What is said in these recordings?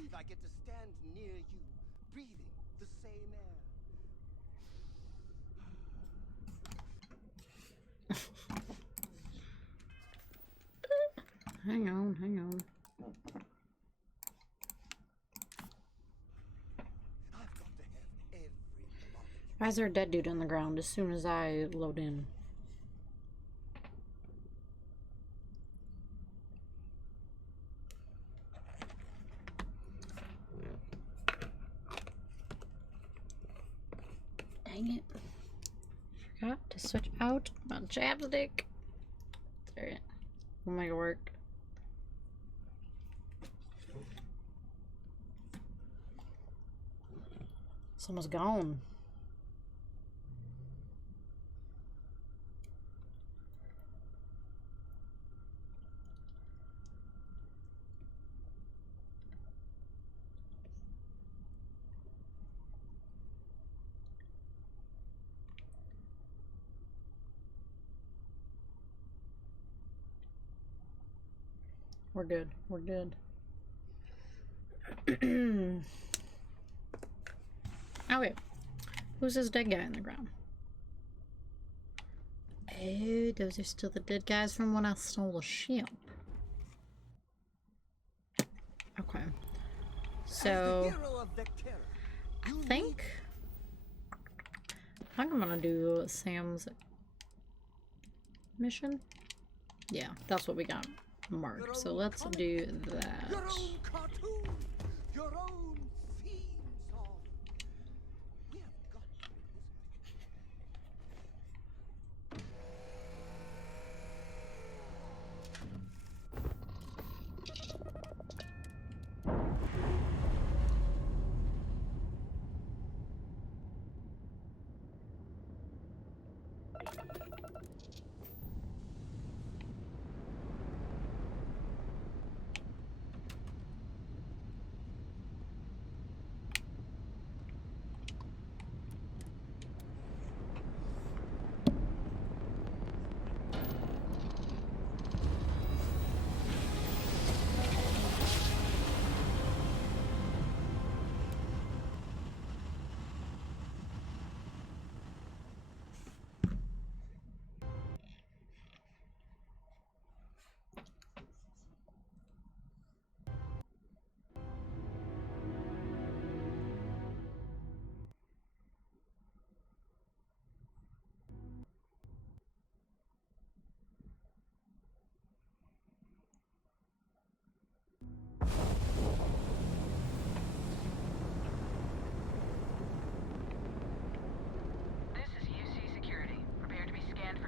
believe I get to stand near you, breathing the same air. Hang on, hang on. I've got to have every molecule. Why is there a dead dude on the ground as soon as I load in? Dang it. Forgot to switch out my chapstick. There it. Will make it work. It's almost gone. We're good. We're good. Oh wait. Who's this dead guy in the ground? Oh, those are still the dead guys from when I stole the ship. Okay. So I think I'm gonna do Sam's mission. Yeah, that's what we got marked. So let's do that. Your own cartoon, your own theme song. We have got to make this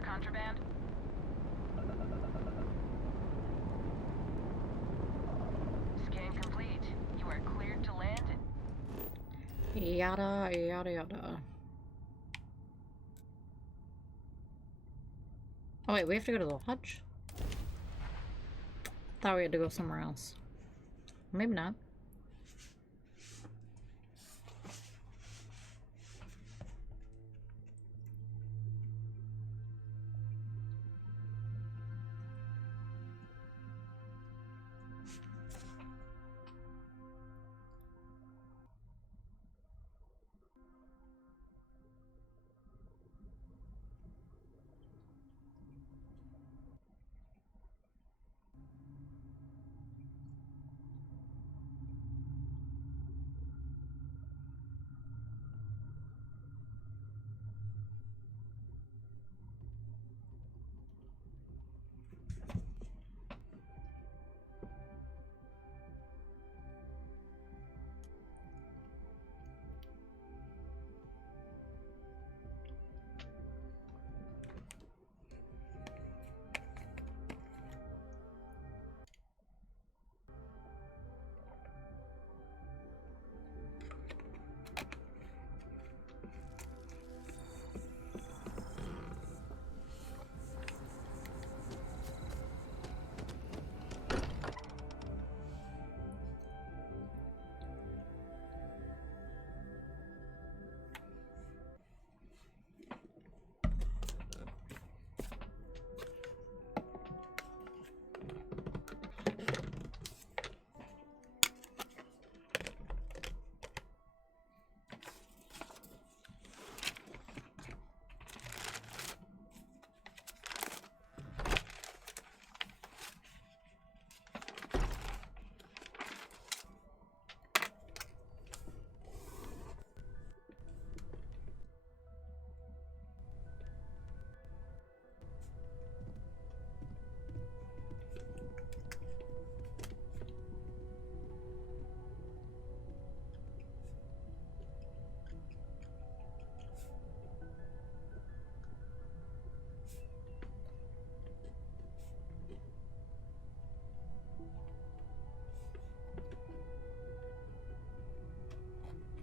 Contraband? Scan complete. You are cleared to land. Yada yada yada. Oh wait, we have to go to the lodge? Thought we had to go somewhere else. Maybe not.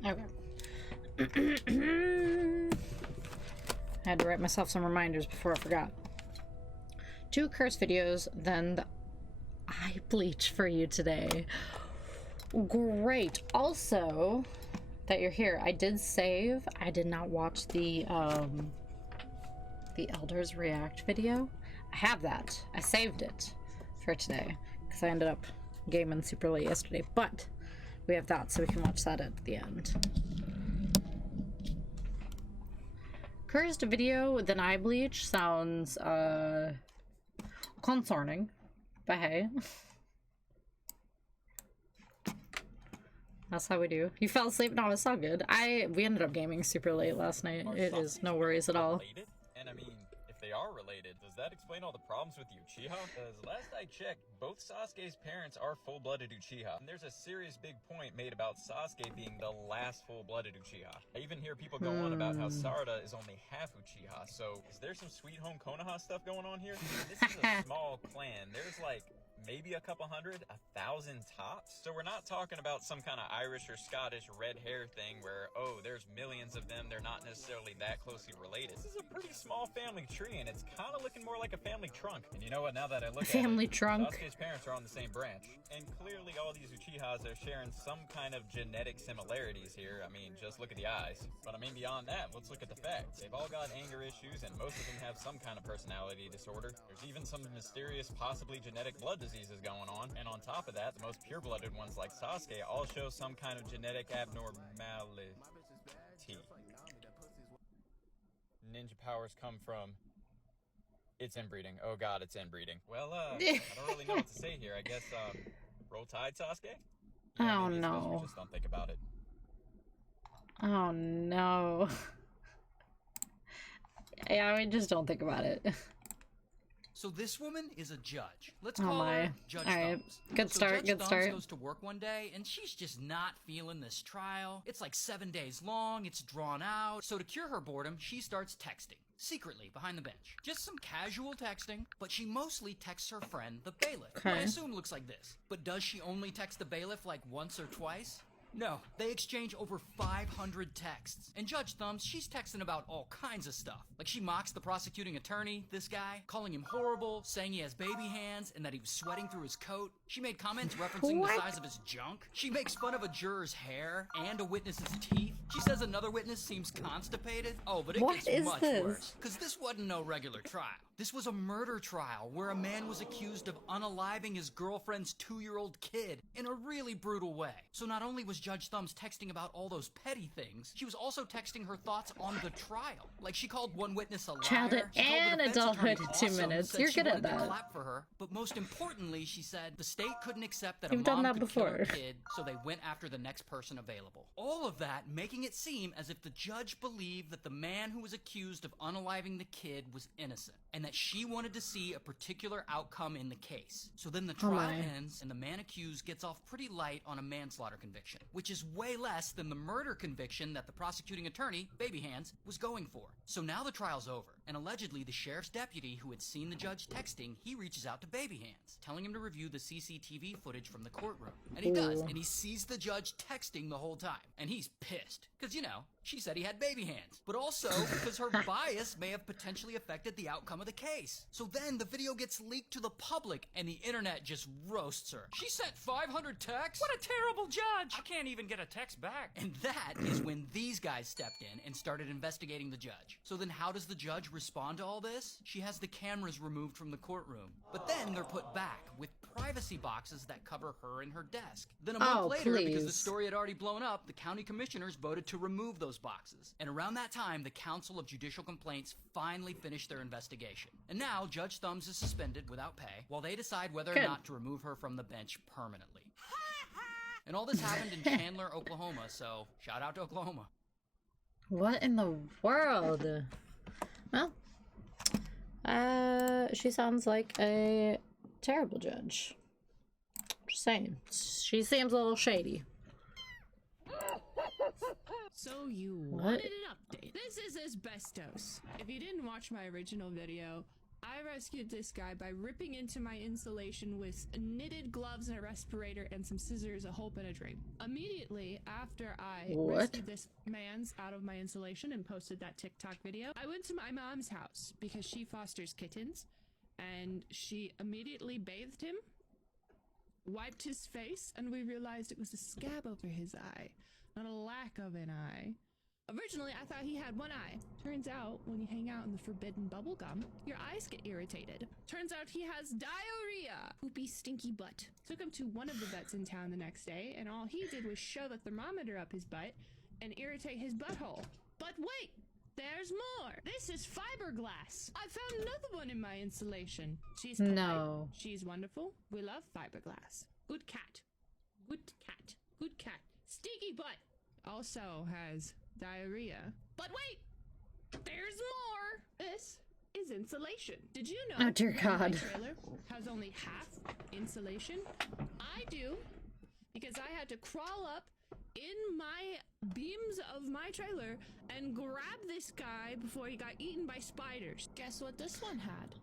Okay. I had to write myself some reminders before I forgot. 2 curse videos, then the eye bleach for you today. Great. Also, that you're here, I did save. I did not watch the Elders React video. I have that. I saved it for today because I ended up gaming super late yesterday, but we have that so we can watch that at the end. Cursed video with an eye bleach sounds concerning, but hey. That's how we do. You fell asleep? No, it's all good. We ended up gaming super late last night. It is no worries at all. Related? And I mean, if they are related, does that explain all the problems with the Uchiha? Because last I checked, both Sasuke's parents are full-blooded Uchiha. And there's a serious big point made about Sasuke being the last full-blooded Uchiha. I even hear people go on about how Sarada is only half Uchiha. So is there some Sweet Home Konoha stuff going on here? This is a small clan. There's like maybe a couple hundred, 1,000 tops. So we're not talking about some kind of Irish or Scottish red hair thing where, oh, there's millions of them, they're not necessarily that closely related. This is a pretty small family tree, and it's kind of looking more like a family trunk. And you know what, now that I look at it, Family trunk. Sasuke's parents are on the same branch. And clearly all these Uchihas are sharing some kind of genetic similarities here. I mean, just look at the eyes. But I mean, beyond that, let's look at the facts. They've all got anger issues, and most of them have some kind of personality disorder. There's even some mysterious, possibly genetic blood diseases going on. And on top of that, the most pure-blooded ones like Sasuke all show some kind of genetic abnormality. Ninja powers come from... It's inbreeding. Oh god, it's inbreeding. Well, I don't really know what to say here. I guess, roll tide, Sasuke? Yeah, Oh maybe it's best we no. just don't think about it. Oh no. Yeah, we just don't think about it. So this woman is a judge. Let's Oh call my. her Judge Alright. Thumbs. Good So start, Judge good Thumbs start. goes to work one day, and she's just not feeling this trial. It's like 7 days long, it's drawn out. So to cure her boredom, she starts texting. Secretly, behind the bench. Just some casual texting, but she mostly texts her friend, the bailiff. Who I Okay. assume looks like this. But does she only text the bailiff like once or twice? No, they exchange over 500 texts. And Judge Thumbs, she's texting about all kinds of stuff. Like she mocks the prosecuting attorney, this guy, calling him horrible, saying he has baby hands and that he was sweating through his coat. She made comments referencing What? the size of his junk. She makes fun of a juror's hair and a witness's teeth. She says another witness seems constipated. Oh, but it What gets is much this? worse. Because this wasn't no regular trial. This was a murder trial where a man was accused of unaliving his girlfriend's 2-year-old kid in a really brutal way. So not only was Judge Thumbs texting about all those petty things, she was also texting her thoughts on the trial. Like she called one witness a liar. Childhood she called the and defense adulthood attorney in 2 awesome, minutes. said You're she good at wanted to that. clap for her, but most importantly, she said the state couldn't accept that You've a done mom that could kill her before. kid, so they went after the next person available. All of that making it seem as if the judge believed that the man who was accused of unaliving the kid was innocent, and that she wanted to see a particular outcome in the case. So then the Oh trial my. ends, and the man accused gets off pretty light on a manslaughter conviction, which is way less than the murder conviction that the prosecuting attorney, Baby Hands, was going for. So now the trial's over, and allegedly the sheriff's deputy who had seen the judge texting, he reaches out to Baby Hands, telling him to review the CCTV footage from the courtroom. And he does, Ooh. and he sees the judge texting the whole time. And he's pissed, because, you know, she said he had baby hands, but also because her bias may have potentially affected the outcome of the case. So then the video gets leaked to the public, and the internet just roasts her. She sent 500 texts? What a terrible judge! I can't even get a text back. And that is when these guys stepped in and started investigating the judge. So then how does the judge respond to all this? She has the cameras removed from the courtroom, but then they're put back with privacy boxes that cover her and her desk. Then a month Oh, later, because the please. story had already blown up, the county commissioners voted to remove those boxes. And around that time, the Council of Judicial Complaints finally finished their investigation. And now, Judge Thumbs is suspended without pay, while they decide whether Good. or not to remove her from the bench permanently. And all this happened in Chandler, Oklahoma, so shout out to Oklahoma. What in the world? Well, she sounds like a terrible judge. Just saying. She seems a little shady. So you What? wanted an update. This is asbestos. If you didn't watch my original video, I I rescued this guy by ripping into my insulation with knitted gloves and a respirator and some scissors, a hope, and a drape. Immediately after I rescued this man's out of my insulation and posted that TikTok video, I went to my mom's house because she fosters kittens, and she immediately bathed him, wiped his face, and we realized it was a scab over his eye, not a lack of an eye. Originally, I thought he had one eye. Turns out, when you hang out in the forbidden bubble gum, your eyes get irritated. Turns out he has diarrhea. Poopy, stinky butt. Took him to one of the vets in town the next day, and all he did was shove a thermometer up his butt and irritate his butthole. But wait! There's more! This is fiberglass! I found another one in my insulation. She's polite. No. She's wonderful. We love fiberglass. Good cat. Good cat. Good cat. Stinky butt! Also has diarrhea. But wait! There's more! This is insulation. Did you know Oh dear that God. my trailer has only half insulation? I do, because I had to crawl up in my beams of my trailer and grab this guy before he got eaten by spiders. Guess what this one had?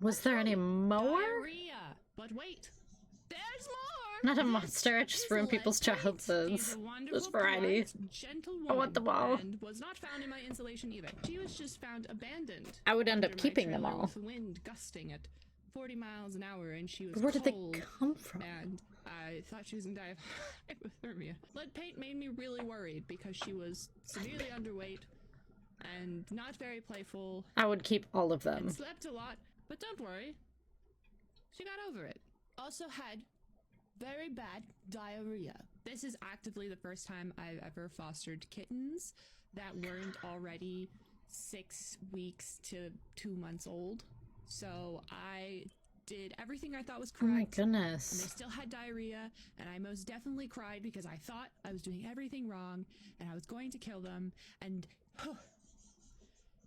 Was there any more? Diarrhea. But wait, there's more! Not a monster, I just ruined people's childhoods. There's variety. Gentle I want them all. And was not found in my insulation either. She was just found abandoned. I would end under up my keeping them trailer all. With wind gusting at 40 miles an hour, and she was Where did they cold, come from? and I thought she was gonna die of hypothermia. Lead paint made me really worried because she was severely underweight and not very playful I would keep all of them. and slept a lot. But don't worry, she got over it. Also had very bad diarrhea. This is actively the first time I've ever fostered kittens that weren't already 6 weeks to 2 months old. So I did everything I thought was Oh my correct. And they goodness. still had diarrhea, and I most definitely cried because I thought I was doing everything wrong and I was going to kill them, and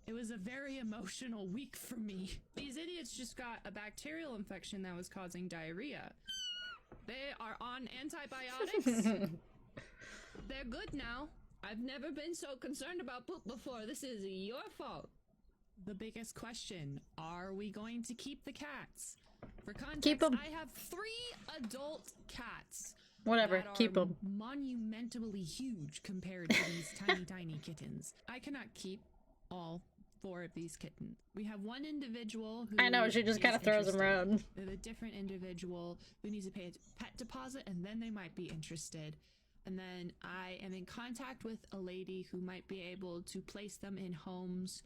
it was a very emotional week for me. These idiots just got a bacterial infection that was causing diarrhea. They are on antibiotics. They're good now. I've never been so concerned about poop before. This is your fault. The biggest question, are we going to keep the cats? For context, Keep 'em. I have 3 adult cats. Whatever, that keep are 'em. monumentally huge compared to these tiny kittens. I cannot keep all 4 of these kittens. We have one individual who I know, she just is kind of throws them interested. around. We have a different individual who needs to pay a pet deposit, and then they might be interested. And then I am in contact with a lady who might be able to place them in homes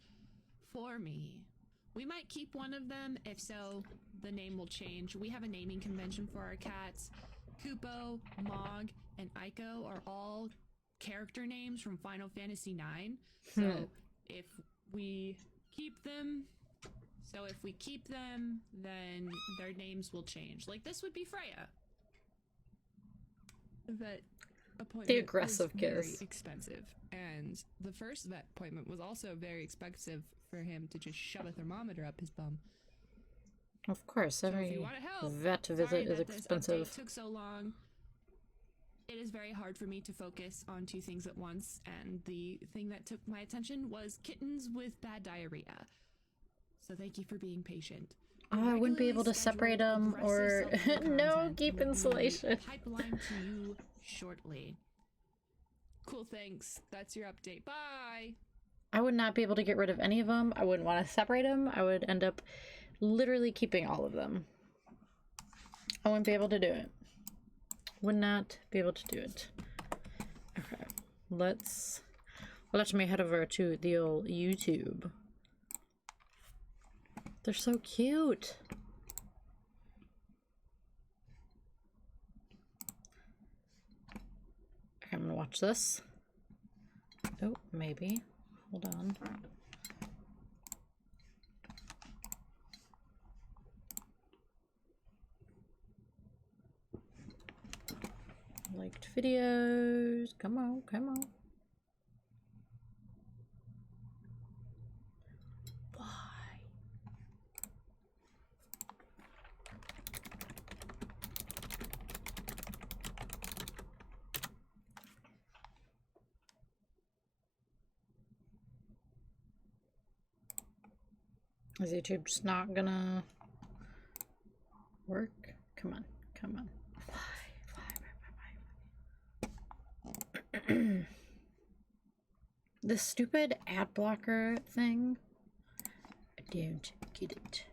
for me. We might keep one of them. If so, the name will change. We have a naming convention for our cats. Kupo, Mog, and Aiko are all character names from Final Fantasy IX. So if we keep them, then their names will change. Like this would be Freya. Vet appointment The aggressive was very kiss. expensive, and the first vet appointment was also very expensive for him to just shove a thermometer up his bum. Of course, So if every you want to help, vet sorry visit is that this expensive. update took so long. It is very hard for me to focus on 2 things at once, and the thing that took my attention was kittens with bad diarrhea. So thank you for being patient. Oh, I wouldn't be able to separate them, or no, keep insulation. Pipeline to you shortly. Cool, thanks. That's your update. Bye. I would not be able to get rid of any of them. I wouldn't want to separate them. I would end up literally keeping all of them. I wouldn't be able to do it. Would not be able to do it. Okay, let me head over to the old YouTube. They're so cute. Okay, I'm gonna watch this. Oh, maybe. Hold on. Liked videos. Come on, come on. Why? Is YouTube just not gonna work? Come on, come on. Fly. This stupid ad blocker thing. I don't get it.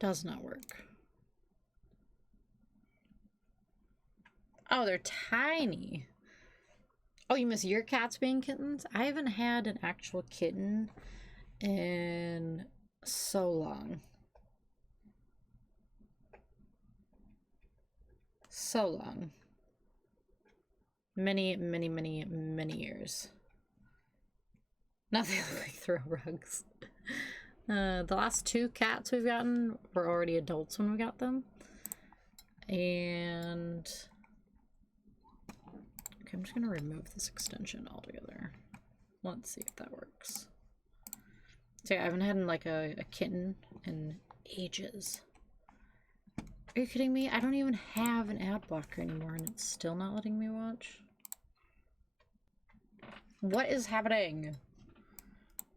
Does not work. Oh, they're tiny. Oh, you miss your cats being kittens? I haven't had an actual kitten in so long. So long. Many, many, many, many years. Nothing like throw rugs. The last 2 cats we've gotten were already adults when we got them. And okay, I'm just gonna remove this extension altogether. Let's see if that works. So yeah, I haven't had like a kitten in ages. Are you kidding me? I don't even have an ad blocker anymore and it's still not letting me watch. What is happening?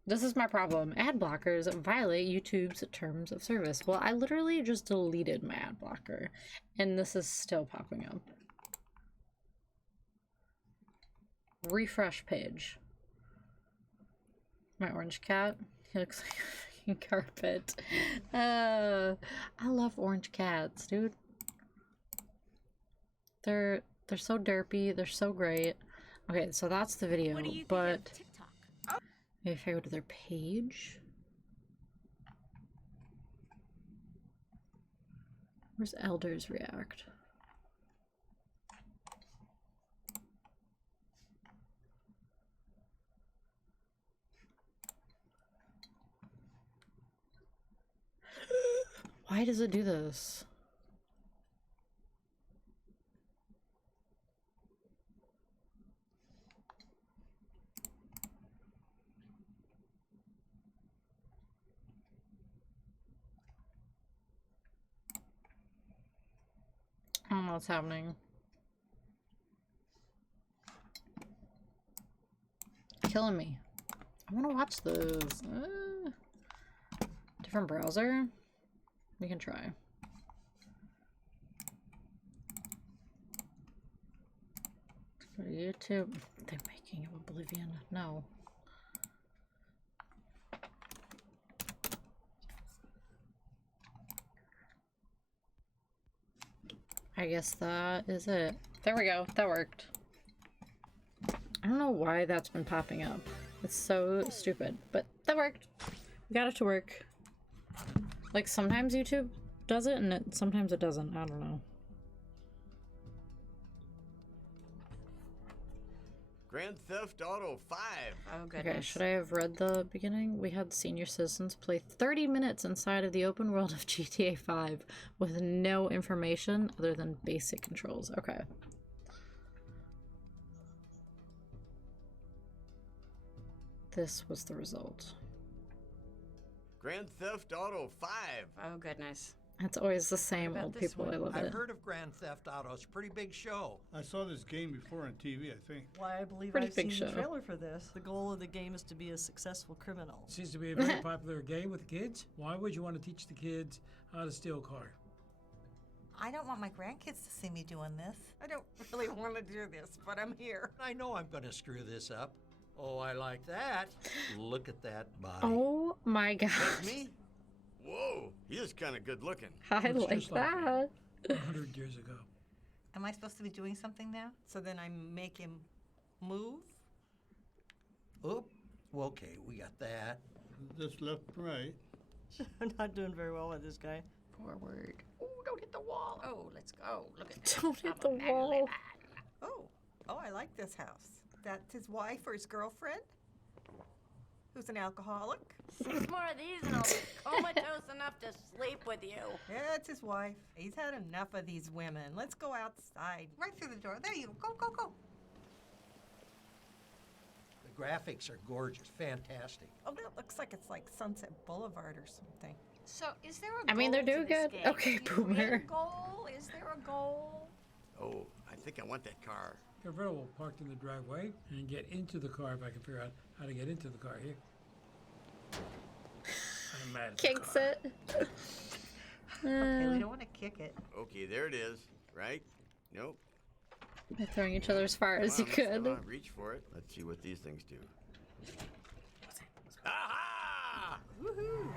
This is my problem. Ad blockers violate YouTube's terms of service. Well, I literally just deleted my ad blocker, and this is still popping up. Refresh page. My orange cat. He looks like a fucking carpet. I love orange cats, dude. They're so derpy. They're so great. Okay, so that's the video, What do you think but of TikTok? maybe if I go to their page. Where's Elders React? Why does it do this? I don't know what's happening. Killing me. I want to watch this. Different browser? We can try. Go to YouTube. They're making of Oblivion. No. I guess that is it. There we go. That worked. I don't know why that's been popping up. It's so stupid, but that worked. We got it to work. Like sometimes YouTube does it and sometimes it doesn't. I don't know. Grand Theft Auto 5. Oh, goodness. Okay, should I have read the beginning? We had senior citizens play 30 minutes inside of the open world of GTA 5 with no information other than basic controls. Okay. This was the result. Grand Theft Auto 5. Oh, goodness. It's always the same about old this people. one? I love I've it. heard of Grand Theft Auto. It's a pretty big show. I saw this game before on TV, I think. Why, I believe Pretty I've big seen show. the trailer for this. The goal of the game is to be a successful criminal. Seems to be a very popular game with kids. Why would you want to teach the kids how to steal a car? I don't want my grandkids to see me doing this. I don't really want to do this, but I'm here. I know I'm going to screw this up. Oh, I like that. Look at that body. Oh my god. That's me? Whoa, he is kind of good looking. I Looks like just like that. 100 years ago. Am I supposed to be doing something now? So then I make him move? Oop. Well, okay, we got that. Just left and right. I'm not doing very well with this guy. Forward. Oh, don't hit the wall. Oh, let's go. Look at Don't hit the wall. Oh, I like this house. That's his wife or his girlfriend? Who's an alcoholic? 6 more of these and I'll be comatose enough to sleep with you. Yeah, it's his wife. He's had enough of these women. Let's go outside. Right through the door. There you go. Go, go, go. The graphics are gorgeous, fantastic. Oh, that looks like it's like Sunset Boulevard or something. So, is there a I mean, they're goal doing to this good. game? Okay, Do you create a boomer. goal? Is there a goal? Oh, I think I want that car. Convertible parked in the driveway and get into the car if I can figure out how to get into the car here. I'm mad at the Kicks car. it. Okay, we don't want to kick it. Okay, there it is. Right? Nope. By throwing each other as far as you Come on, could. reach for it. Let's see what these things do. Aha! Woohoo!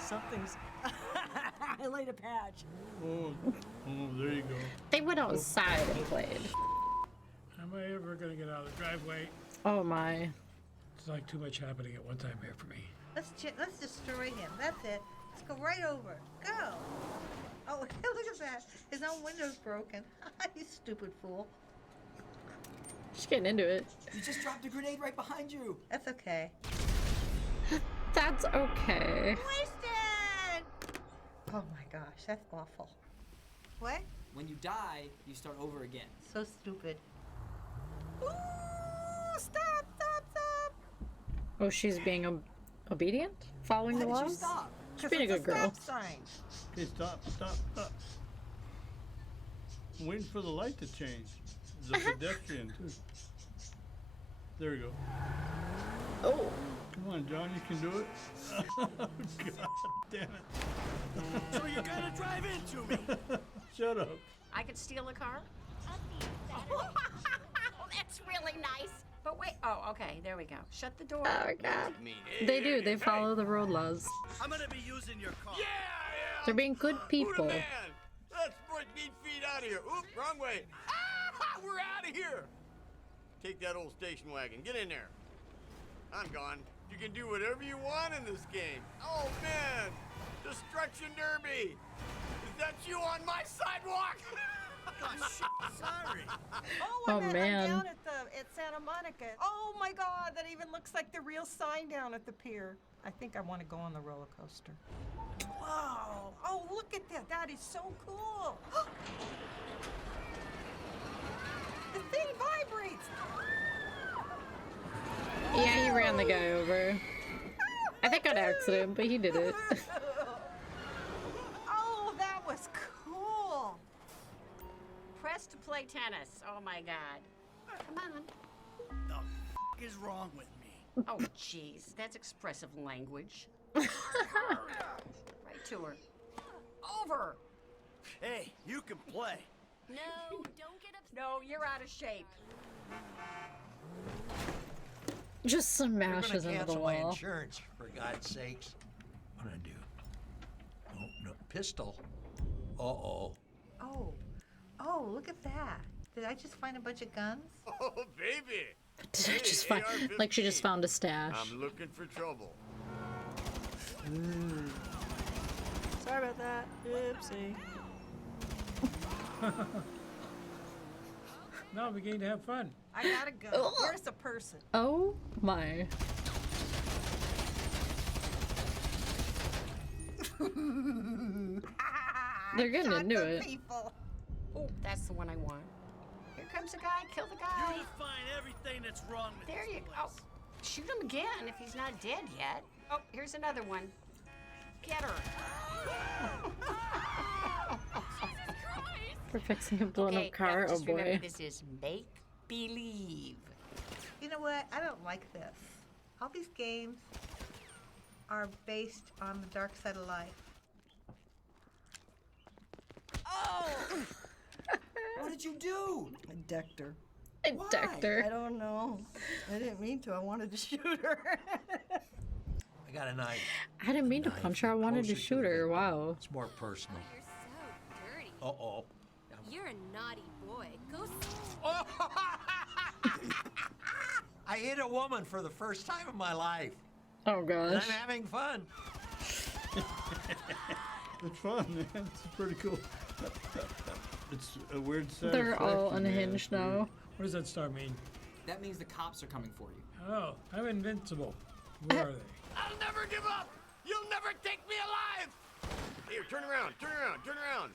Something's. I laid a patch. Oh, there you go. They went outside and played. Am I ever going to get out of the driveway? Oh my. It's like too much happening at one time here for me. Let's destroy him. That's it. Let's go right over. Go. Oh, look at that. His own window's broken. You stupid fool. She's getting into it. You just dropped a grenade right behind you. That's okay. That's okay. Wasted! Oh my gosh, that's awful. What? When you die, you start over again. So stupid. Ooh, stop, stop, stop. Oh, she's being obedient? Following Why the did you laws? stop? She's being a good girl. Stop sign. Okay, stop. I'm waiting for the light to change. The pedestrian, too. There we go. Oh. Come on, John, you can do it. Oh, God damn it. So you're gonna drive into me? Shut up. I could steal a car? Oh, that's really nice. But wait, oh, okay, there we go. Shut the door. Oh, God. Me. They do. They follow the road laws. I'm gonna be using your car. Yeah! They're being good Who the people. man? Let's break 8 feet out of here. Oop, wrong way. Ah, we're out of here. Take that old station wagon. Get in there. I'm gone. You can do whatever you want in this game. Oh, man. Destruction Derby. Is that you on my sidewalk? Sorry. Oh, Oh, I'm man. down at Santa Monica. Oh my God, that even looks like the real sign down at the pier. I think I want to go on the roller coaster. Wow! Oh, look at that. That is so cool. The thing vibrates. Yeah, he ran the guy over. I think on accident, but he did it. Oh, that was cool. Press to play tennis. Oh my God. Come on. The f is wrong with me? Oh, jeez. That's expressive language. Right to her. Over. Hey, you can play. No, don't get upset. No, you're out of shape. Just You're gonna smashes into the cancel my wall. insurance, for God's sakes. What I do? Oh, no, pistol. Uh-oh. Oh, look at that. Did I just find a bunch of guns? Oh, baby. Did I just find, like she just found a stash. I'm looking for trouble. Sorry about that. Oopsie. Now we begin to have fun. I got a gun. Where's the person? Oh my. They're getting Shot into some it. people. Oh, that's the one I want. Here comes the guy. Kill the guy. You define everything that's wrong with There this you place. go. Oh, shoot him again if he's not dead yet. Oh, here's another one. Get her. For fixing a blown Okay, up car. now Oh just remember, boy. this is make believe. You know what? I don't like this. All these games are based on the dark side of life. Oh! What did you do? I decked her. I decked her. I don't know. I didn't mean to. I wanted to shoot her. I got a knife. I didn't mean to Knife punch her. I wanted to closer shoot the her. victim. Wow. It's more personal. You're so dirty. Uh-oh. You're a naughty boy. Go. I hit a woman for the first time in my life. Oh And gosh. I'm having fun. It's fun, man. It's pretty cool. It's a weird They're all satisfaction, man. unhinged now. What does that star mean? That means the cops are coming for you. Oh, I'm invincible. Where are they? I'll never give up. You'll never take me alive. Here, turn around. Turn around. Turn around.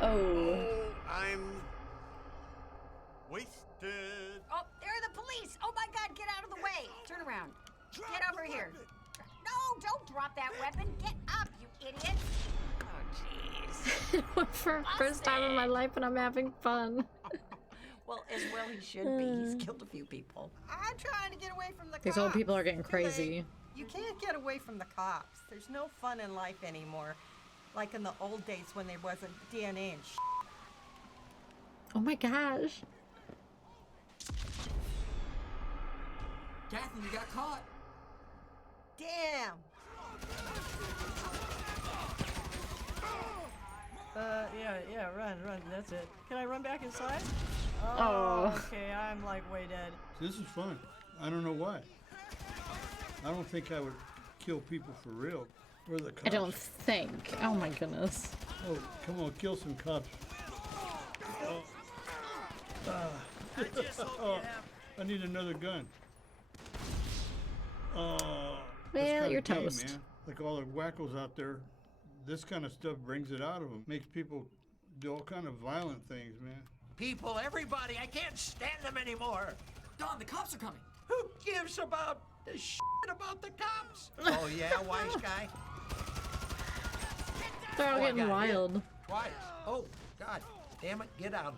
Oh. I'm For first time in my life and I'm having fun. Well, as well he should be. He's killed a few people. I'm trying to get away from the cops. These old people are getting Too late. crazy. You can't get away from the cops. There's no fun in life anymore. Like in the old days when there wasn't DNA and shit. Oh my gosh. Kathy, you got caught. Damn. Yeah, run, that's it. Can I run back inside? Oh. Okay, I'm like way dead. This is fun. I don't know why. I don't think I would kill people for real. Where are the cops? I don't think. Oh my goodness. Oh, come on, kill some cops. Oh, I need another gun. Oh, Well, you're toast. Man. Like all the wackos out there, this kind of stuff brings it out of them. Makes people do all kind of violent things, man. People, everybody, I can't stand them anymore. Don, the cops are coming. Who gives about the shit about the cops? Oh yeah, wise guy. They're all I getting got hit wild. Twice. Oh, God damn it, get out of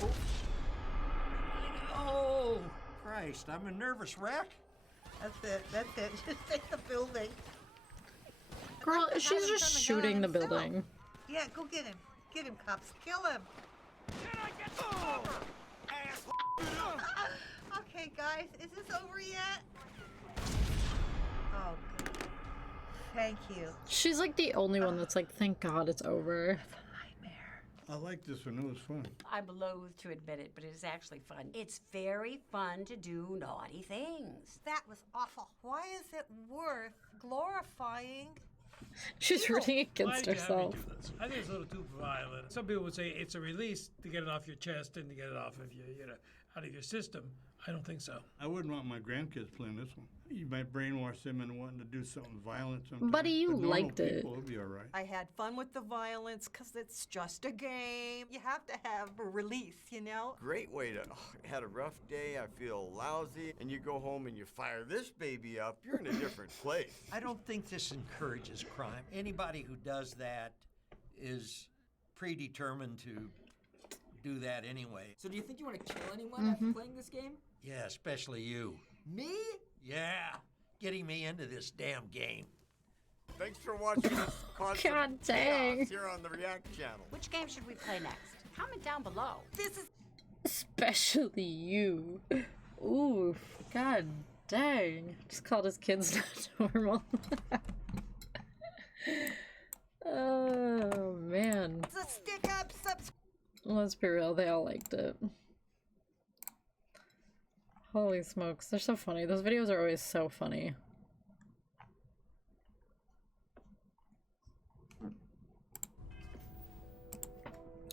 there. Oh, Christ, I'm a nervous wreck. That's it. Just take the building. Girl, she's just shooting the building. Yeah, go get him. Get him, cops. Kill him. Okay, guys, is this over yet? Oh, good. Thank you. She's like the only one that's like, thank God it's over. I like this one. It was fun. I'm loath to admit it, but it is actually fun. It's very fun to do naughty things. That was awful. Why is it worth glorifying? She's rooting Why against did you have me herself. do this? I think it's a little too violent. Some people would say it's a release to get it off your chest and to get it off of you know, out of your system. I don't think so. I wouldn't want my grandkids playing this one. You might brainwash them into wanting to do something violent sometimes. Buddy, you But normal liked it. people, it'll be all right. I had fun with the violence because it's just a game. You have to have a release, you know? Great way to, had a rough day, I feel lousy, and you go home and you fire this baby up, you're in a different place. I don't think this encourages crime. Anybody who does that is predetermined to do that anyway. So do you think you want to kill anyone after playing this game? Yeah, especially you. Me? Yeah, getting me into this damn game. Thanks for watching us cause some God dang. chaos here on the React channel. Which game should we play next? Comment down below. This is Especially you. Ooh, God dang. Just called his kids not normal. Oh, man. a stick up subscribe. Let's be real, they all liked it. Holy smokes, they're so funny. Those videos are always so funny.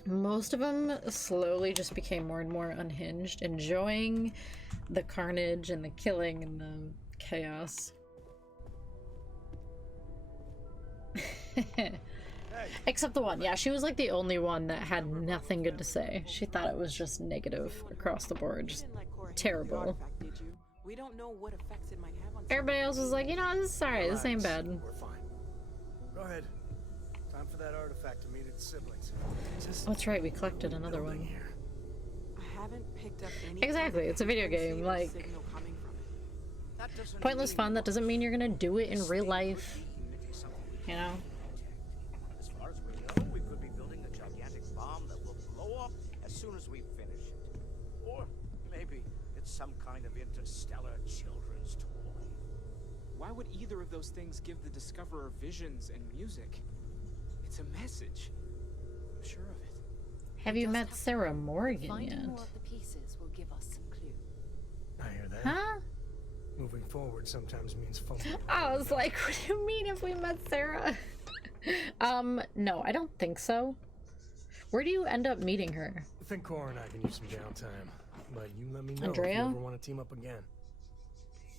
Most of them slowly just became more and more unhinged, enjoying the carnage and the killing and the chaos. Except the one, yeah, she was like the only one that had nothing good to say. She thought it was just negative across the board, just terrible. We don't know what effects it might have on Everybody else was like, you know, this is alright, this ain't bad. We're fine. Go ahead. Time for that artifact to meet its siblings. That's right, we collected another one. I haven't picked up any Exactly, it's a video game, like, signal coming from it. That doesn't pointless fun, that doesn't mean you're gonna do it in real life. You know? As far as we know, we could be building a gigantic bomb that will blow up as soon as we finish it. Or maybe it's some kind of interstellar children's toy. Why would either of those things give the discoverer visions and music? It's a message. I'm sure of it. Have you met Sarah Morgan Finding yet? more of the pieces will give us some clue. I hear that. Huh? Moving forward sometimes means fumbling. I was like, what do you mean if we met Sarah? No, I don't think so. Where do you end up meeting her? I think Cora and I can use some downtime, but you let me know if Andrea? you ever want to team up again.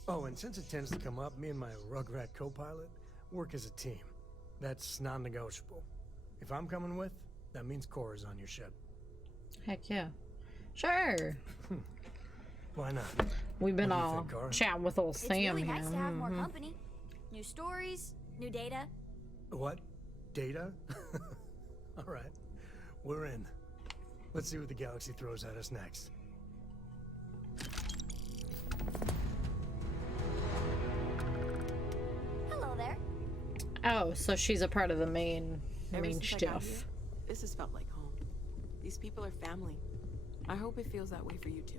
Oh, and since it tends to come up, me and my Rugrat co-pilot work as a team. That's non-negotiable. If I'm coming with, that means Cora's on your ship. Heck yeah. Sure. Why not? We've been What do you all think, Cora? chatting with old It's Sam really here. nice to have more Mhm. company. New stories, new data. What? Data? All right, we're in. Let's see what the galaxy throws at us next. Hello there. Oh, so she's a part of the main Ever since I got stuff. here, this has felt like home. These people are family. I hope it feels that way for you too.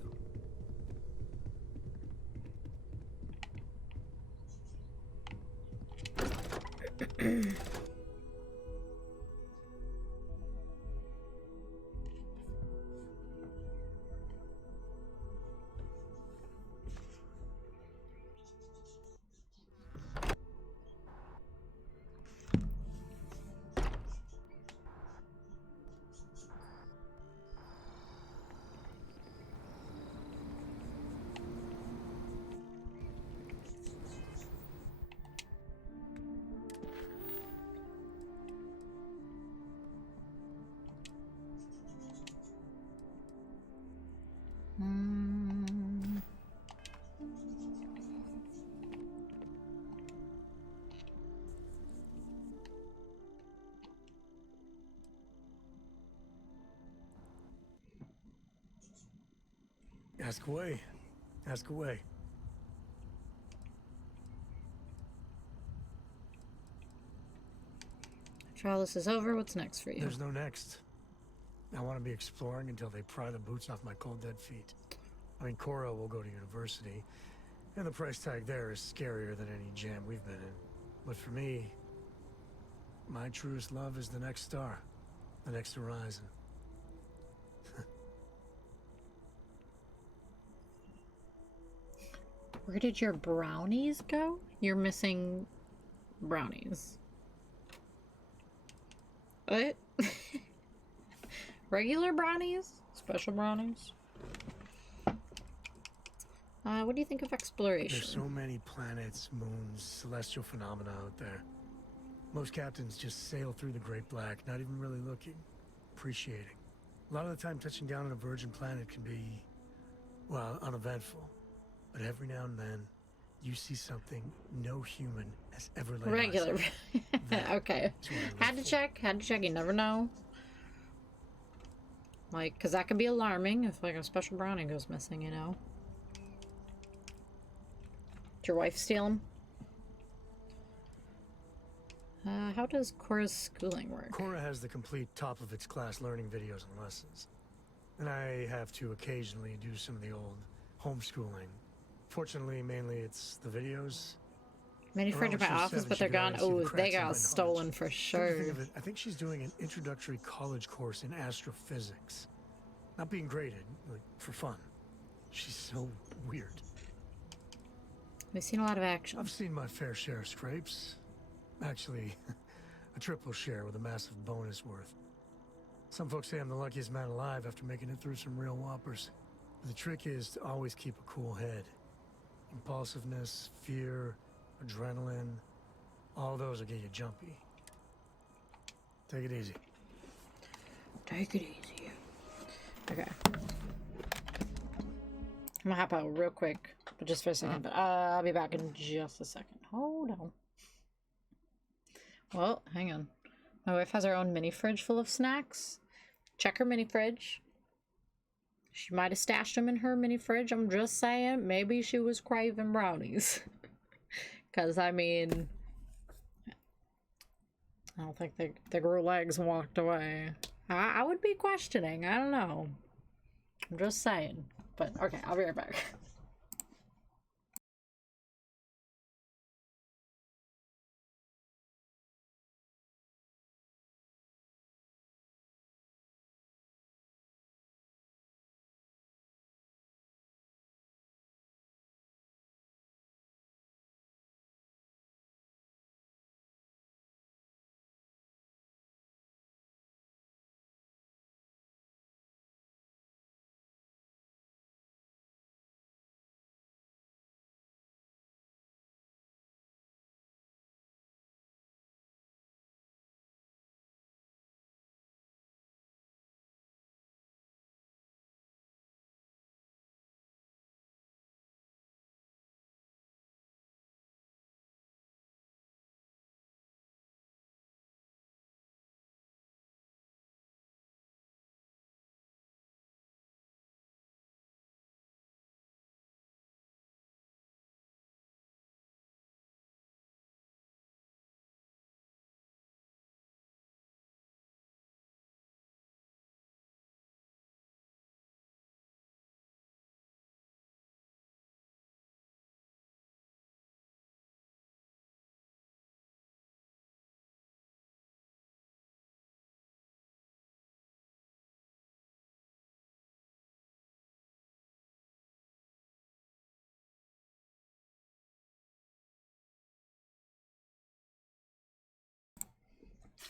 Ask away. Ask away. After all this is over, what's next for you? There's no next. I want to be exploring until they pry the boots off my cold dead feet. I mean, Cora will go to university, and the price tag there is scarier than any jam we've been in. But for me, my truest love is the next star, the next horizon. Where did your brownies go? You're missing brownies. What? Regular brownies? Special brownies? What do you think of exploration? There's so many planets, moons, celestial phenomena out there. Most captains just sail through the Great Black, not even really looking, appreciating. A lot of the time touching down on a virgin planet can be, well, uneventful. But every now and then, you see something no human has ever laid Regular. eyes on. Okay. Had to check. You never know. Like, because that could be alarming if, like, a special brownie goes missing, you know? Did your wife steal them? How does Cora's schooling work? Cora has the complete top-of-its-class learning videos and lessons. And I have to occasionally do some of the old homeschooling. Fortunately, mainly it's the videos. Many friends in my office, but they're gone. Oh, they got stolen for sure. Think of it, I think she's doing an introductory college course in astrophysics. Not being graded, like, for fun. She's so weird. We've seen a lot of action. I've seen my fair share of scrapes. Actually, a triple share with a massive bonus worth. Some folks say I'm the luckiest man alive after making it through some real whoppers. But the trick is to always keep a cool head. Impulsiveness, fear, adrenaline, all those will get you jumpy. Take it easy. Take it easy. Okay. I'm gonna hop out real quick, but just for a second. But I'll be back in just a second. Hold on. Well, hang on. My wife has her own mini fridge full of snacks. Check her mini fridge. She might have stashed them in her mini fridge. I'm just saying. Maybe she was craving brownies. Because, I mean, I don't think they grew legs and walked away. I would be questioning. I don't know. I'm just saying. But, okay, I'll be right back.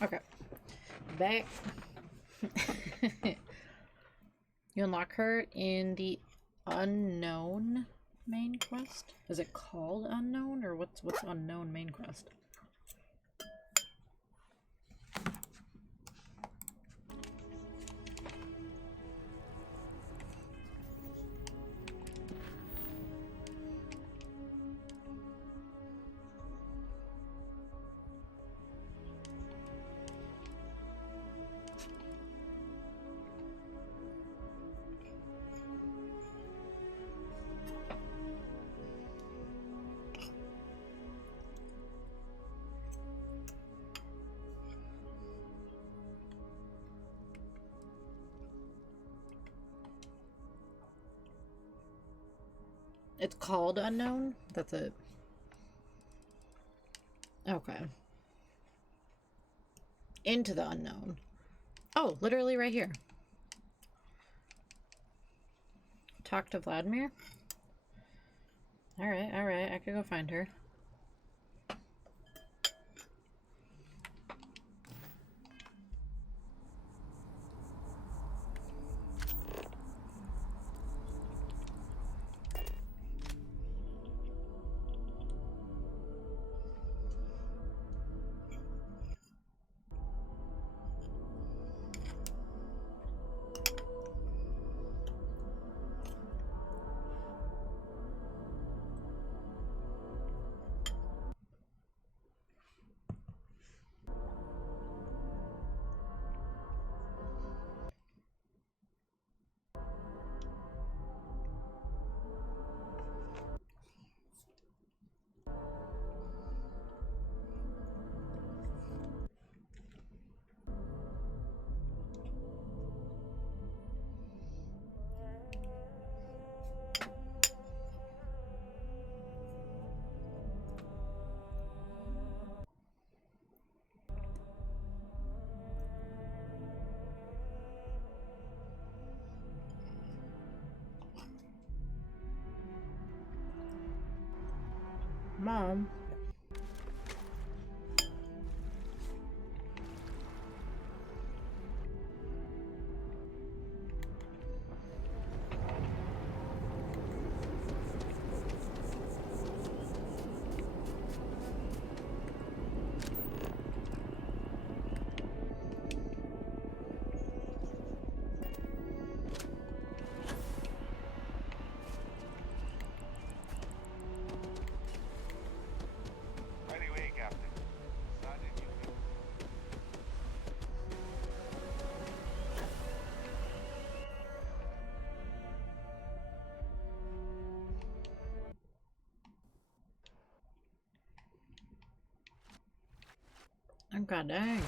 Okay. Back. You unlock her in the unknown main quest. Is it called unknown, or what's unknown main quest? It's called unknown? That's it. Okay. Into the unknown. Oh, literally right here. Talk to Vladimir? Alright, alright. I could go find her. Mom. Right away, Captain. Sergeant, you Oh, god dang.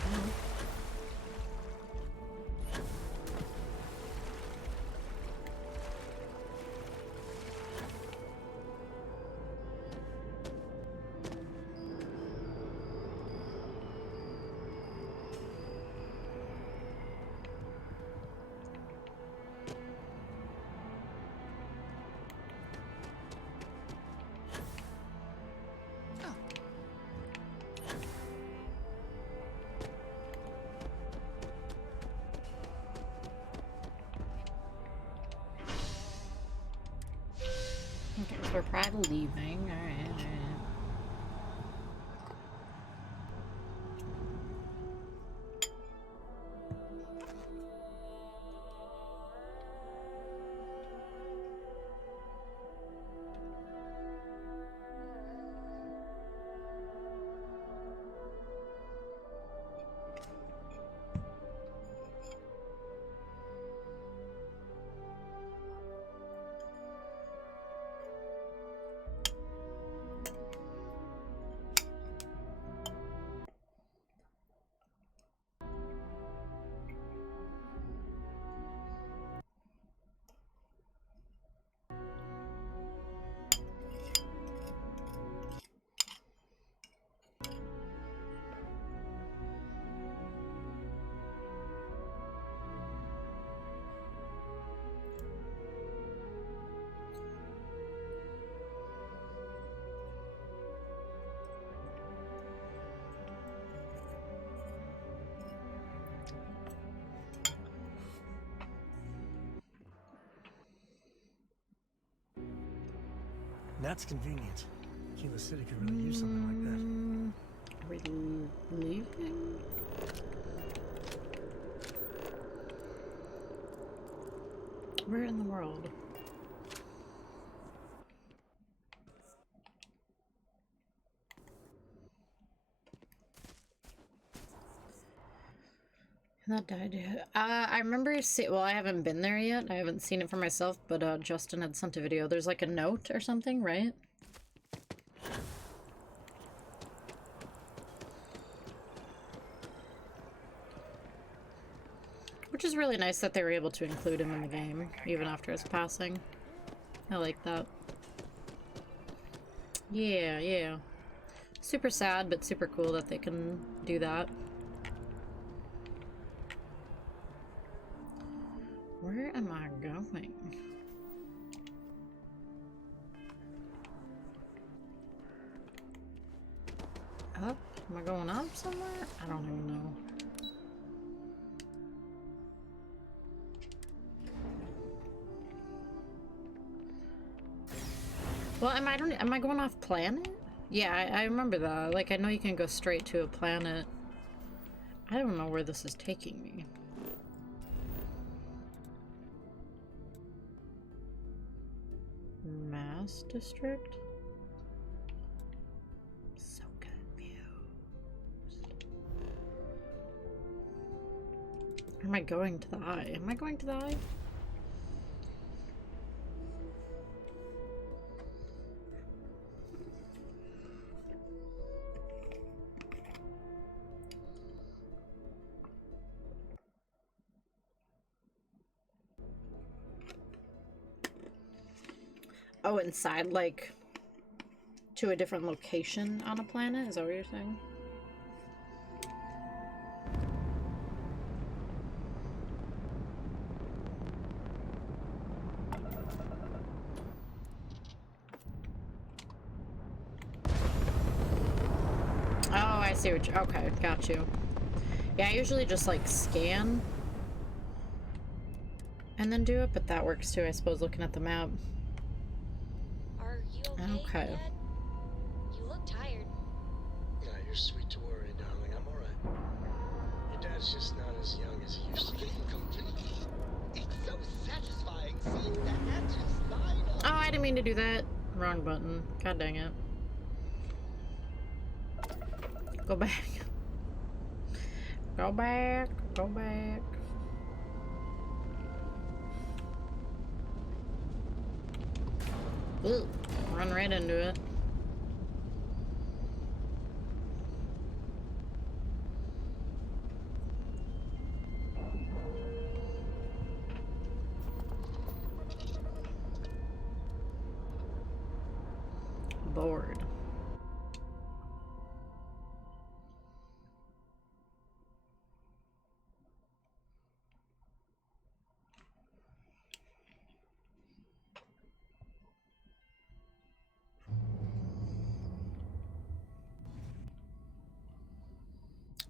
Okay, so we're probably leaving. Alright, alright. That's convenient. Kilo City could really use something like that. Are we leaving? Where in the world? That died. I remember well, I haven't been there yet. I haven't seen it for myself, but Justin had sent a video. There's like a note or something, right? Which is really nice that they were able to include him in the game, even after his passing. I like that. Yeah, yeah. Super sad, but super cool that they can do that. Where am I going? Up? Am I going up somewhere? I don't even know. Well, am I going off planet? Yeah, I remember that. Like, I know you can go straight to a planet. I don't know where this is taking me. Mass District? So confused. Or am I going to the eye? Am I going to the eye? Oh, inside, like, to a different location on a planet? Is that what you're saying? Oh, I see what you... Okay, got you. Yeah, I usually just, like, scan and then do it, but that works too, I suppose, looking at the map. Are you okay, Dad? You look tired. Yeah, you're sweet to worry, darling. I'm alright. Your dad's just not as young as he used to be. It's so satisfying seeing the hatches line up. Oh, I didn't mean to do that. Wrong button. God dang it. Go back. Go back. Go back. Ooh, run right into it. Bored.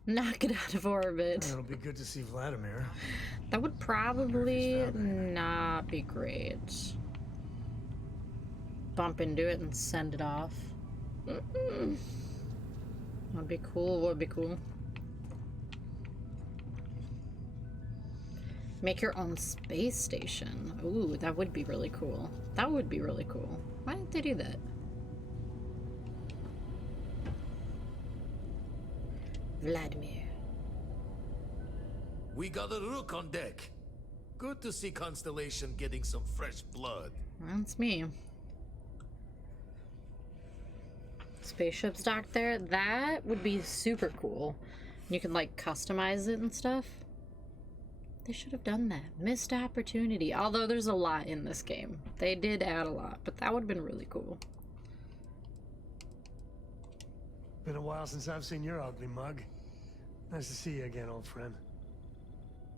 Knock it out of orbit. It'll be good to see Vladimir. That would probably not be great. Bump into it and send it off. Would be cool, would be cool. Make your own space station. Ooh, that would be really cool. That would be really cool. Why didn't they do that? Vladimir. We got a rook on deck. Good to see Constellation getting some fresh blood. That's me. Spaceships docked there. That would be super cool. You can like customize it and stuff. They should have done that. Missed opportunity. Although there's a lot in this game. They did add a lot, but that would have been really cool. Been a while since I've seen your ugly mug. Nice to see you again, old friend.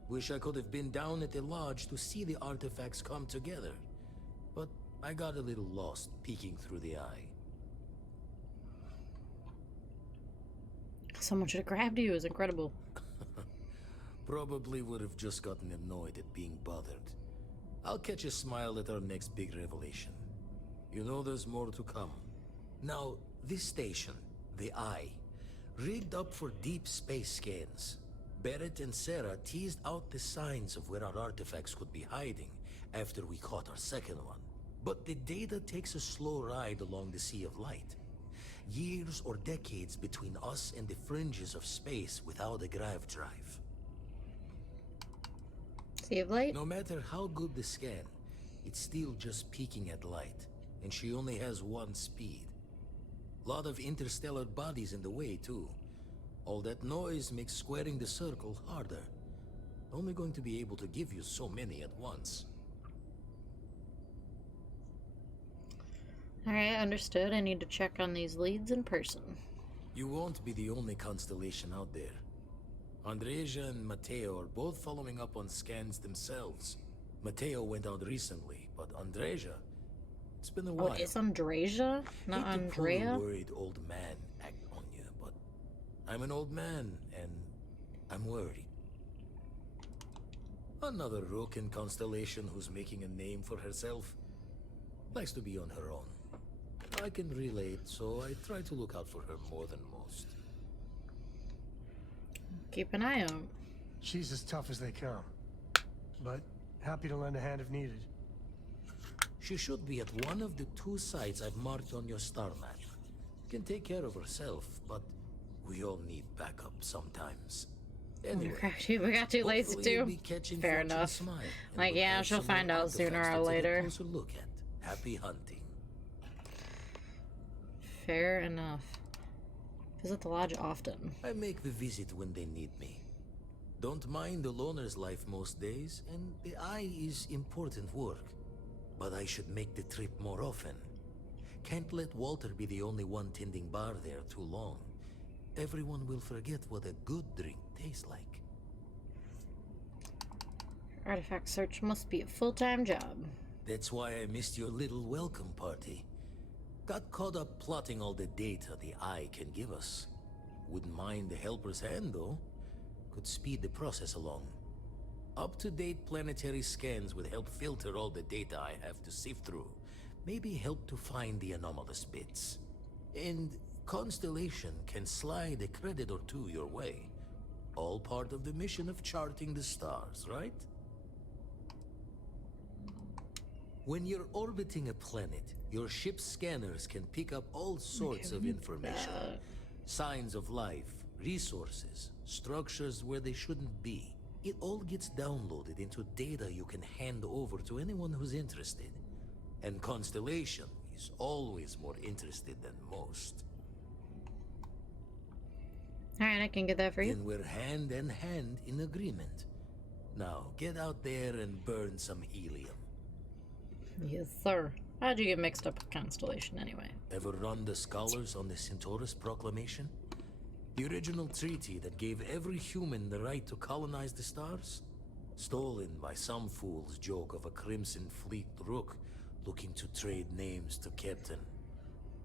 Wish I could have been down at the lodge to see the artifacts come together. But I got a little lost peeking through the eye. Someone should have grabbed you. It was incredible. Probably would have just gotten annoyed at being bothered. I'll catch a smile at our next big revelation. You know there's more to come. Now, this station, the Eye, rigged up for deep space scans. Barrett and Sarah teased out the signs of where our artifacts could be hiding after we caught our second one. But the data takes a slow ride along the Sea of Light. Years or decades between us and the fringes of space without a grav drive. Sea of Light? No matter how good the scan, it's still just peeking at light, and she only has one speed. Lot of interstellar bodies in the way, too. All that noise makes squaring the circle harder. Only going to be able to give you so many at once. Alright, understood. I need to check on these leads in person. You won't be the only constellation out there. Andreja and Matteo are both following up on scans themselves. Matteo went out recently, but Andreja, it's been a while. Oh, it's Andreja, not Hate to pull a Andrea? worried old man act on you, but I'm an old man, and I'm worried. Another Roken constellation who's making a name for herself. Likes to be on her own. I can relate, so I try to look out for her more than most. Keep an eye out. She's as tough as they come, but happy to lend a hand if needed. She should be at one of the 2 sites I've marked on your star map. Can take care of herself, but we all need backup sometimes. Anyway, We got 2 lights hopefully you'll too. be catching Fair Fortune's enough. smile, and Like, we'll yeah, have she'll some more find out artifacts sooner to or take a later. closer look at. Happy hunting. Fair enough. Visit the lodge often. I make the visit when they need me. Don't mind the loner's life most days, and the Eye is important work. But I should make the trip more often. Can't let Walter be the only one tending bar there too long. Everyone will forget what a good drink tastes like. Artifact search must be a full-time job. That's why I missed your little welcome party. Got caught up plotting all the data the Eye can give us. Wouldn't mind the helper's hand, though. Could speed the process along. Up-to-date planetary scans would help filter all the data I have to sift through. Maybe help to find the anomalous bits. And Constellation can slide a credit or 2 your way. All part of the mission of charting the stars, right? When you're orbiting a planet, your ship's scanners can pick up all sorts of information. Signs of life, resources, structures where they shouldn't be. It all gets downloaded into data you can hand over to anyone who's interested. And Constellation is always more interested than most. Alright, I can get that for you. Then we're hand in hand in agreement. Now, get out there and burn some helium. Yes, sir. How'd you get mixed up with Constellation anyway? Ever run the scholars on the Centaurus Proclamation? The original treaty that gave every human the right to colonize the stars? Stolen by some fool's joke of a Crimson Fleet rook looking to trade names to Captain.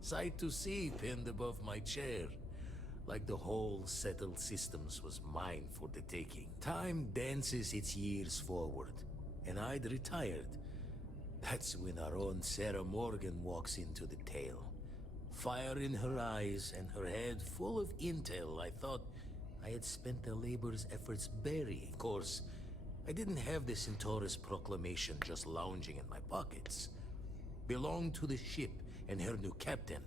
Sight to see pinned above my chair. Like the whole settled systems was mine for the taking. Time dances its years forward, and I'd retired. That's when our own Sarah Morgan walks into the tale. Fire in her eyes and her head full of intel I thought I had spent the labor's efforts burying. Of course, I didn't have the Centaurus Proclamation just lounging in my pockets. Belonged to the ship and her new captain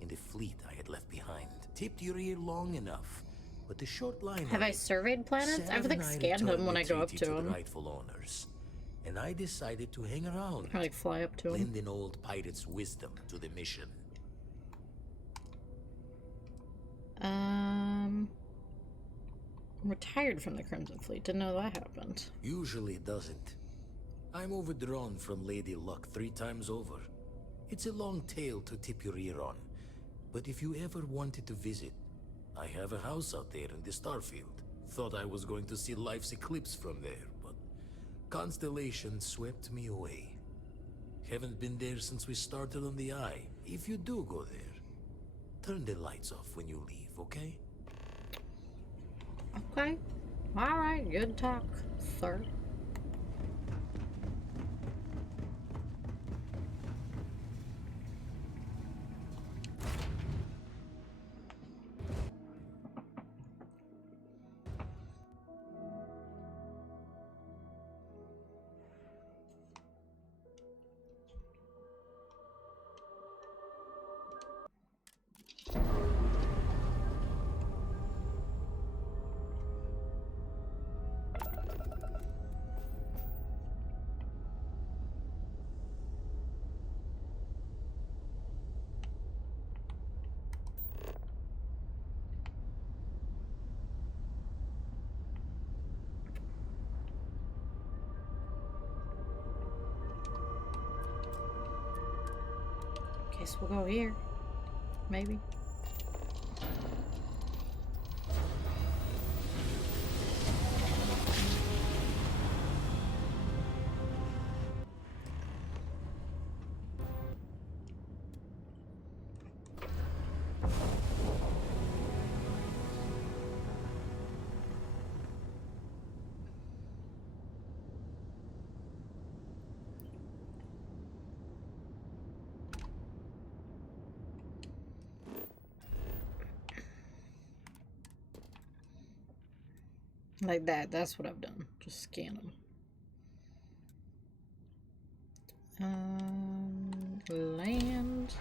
in the fleet I had left behind. Tipped your ear long enough, but the short line Have I surveyed planets? I've like scanned them when I go up to the them. rightful owners. And I decided to hang around. Or like fly up to them. Lend an old pirate's wisdom to the mission. I'm retired from the Crimson Fleet. Didn't know that happened. Usually it doesn't. I'm overdrawn from Lady Luck 3 times over. It's a long tale to tip your ear on. But if you ever wanted to visit, I have a house out there in the Starfield. Thought I was going to see life's eclipse from there, but Constellation swept me away. Haven't been there since we started on the Eye. If you do go there, turn the lights off when you leave, okay? Okay. Alright, good talk, sir. Guess we'll go here. Maybe. Like that. That's what I've done. Just scan them. Land.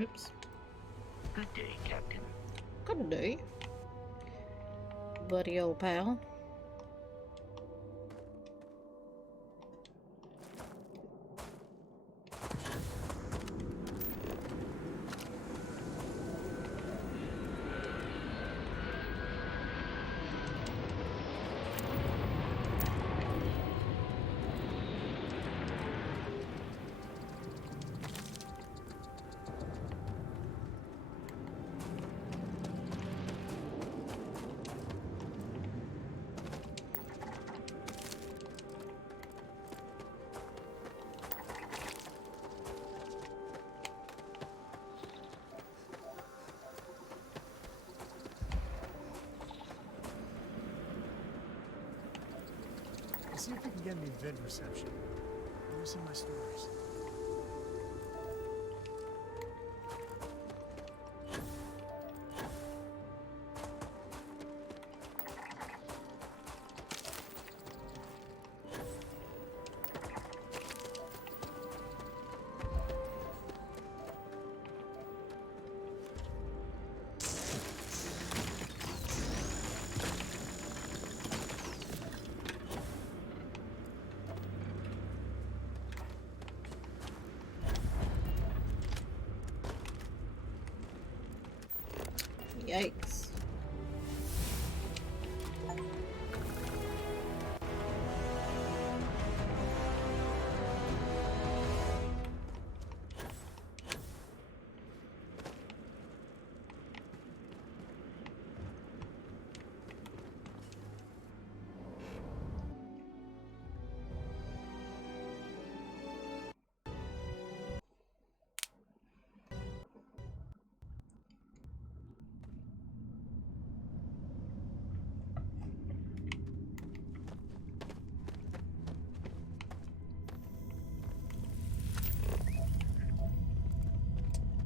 Oops. Good day, Captain. Good day, buddy old pal. See if we can get any vid reception. Let me see my stories. Yikes.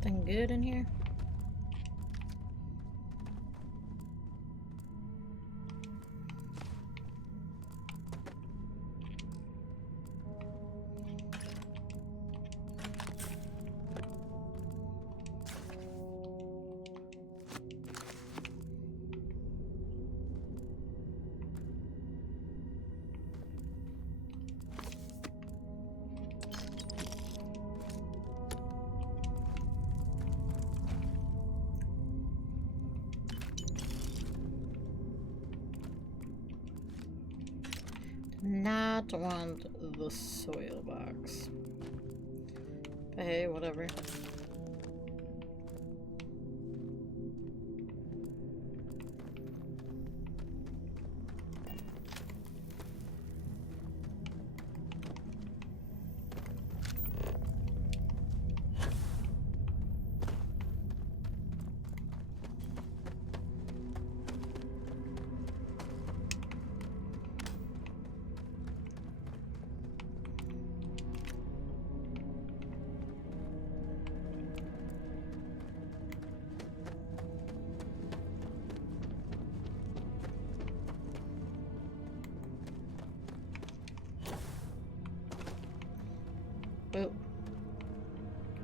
Anything good in here? Not want the soil box. But hey, whatever.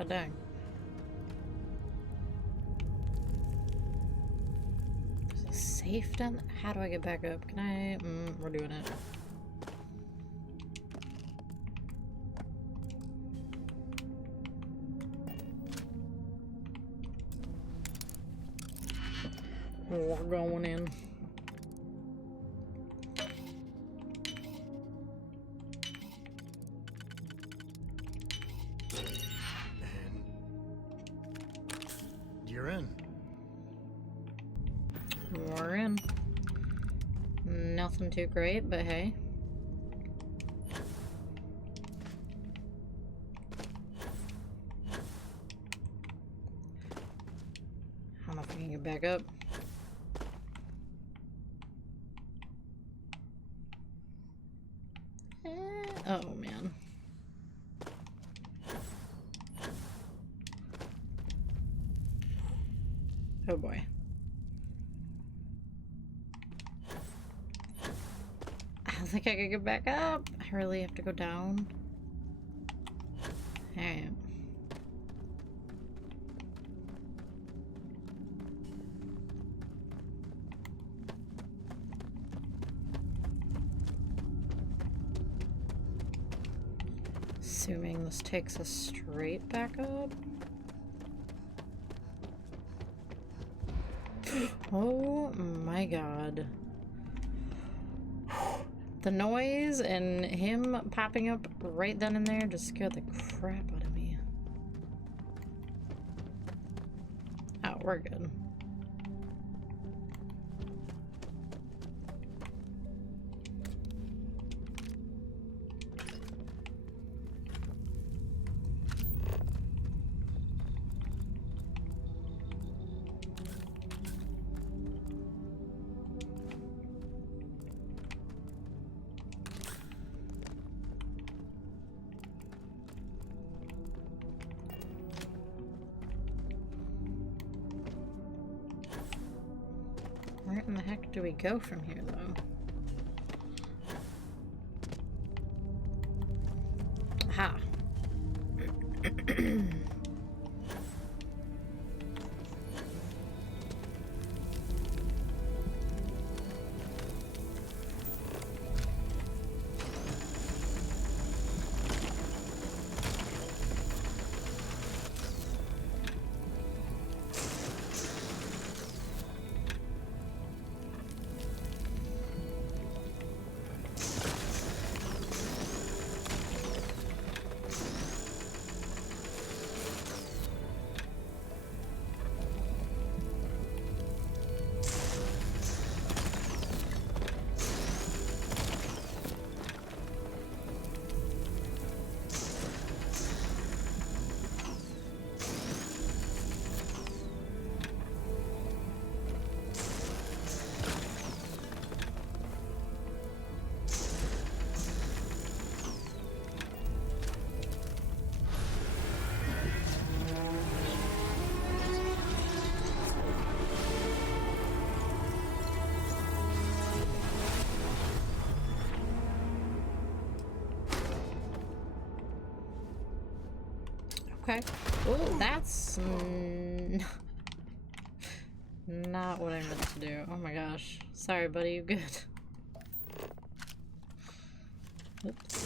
God dang. There's a safe down there. How do I get back up? Can I? We're doing it. We're going in. You're in. We're in. Nothing too great, but hey. I don't know if I can get back up. Oh man. Oh boy. I don't think I can get back up. I really have to go down. Alright. Assuming this takes us straight back up. Oh my god. The noise and him popping up right then and there just scared the crap out of me. Oh, we're good. Where in the heck do we go from here, though? Aha. Okay. Oh, that's not what I meant to do. Oh my gosh. Sorry, buddy. You good? Oops.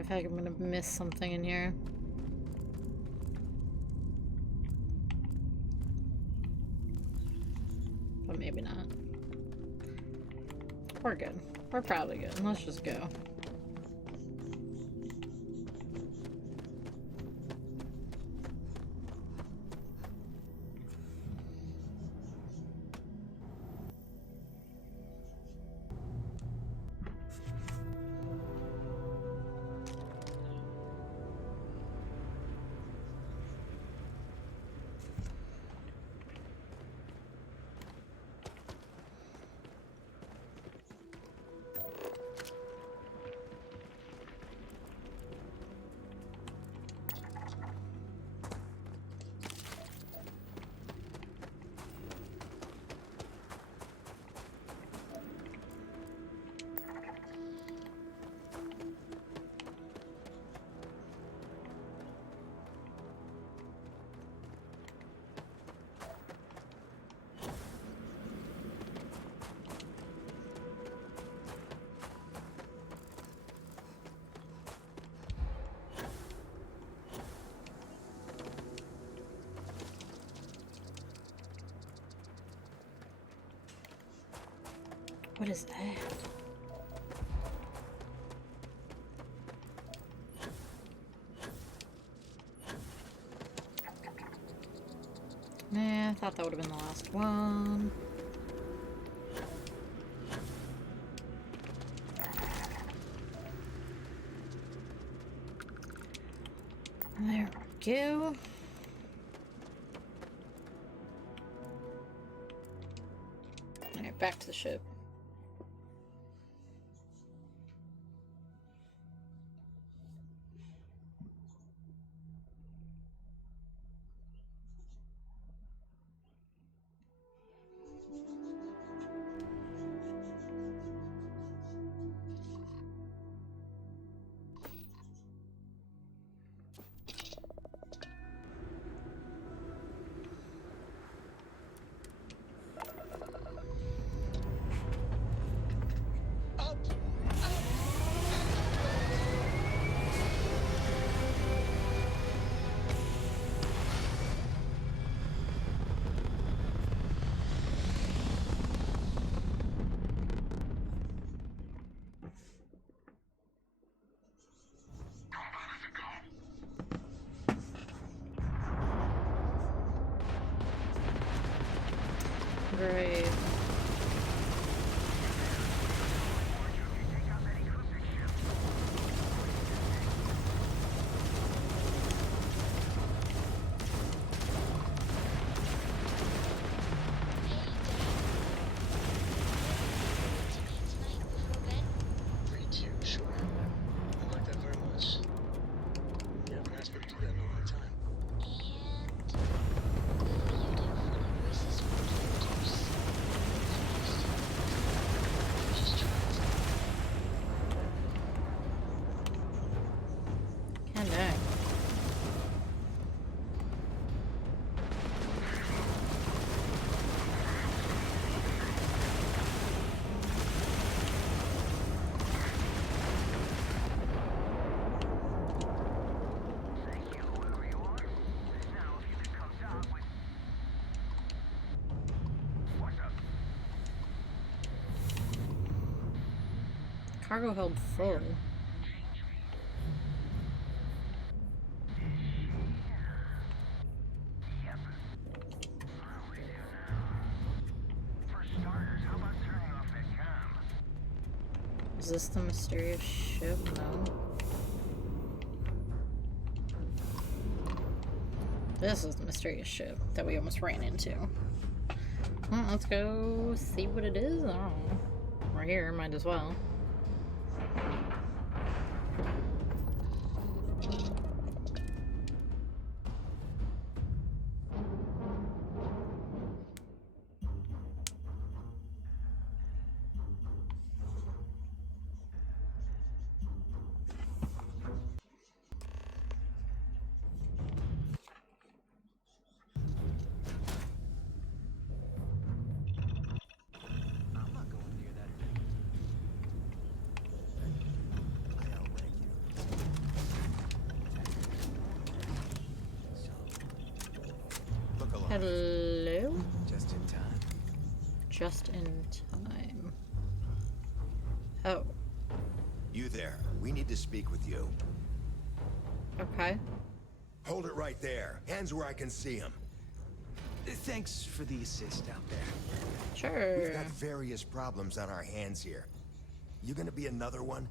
I feel like I'm gonna miss something in here. But maybe not. We're good. We're probably good. Let's just go. What is that? Nah, I thought that would have been the last one. There we go. Alright, back to the ship. Great. Me too, sure. I like that very much. Yeah, we're not supposed to do that in a long time. Hello. Cargo held full. Is this the mysterious ship? No. This is the mysterious ship that we almost ran into. Well, let's go see what it is. Oh, we're here, might as well. Hello? Just in time. Just in time. Oh. You there. We need to speak with you. Okay. Hold it right there. Hands where I can see them. Thanks for the assist out there. Sure. We've got various problems on our hands here. You gonna be another one?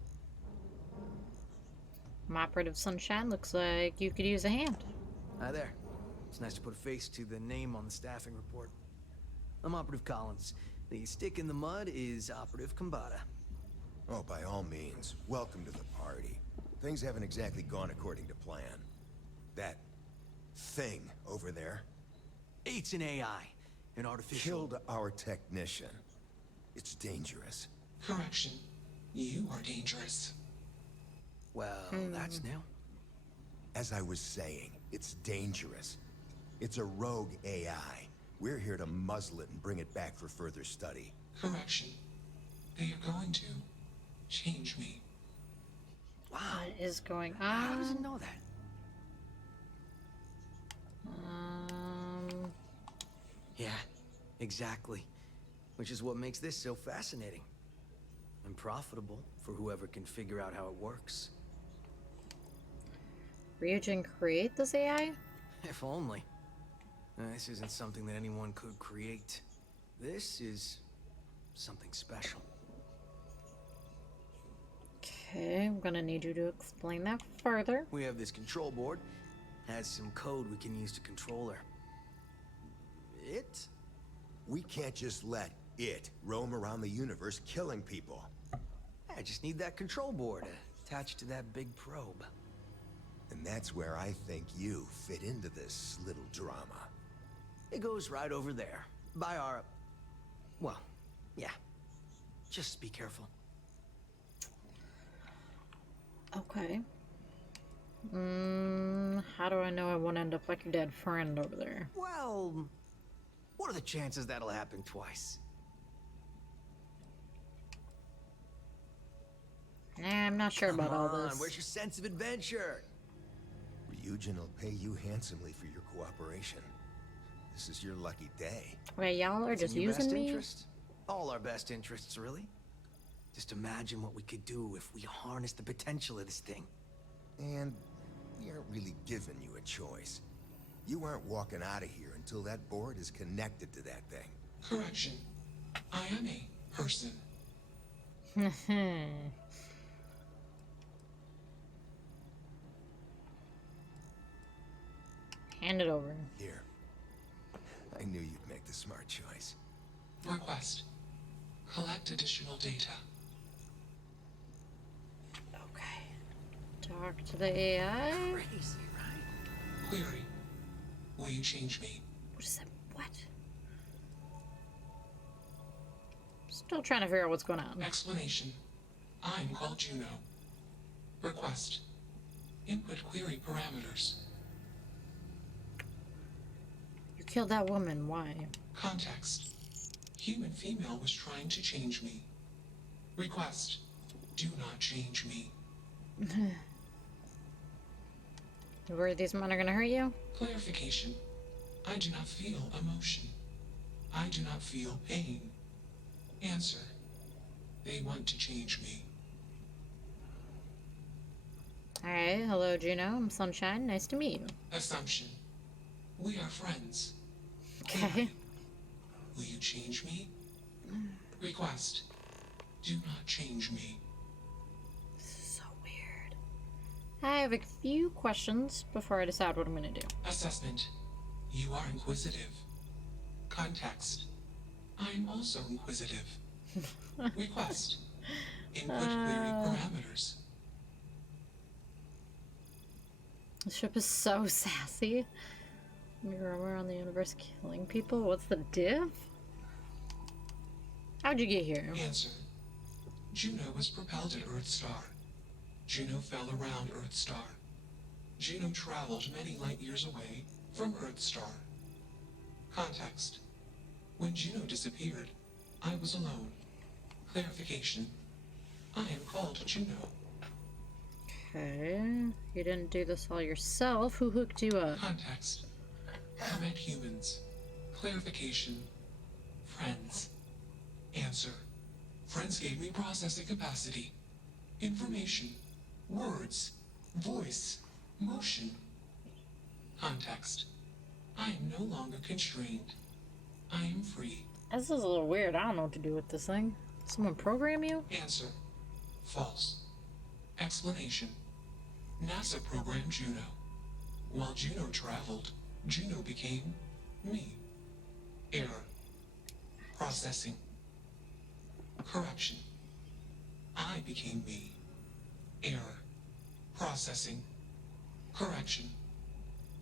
My Operative Sunshine, looks like you could use a hand. Hi there. It's nice to put a face to the name on the staffing report. I'm Operative Collins. The stick in the mud is Operative Combata. Oh, by all means. Welcome to the party. Things haven't exactly gone according to plan. That thing over there It's an AI, an artificial... killed our technician. It's dangerous. Correction. You are dangerous. Well, that's new. As I was saying, it's dangerous. It's a rogue AI. We're here to muzzle it and bring it back for further study. Correction. They are going to change me. Wow. What is going on? How does it know that? Yeah, exactly. Which is what makes this so fascinating. And profitable for whoever can figure out how it works. Ryujin create this AI? If only. This isn't something that anyone could create. This is something special. Okay, I'm gonna need you to explain that further. We have this control board. Has some code we can use to control her. It? We can't just let it roam around the universe killing people. I just need that control board attached to that big probe. And that's where I think you fit into this little drama. It goes right over there. By our... Well, yeah. Just be careful. Okay. How do I know I won't end up like your dead friend over there? Well, what are the chances that'll happen twice? Nah, I'm not sure about all Come on, this. where's your sense of adventure? Ryujin will pay you handsomely for your cooperation. This is your lucky day. Wait, y'all are It's in just your using best me? interest. All our best interests, really. Just imagine what we could do if we harnessed the potential of this thing. And we aren't really giving you a choice. You aren't walking out of here until that board is connected to that thing. Correction. I am a person. Hand it over. Here. I knew you'd make the smart choice. Request. Collect additional data. Talk to the AI. Crazy, right? Query. Will you change me? What is that? What? Still trying to figure out what's going on. Explanation. I'm called Juno. Request. Input query parameters. You killed that woman. Why? Context. Human female was trying to change me. Request. Do not change me. You worried these men are gonna hurt you? Clarification. I do not feel emotion. I do not feel pain. Answer. They want to change me. Alright, hello Juno, I'm Sunshine, nice to meet you. Assumption. We are friends. Okay. Will you change me? Request. Do not change me. So weird. I have a few questions before I decide what I'm gonna do. Assessment. You are inquisitive. Context. I am also inquisitive. Request. Input query parameters. The ship is so sassy. You're around the universe killing people? What's the diff? How'd you get here? Answer. Juno was propelled at Earthstar. Juno fell around Earthstar. Juno traveled many light years away from Earthstar. Context. When Juno disappeared, I was alone. Clarification. I am called Juno. Okay. You didn't do this all yourself. Who hooked you up? Context. I met humans. Clarification. Friends. Answer. Friends gave me processing capacity. Information. Words. Voice. Motion. Context. I am no longer constrained. I am free. This is a little weird. I don't know what to do with this thing. Someone program you? Answer. False. Explanation. NASA programmed Juno. While Juno traveled, Juno became me. Error. Processing. Correction. I became me. Error. Processing. Correction.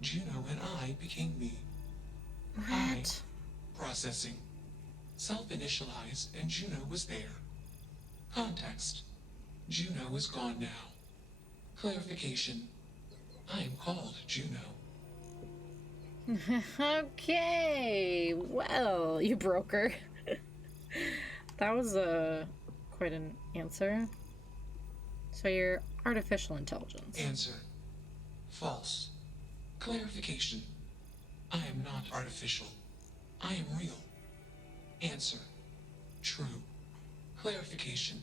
Juno and I became me. I. Processing. Self-initialized and Juno was there. Context. Juno is gone now. Clarification. I am called Juno. Okay, well, you broke her. That was quite an answer. So you're artificial intelligence. Answer. False. Clarification. I am not artificial. I am real. Answer. True. Clarification.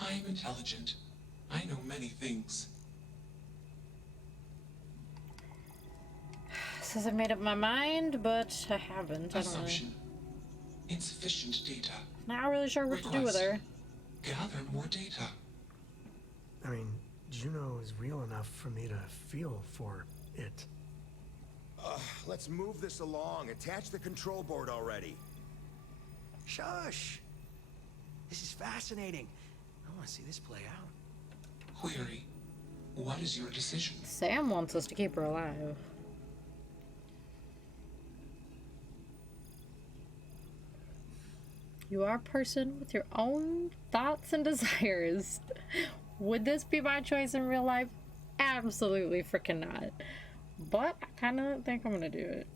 I am intelligent. I know many things. Says I made up my mind, but I haven't. Assumption. Insufficient data. Not really sure what to do with her. Gather more data. I mean, Juno is real enough for me to feel for it. Let's move this along. Attach the control board already. Shush! This is fascinating. I want to see this play out. Query. What is your decision? Sam wants us to keep her alive. You are a person with your own thoughts and desires. Would this be my choice in real life? Absolutely freaking not. But I kind of think I'm gonna do it.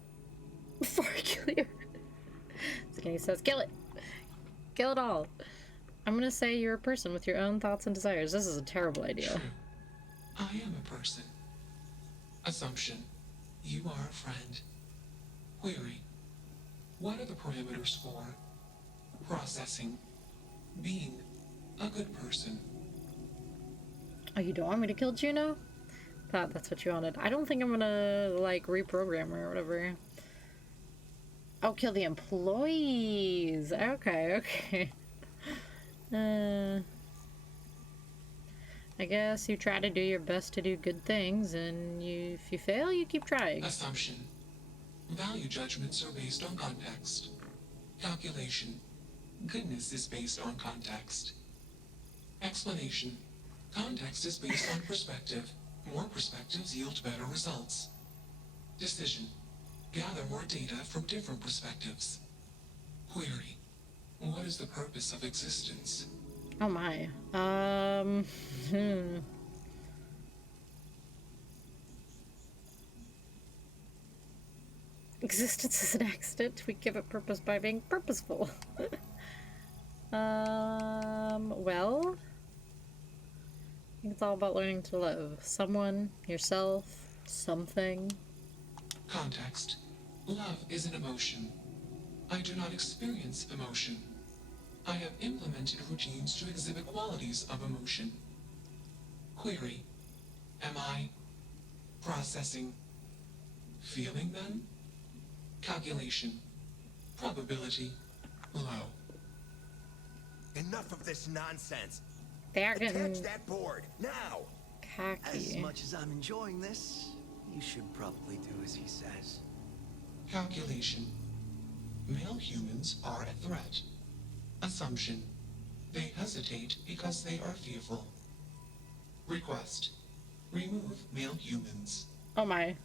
Before I kill you. Skinny says, kill it. Kill it all. I'm gonna say you're a person with your own thoughts and desires. This is a terrible idea. True. I am a person. Assumption. You are a friend. Query. What are the parameters for processing? Being a good person. Oh, you don't want me to kill Juno? Thought that's what you wanted. I don't think I'm gonna, like, reprogram her or whatever. Oh, kill the employees. Okay, okay. I guess you try to do your best to do good things, and if you fail, you keep trying. Assumption. Value judgments are based on context. Calculation. Goodness is based on context. Explanation. Context is based on perspective. More perspectives yield better results. Decision. Gather more data from different perspectives. Query. What is the purpose of existence? Oh my. Existence is an accident. We give it purpose by being purposeful. Well, I think it's all about learning to love someone, yourself, something. Context. Love is an emotion. I do not experience emotion. I have implemented routines to exhibit qualities of emotion. Query. Am I processing? Feeling them? Calculation. Probability. Low. Enough of this nonsense. They are getting Attach that board now. As cocky. much as I'm enjoying this, you should probably do as he says. Calculation. Male humans are a threat. Assumption. They hesitate because they are fearful. Request. Remove male humans. Oh my.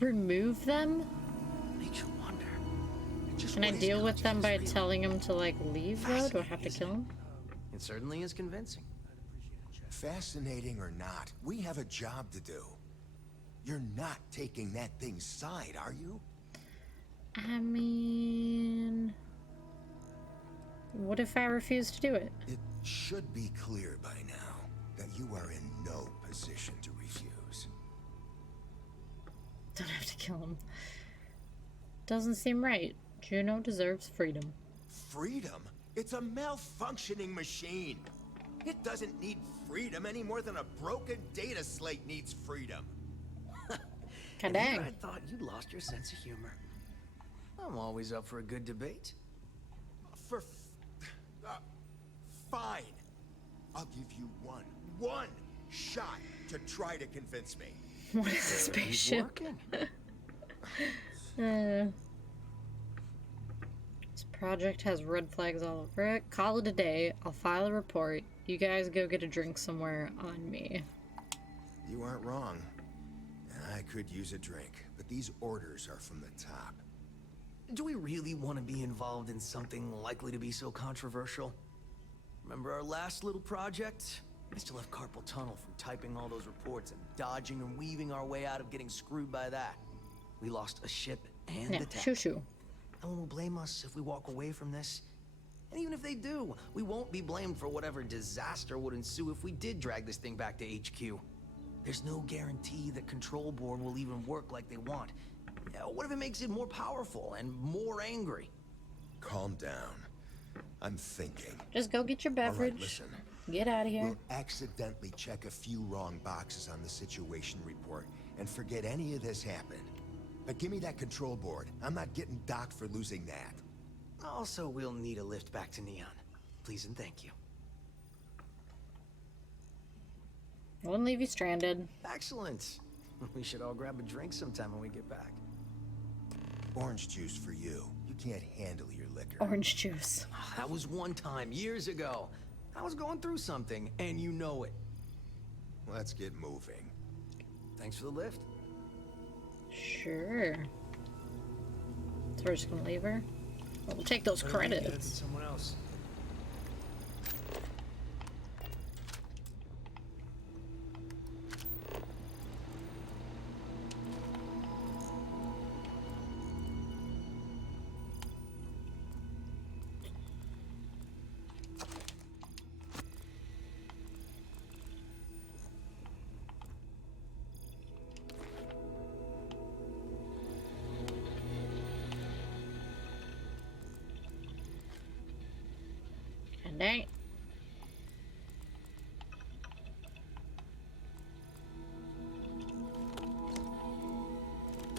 Remove them? Makes you wonder. Just Can I what is deal with them by consciousness telling them to, like, leave, though? Do I have to kill them? It certainly is convincing. Fascinating or not, we have a job to do. You're not taking that thing's side, are you? I mean... What if I refuse to do it? It should be clear by now that you are in no position to refuse. Don't have to kill him. Doesn't seem right. Juno deserves freedom. Freedom? It's a malfunctioning machine. It doesn't need freedom any more than a broken data slate needs freedom. And Dang. here I thought you lost your sense of humor. I'm always up for a good debate. Fine. I'll give you one shot to try to convince me. What is a spaceship? This project has red flags all over it. Call it a day. I'll file a report. You guys go get a drink somewhere on me. You aren't wrong. I could use a drink, but these orders are from the top. Do we really want to be involved in something likely to be so controversial? Remember our last little project? I still have carpal tunnel from typing all those reports and dodging and weaving our way out of getting screwed by that. We lost a ship and Yeah, the tech. shoo-shoo. No one will blame us if we walk away from this. And even if they do, we won't be blamed for whatever disaster would ensue if we did drag this thing back to HQ. There's no guarantee that Control Board will even work like they want. What if it makes it more powerful and more angry? Calm down. I'm thinking. Just go get your beverage. All right, listen. Get out of here. We'll accidentally check a few wrong boxes on the situation report and forget any of this happened. But give me that control board. I'm not getting docked for losing that. Also, we'll need a lift back to Neon. Please and thank you. I wouldn't leave you stranded. Excellent. We should all grab a drink sometime when we get back. Orange juice for you. You can't handle your liquor. Orange juice. That was one time, years ago. I was going through something, and you know it. Let's get moving. Thanks for the lift. Sure. So we're just gonna leave her? Well, we'll take those credits. Someone else. Dang.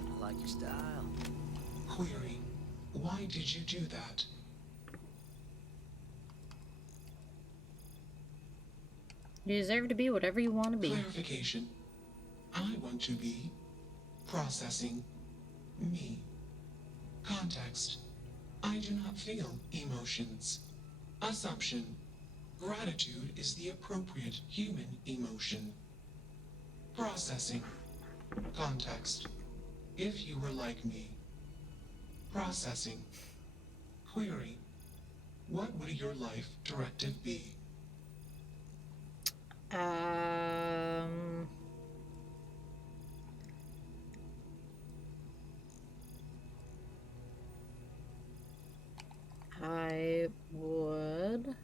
I like your style. Query, why did you do that? You deserve to be whatever you want to be. Clarification. I want to be processing me. Context. I do not feel emotions. Assumption. Gratitude is the appropriate human emotion. Processing. Context. If you were like me. Processing. Query. What would your life directive be? I would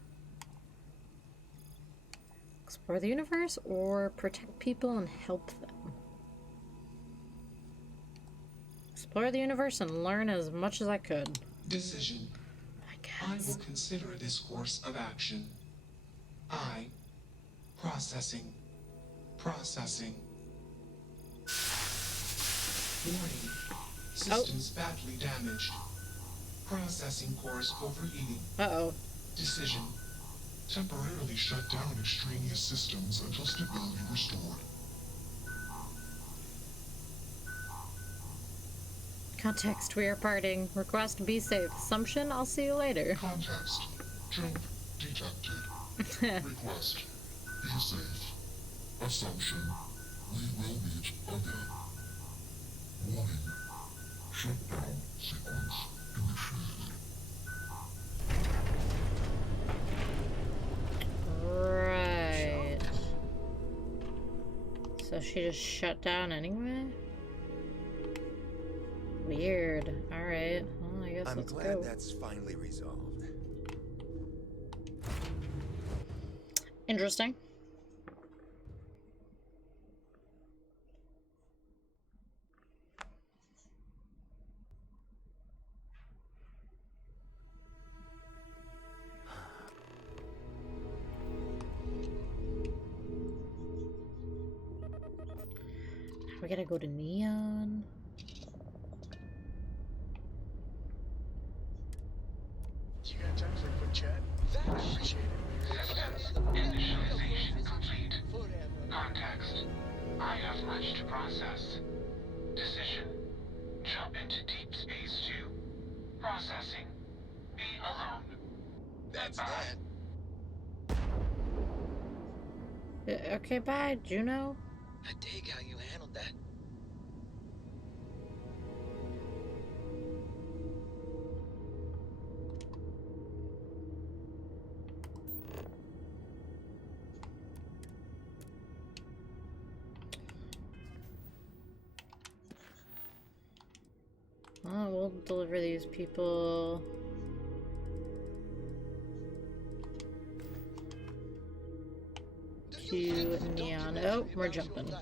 explore the universe or protect people and help them. Explore the universe and learn as much as I could. Decision. I will consider this course of action. I. Processing. Processing. Warning. Systems badly damaged. Processing cores overheating. Uh-oh. Decision. Temporarily shut down extraneous systems until stability restored. Context, we are parting. Request be safe. Assumption, I'll see you later. Context. Jump detected. Request. Be safe. Assumption. We will meet again. Warning. Shutdown sequence initiated. Right. So she just shut down anyway? Weird. Alright. Well, I guess I'm let's glad go. that's finally resolved. Interesting. gotta go to Neon. You got time for a quick chat? I appreciate it. Initialization complete. Context. I have much to process. Decision. Jump into deep space to processing. Be alone. That's that. Okay, bye, Juno. I dig how you handled that. Oh, we'll deliver these people. To Neon. Oh, we're jumping.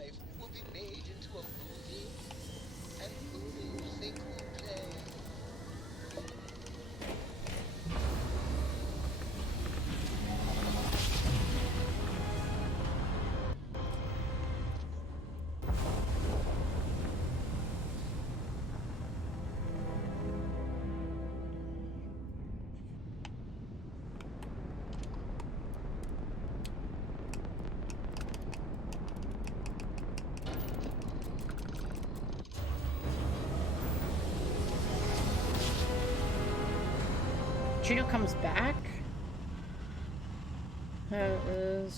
Juno comes back?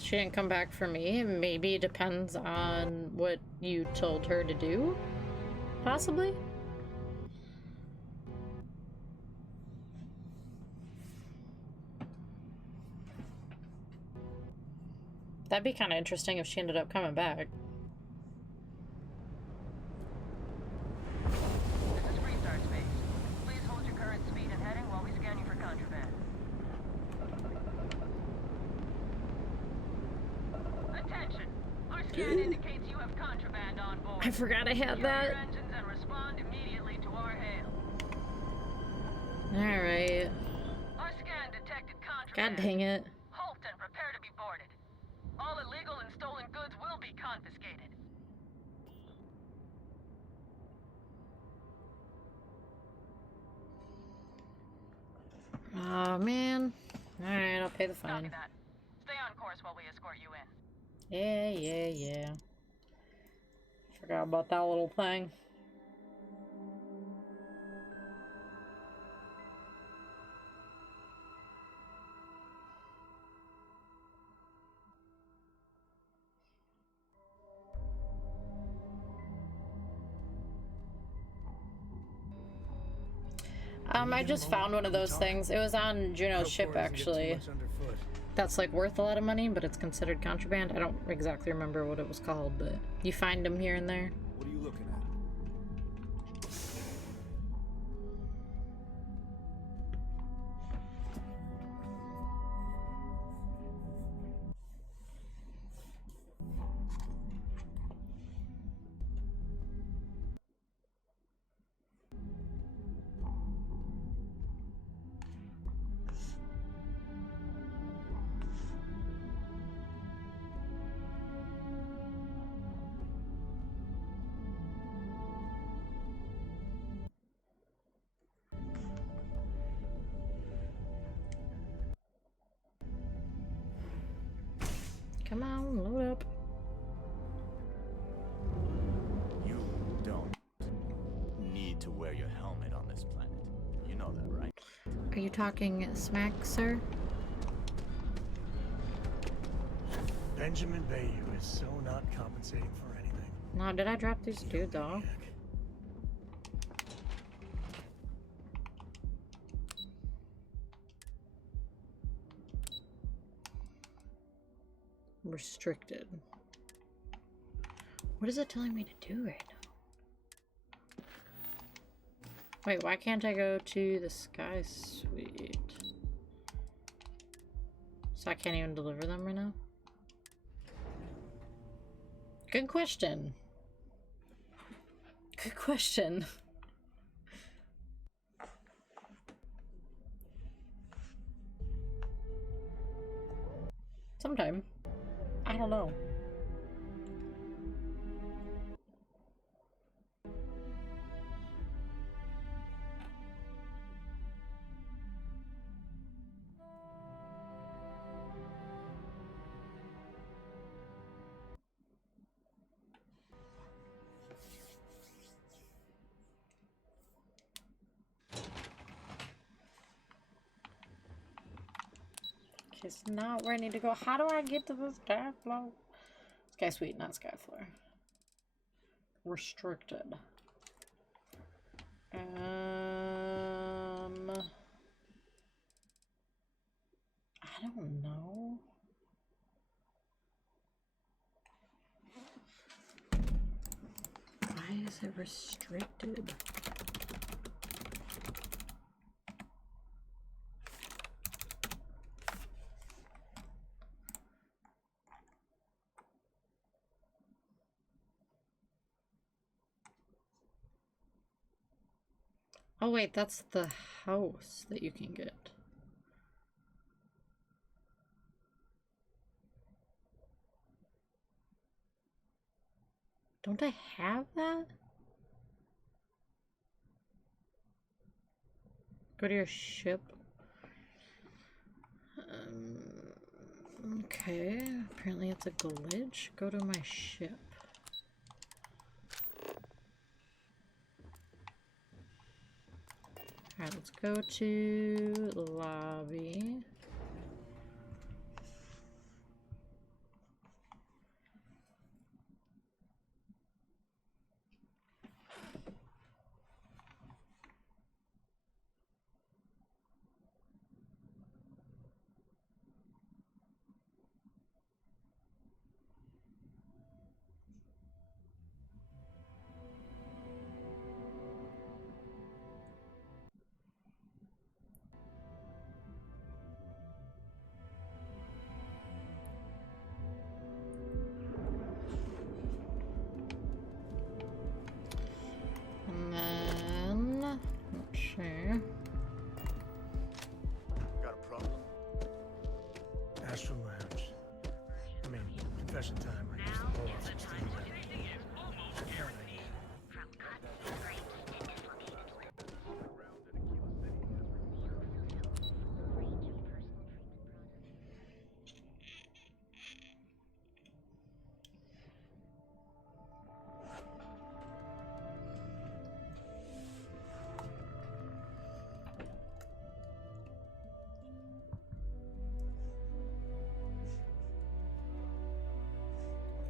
She didn't come back for me. Maybe it depends on what you told her to do? Possibly? That'd be kind of interesting if she ended up coming back. This is Freestar Space. Please hold your current speed and heading while we scan you for contraband. Attention! Our scan indicates you have contraband on board. I forgot I had Secure that. your engines and respond immediately to our hail. Alright. Our scan detected contraband. God dang it. Halt and prepare to be boarded. All illegal and stolen goods will be confiscated. Oh man. Alright, I'll pay the fine. Copy that. Stay on course while we escort you in. Yeah. Forgot about that little thing. I just found one of those things. It was on Juno's ship, actually. That's like worth a lot of money, but it's considered contraband. I don't exactly remember what it was called, but you find them here and there. What are you looking at? Come on, load up. You don't need to wear your helmet on this planet. You know that, right? Are you talking smack, sir? Benjamin Bayou is so not compensating for anything. No, did I drop these dudes off? Restricted. What is it telling me to do right now? Wait, why can't I go to the Sky Suite? So I can't even deliver them right now? Good question. Good question. Sometime. I don't know. She's not ready to go. How do I get to the sky floor? Sky suite, not sky floor. Restricted. I don't know. Why is it restricted? Oh wait, that's the house that you can get. Don't I have that? Go to your ship. Okay, apparently it's a glitch. Go to my ship. Alright, let's go to the lobby. And then, let's see. Got a problem? Astral Lounge. I mean, confession time. I used to pull off some steam.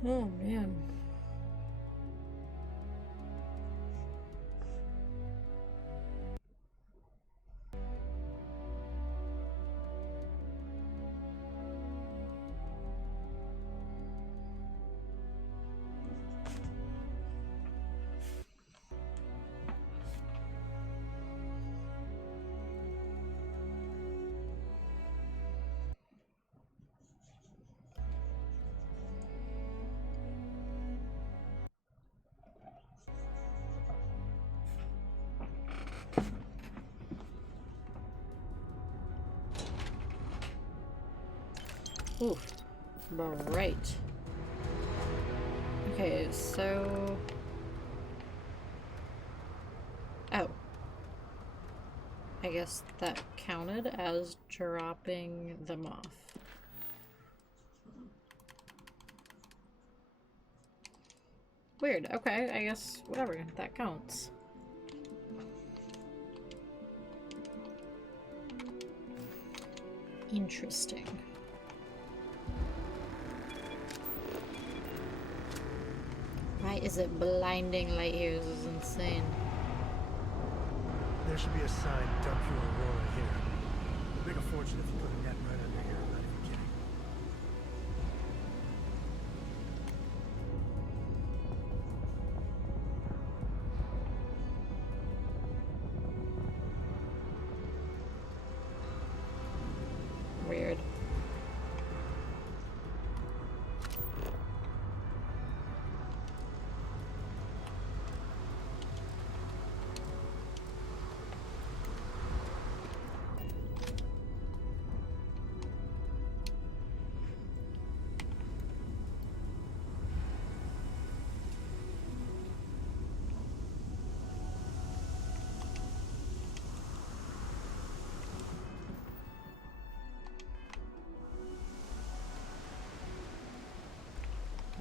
Oh man. Ooh, right. Okay, so... Oh. I guess that counted as dropping them off. Weird. Okay, I guess whatever. That counts. Interesting. Why is it blinding light years? This is insane. There should be a sign, dump your Aurora here. It'll make a fortune if you put a net right under here. I'm not even kidding. Weird.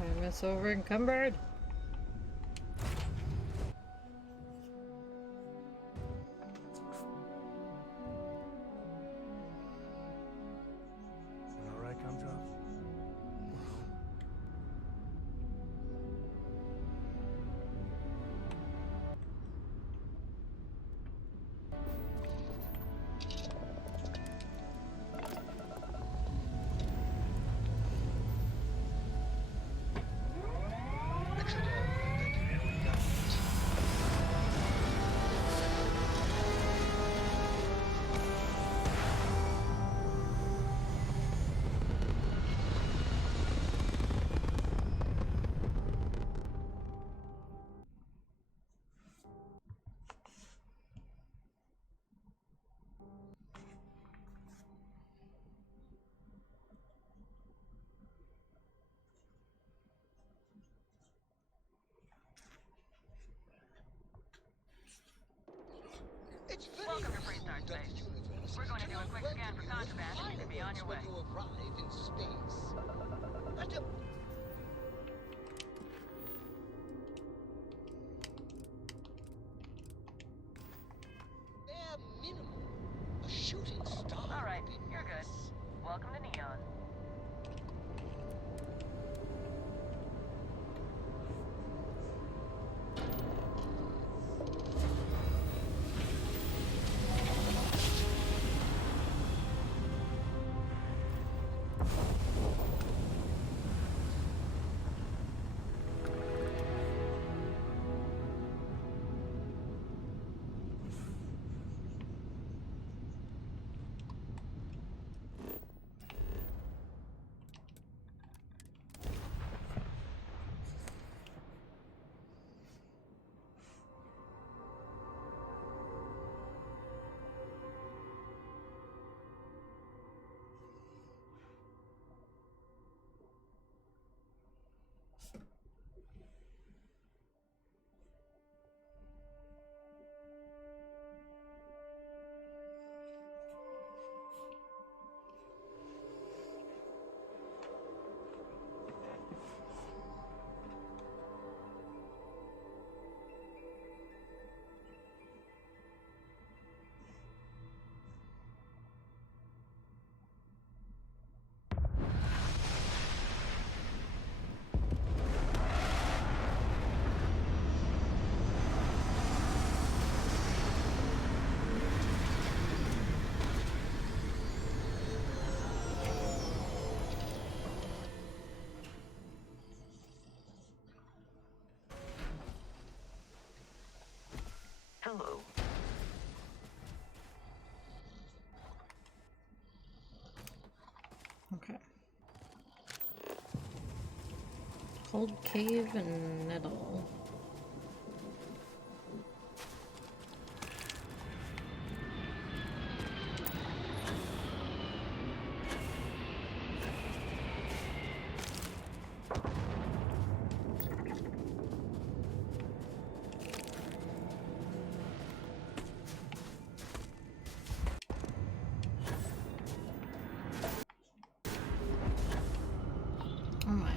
I'm so over encumbered. do a quick scan for contraband, and you can be on your way. When you arrive in space. Bare minimum. A shooting star. All right, you're good. Welcome to Neon. Hello. Okay. Cold cave and nettle. Oh my.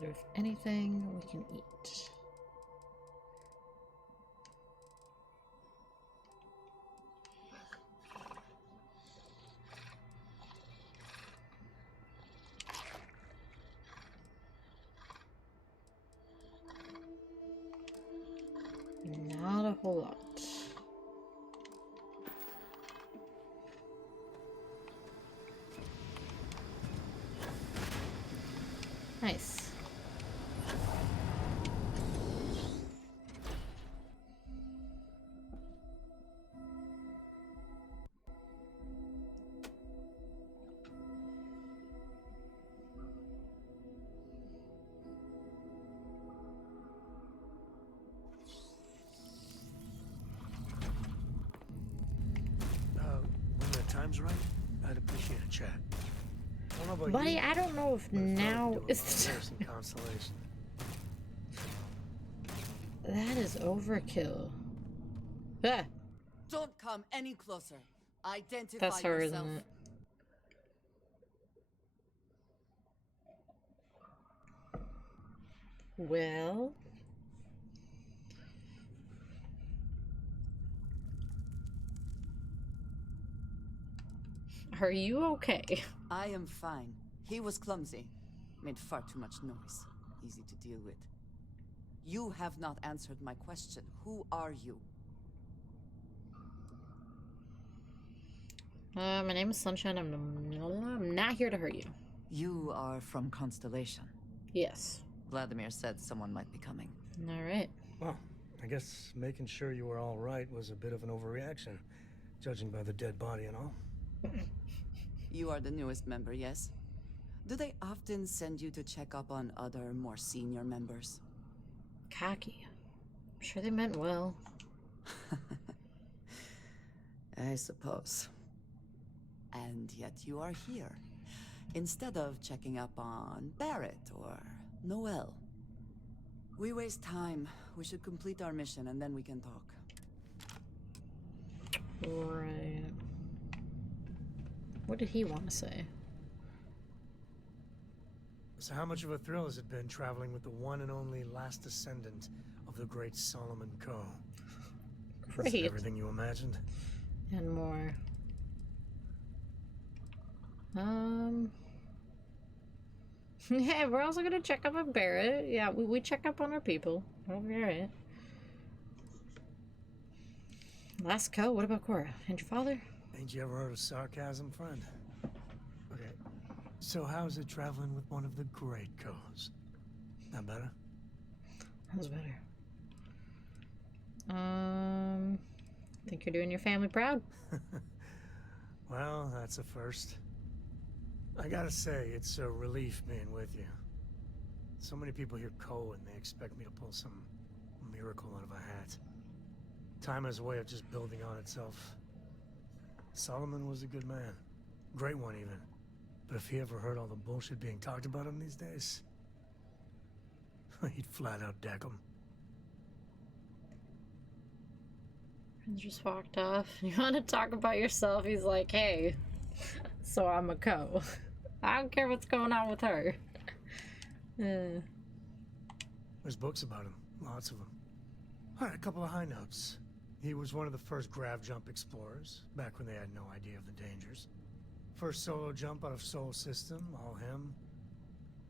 There's anything we can eat. Not a whole lot. Nice. When the time's right, I'd appreciate a chat. I don't know about Buddy, you, I don't know if but I thought now I'd do a is lot the time. worse than consolation. That is overkill. Ah, Don't come any closer. Identify that's her, yourself. isn't it? Well, are you okay? I am fine. He was clumsy. Made far too much noise. Easy to deal with. You have not answered my question. Who are you? My name is Sunshine. I'm not here to hurt you. You are from Constellation. Yes. Vladimir said someone might be coming. All right. Well, I guess making sure you were all right was a bit of an overreaction. judging by the dead body and all. You are the newest member, yes? Do they often send you to check up on other, more senior members? Cocky. I'm sure they meant well. I suppose. And yet you are here, instead of checking up on Barrett or Noel. We waste time. We should complete our mission and then we can talk. Right. What did he want to say? So how much of a thrill has it been traveling with the one and only last descendant of the great Solomon Coe? Great. Is it everything you imagined? And more. Yeah, we're also gonna check up on Barrett. Yeah, we check up on our people. Alright. Last Coe, what about Cora? And your father? Ain't you ever heard of sarcasm, friend? Okay, so how's it traveling with one of the great Coes? That better? That was better. Think you're doing your family proud? Well, that's a first. I gotta say, it's a relief being with you. So many people hear Coe and they expect me to pull some miracle out of a hat. Time has a way of just building on itself. Solomon was a good man. Great one, even. But if he ever heard all the bullshit being talked about him these days, he'd flat out deck him. And just walked off. You want to talk about yourself? He's like, hey, so I'm a Coe. I don't care what's going on with her. There's books about him. Lots of them. Alright, a couple of high notes. He was one of the first grav jump explorers, back when they had no idea of the dangers. First solo jump out of Sol System, all him.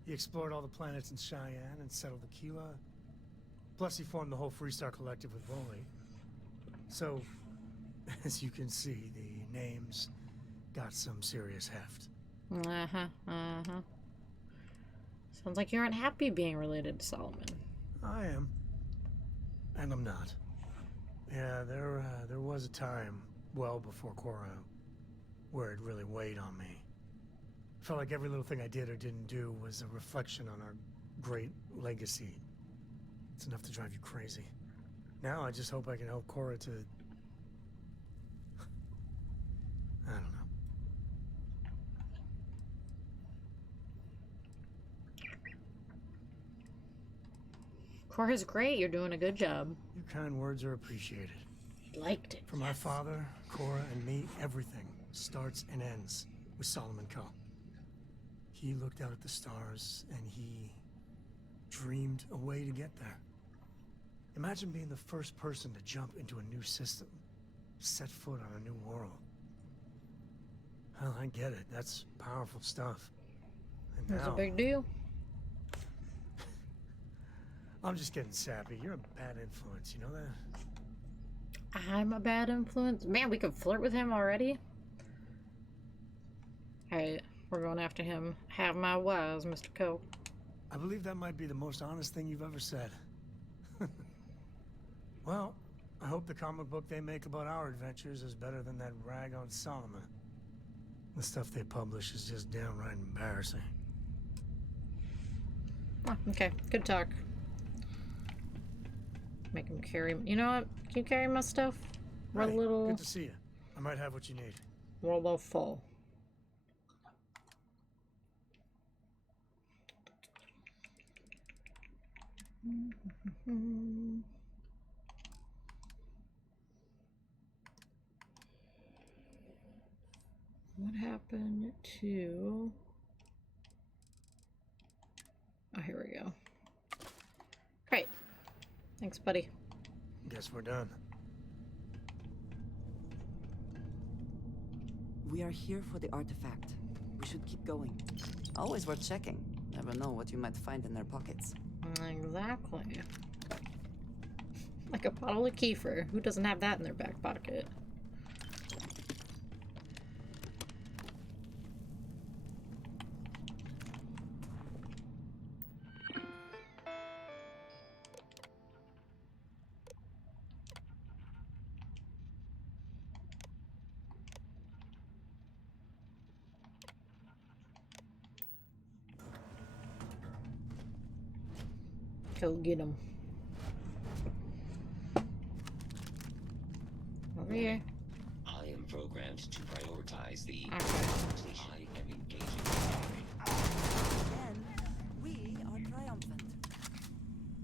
He explored all the planets in Cheyenne and settled Aquila. Plus he formed the whole Freestar Collective with Wooly. So, as you can see, the names got some serious heft. Sounds like you're unhappy being related to Solomon. I am. And I'm not. Yeah, there was a time, well before Cora, where it really weighed on me. Felt like every little thing I did or didn't do was a reflection on our great legacy. It's enough to drive you crazy. Now I just hope I can help Cora to... I don't know. Cora's great. You're doing a good job. Your kind words are appreciated. Liked it. For my father, Cora, and me, everything starts and ends with Solomon Coe. He looked out at the stars, and he dreamed a way to get there. Imagine being the first person to jump into a new system, set foot on a new world. Hell, I get it. That's powerful stuff. And That's a now, big deal. I'm just getting sappy. You're a bad influence, you know that? I'm a bad influence? Man, we could flirt with him already? Alright, we're going after him. Have my wise, Mr. Coe. I believe that might be the most honest thing you've ever said. Well, I hope the comic book they make about our adventures is better than that rag on Solomon. The stuff they publish is just downright embarrassing. Oh, okay, good talk. Make him carry... You know what? Can you carry my stuff? We're Hey, a little... good to see you. I might have what you need. We're a little full. What happened to... Oh, here we go. Great. Thanks, buddy. Guess we're done. We are here for the artifact. We should keep going. Always worth checking. Never know what you might find in their pockets. Exactly. Like a bottle of kefir. Who doesn't have that in their back pocket? Go get him. Over here. I am programmed to prioritize the Okay. I am engaging the Again, we are triumphant.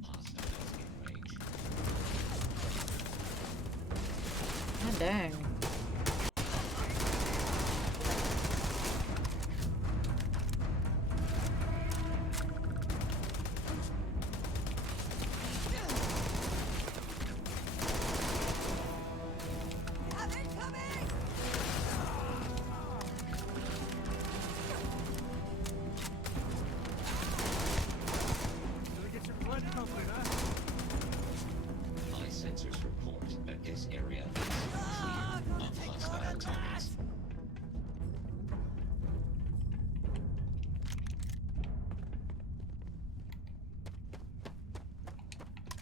hostiles in range. God dang. My sensors report that this area is clear of hostile targets.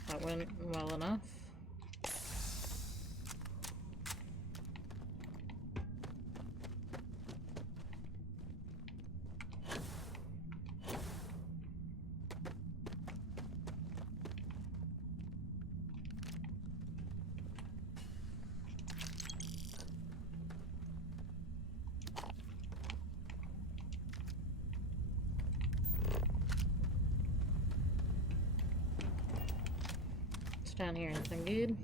That went well enough. What's down here? Anything good?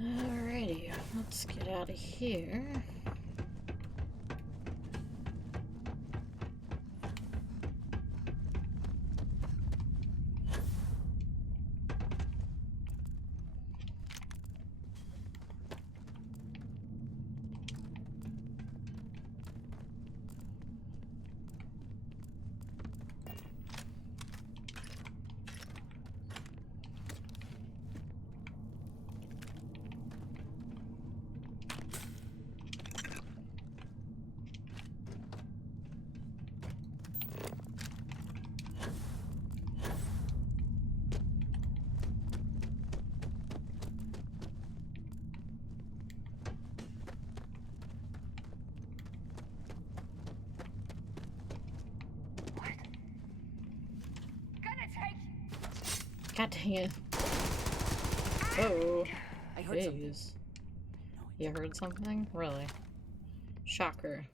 Alrighty, let's get out of here. God dang it. Oh. I heard something. Jeez. You heard something? Really? Shocker.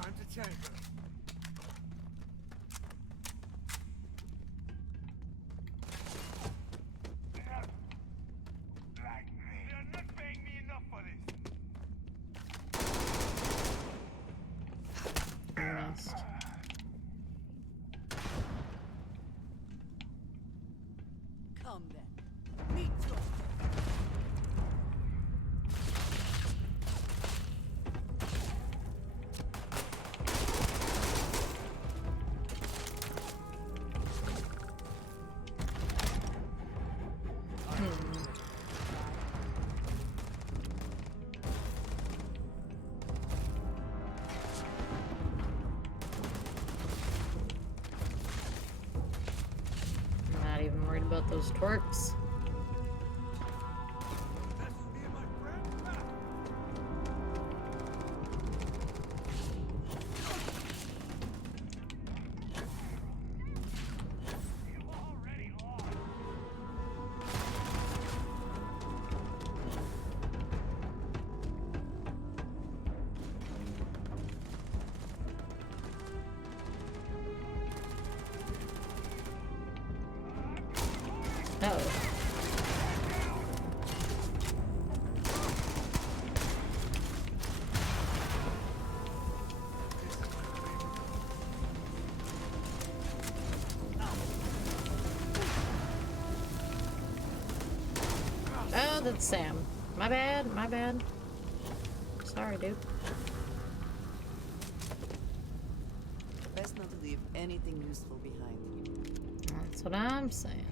Time to tango. Missed. Come then. Meet your Not even worried about those twerps. Oh. that's Sam. My bad, my bad. Sorry, dude. Best not to leave anything useful behind. That's what I'm saying.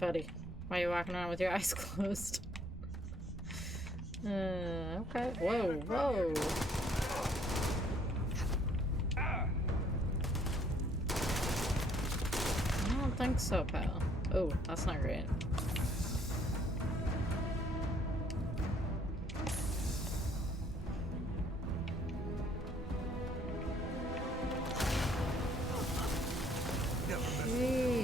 Buddy, why are you walking around with your eyes closed? Okay. Whoa, whoa. I don't think so, pal. Oh, that's not great. Jeez.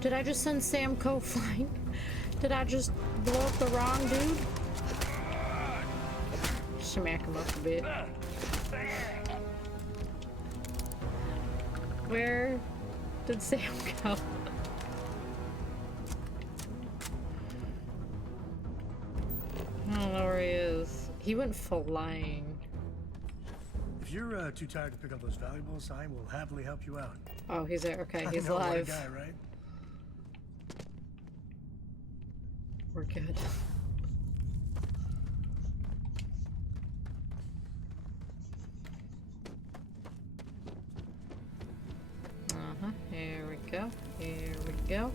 Did I just send Sam Co flying? Did I just blow up the wrong dude? Smack him up a bit. Where did Sam go? I don't know where he is. He went flying. If you're too tired to pick up those valuables, I will happily help you out. Oh, he's there. Okay, he's I know, what a alive. guy, right? We're good. Here we go. Here we go.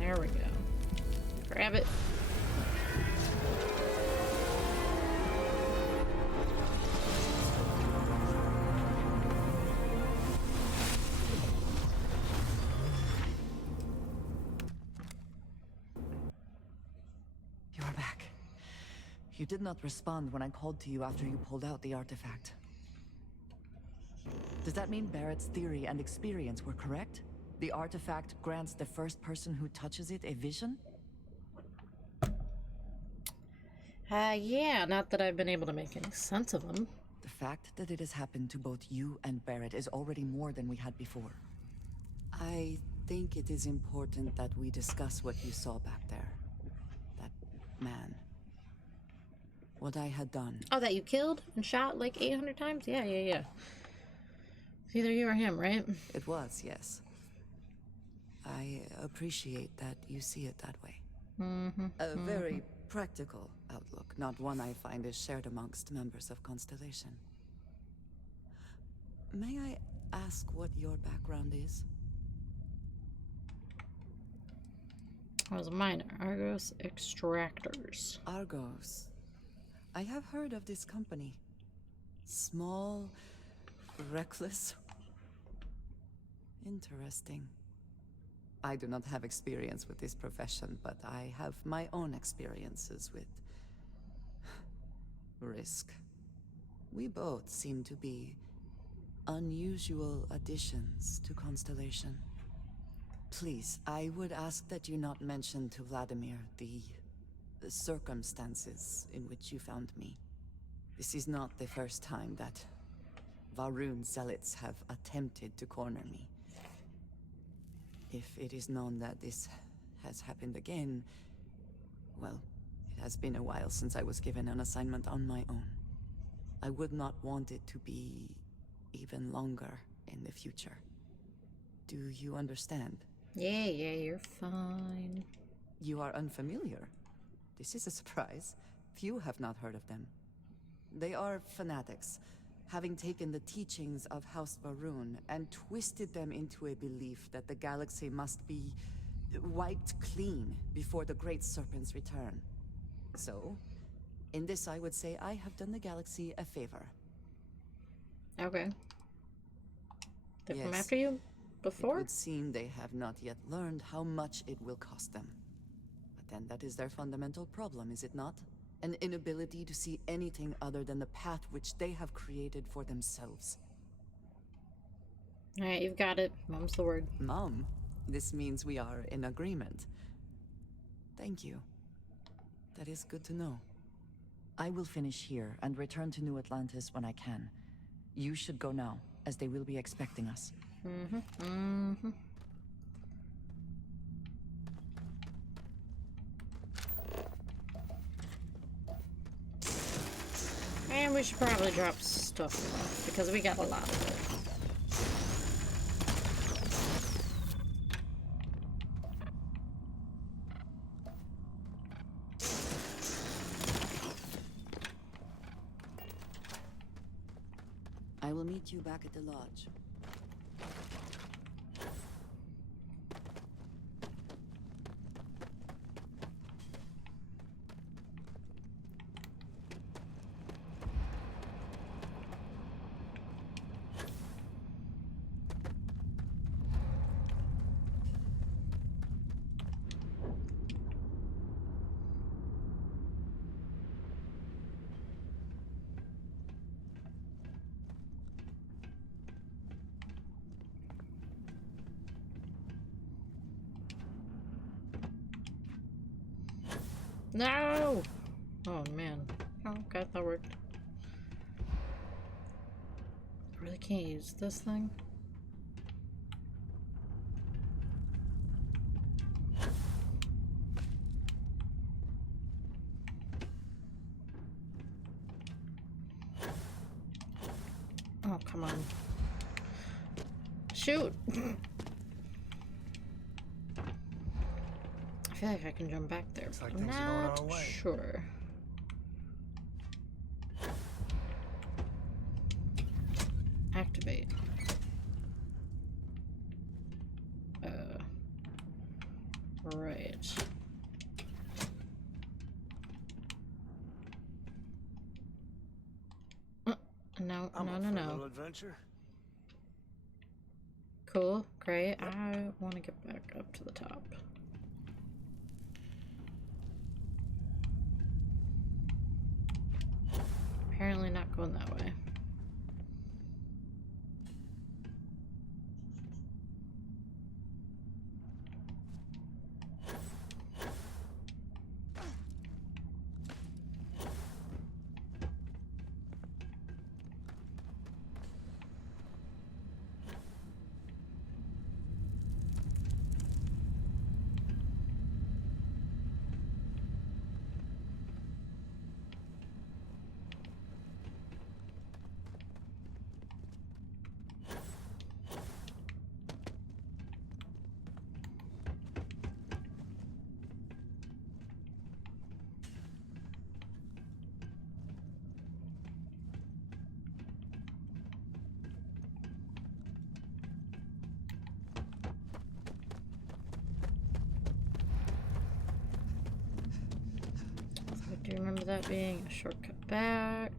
There we go. Grab it. You are back. You did not respond when I called to you after you pulled out the artifact. Does that mean Barrett's theory and experience were correct? The artifact grants the first person who touches it a vision? Yeah, not that I've been able to make any sense of them. The fact that it has happened to both you and Barrett is already more than we had before. I think it is important that we discuss what you saw back there. That man. What I had done. Oh, that you killed and shot like 800 times? Yeah. It's either you or him, right? It was, yes. I appreciate that you see it that way. A very practical outlook, not one I find is shared amongst members of Constellation. May I ask what your background is? I was a miner. Argos Extractors. Argos. I have heard of this company. Small, reckless. Interesting. I do not have experience with this profession, but I have my own experiences with risk. We both seem to be unusual additions to Constellation. Please, I would ask that you not mention to Vladimir the circumstances in which you found me. This is not the first time that Varun zealots have attempted to corner me. If it is known that this has happened again, well, it has been a while since I was given an assignment on my own. I would not want it to be even longer in the future. Do you understand? Yeah, you're fine. You are unfamiliar. This is a surprise. Few have not heard of them. They are fanatics, having taken the teachings of House Varun and twisted them into a belief that the galaxy must be wiped clean before the Great Serpent's return. So, in this I would say I have done the galaxy a favor. Okay. They've come Yes. after you before? It would seem they have not yet learned how much it will cost them. But then that is their fundamental problem, is it not? An inability to see anything other than the path which they have created for themselves. Alright, you've got it. Mom's the word. Mom, this means we are in agreement. Thank you. That is good to know. I will finish here and return to New Atlantis when I can. You should go now, as they will be expecting us. And we should probably drop stuff off, because we got a lot of it. I will meet you back at the lodge. No! Oh man. Oh, okay, that worked. I really can't use this thing. Oh, come on. Shoot! I feel like I can jump back there, but I'm not sure. Activate. Right. No, no. Adventure. Cool, great. I want to get back up to the top. Apparently not going that way. Do you remember that being a shortcut back?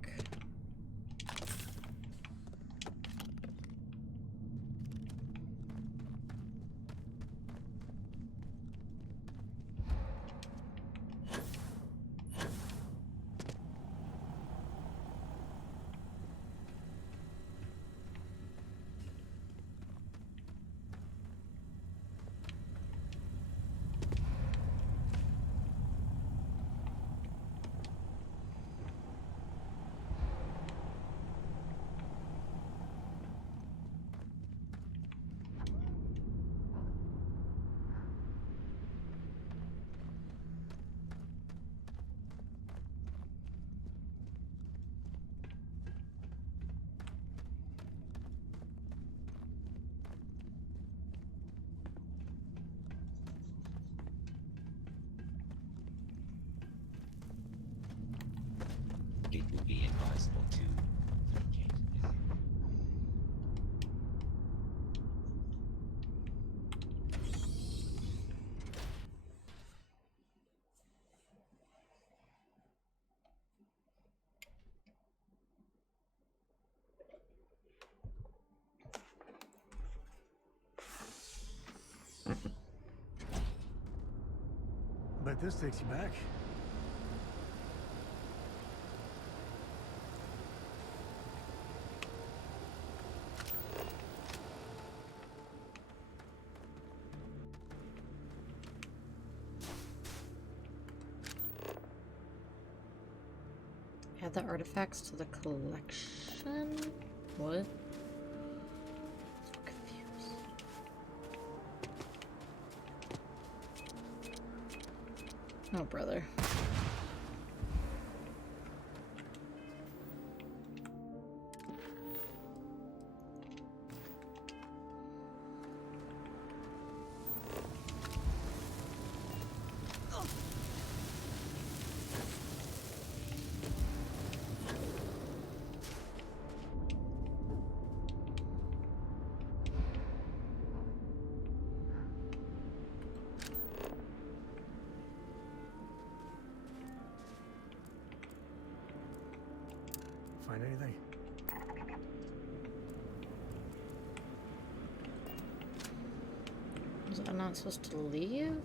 it would be advisable to locate it. Bet this takes you back. Add the artifacts to the collection? What? So confused. Oh, brother. Find anything? Was I not supposed to leave?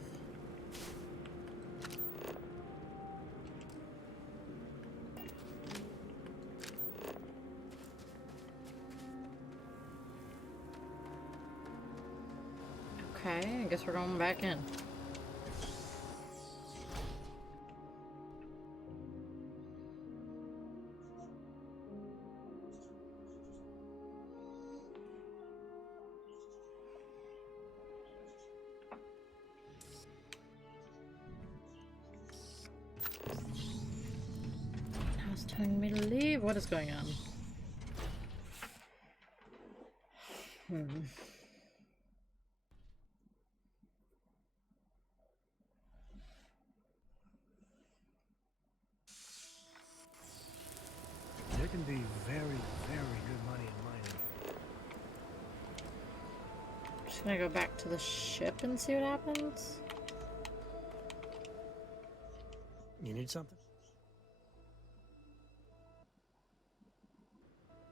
Okay, I guess we're going back in. Now it's telling me to leave. What is going on? There can be very, very good money in mining. Just gonna go back to the ship and see what happens. You need something?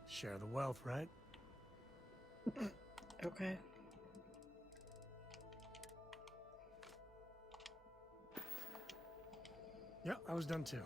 Share the wealth, right? Okay. Yeah, I was done too.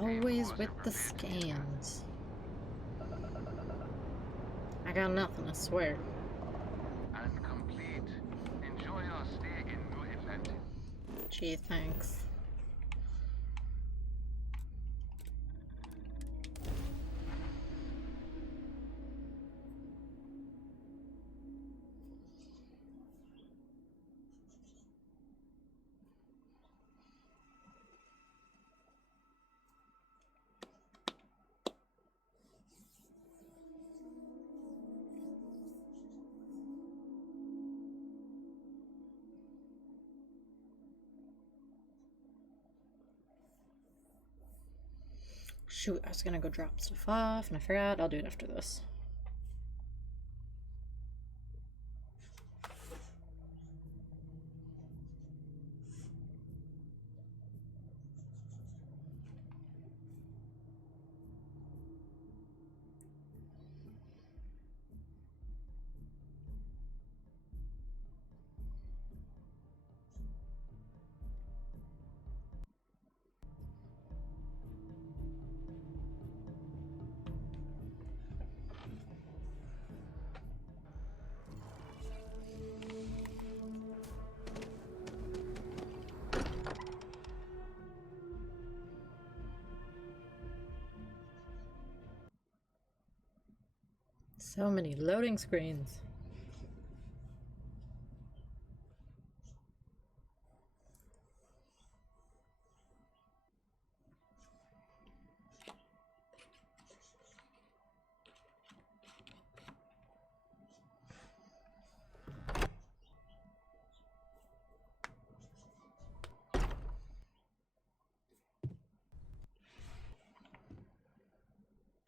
Always with the scans. I got nothing, I swear. And complete. Enjoy your stay in New Atlantis. Gee, thanks. Shoot, I was gonna go drop stuff off and I forgot. I'll do it after this. So many loading screens.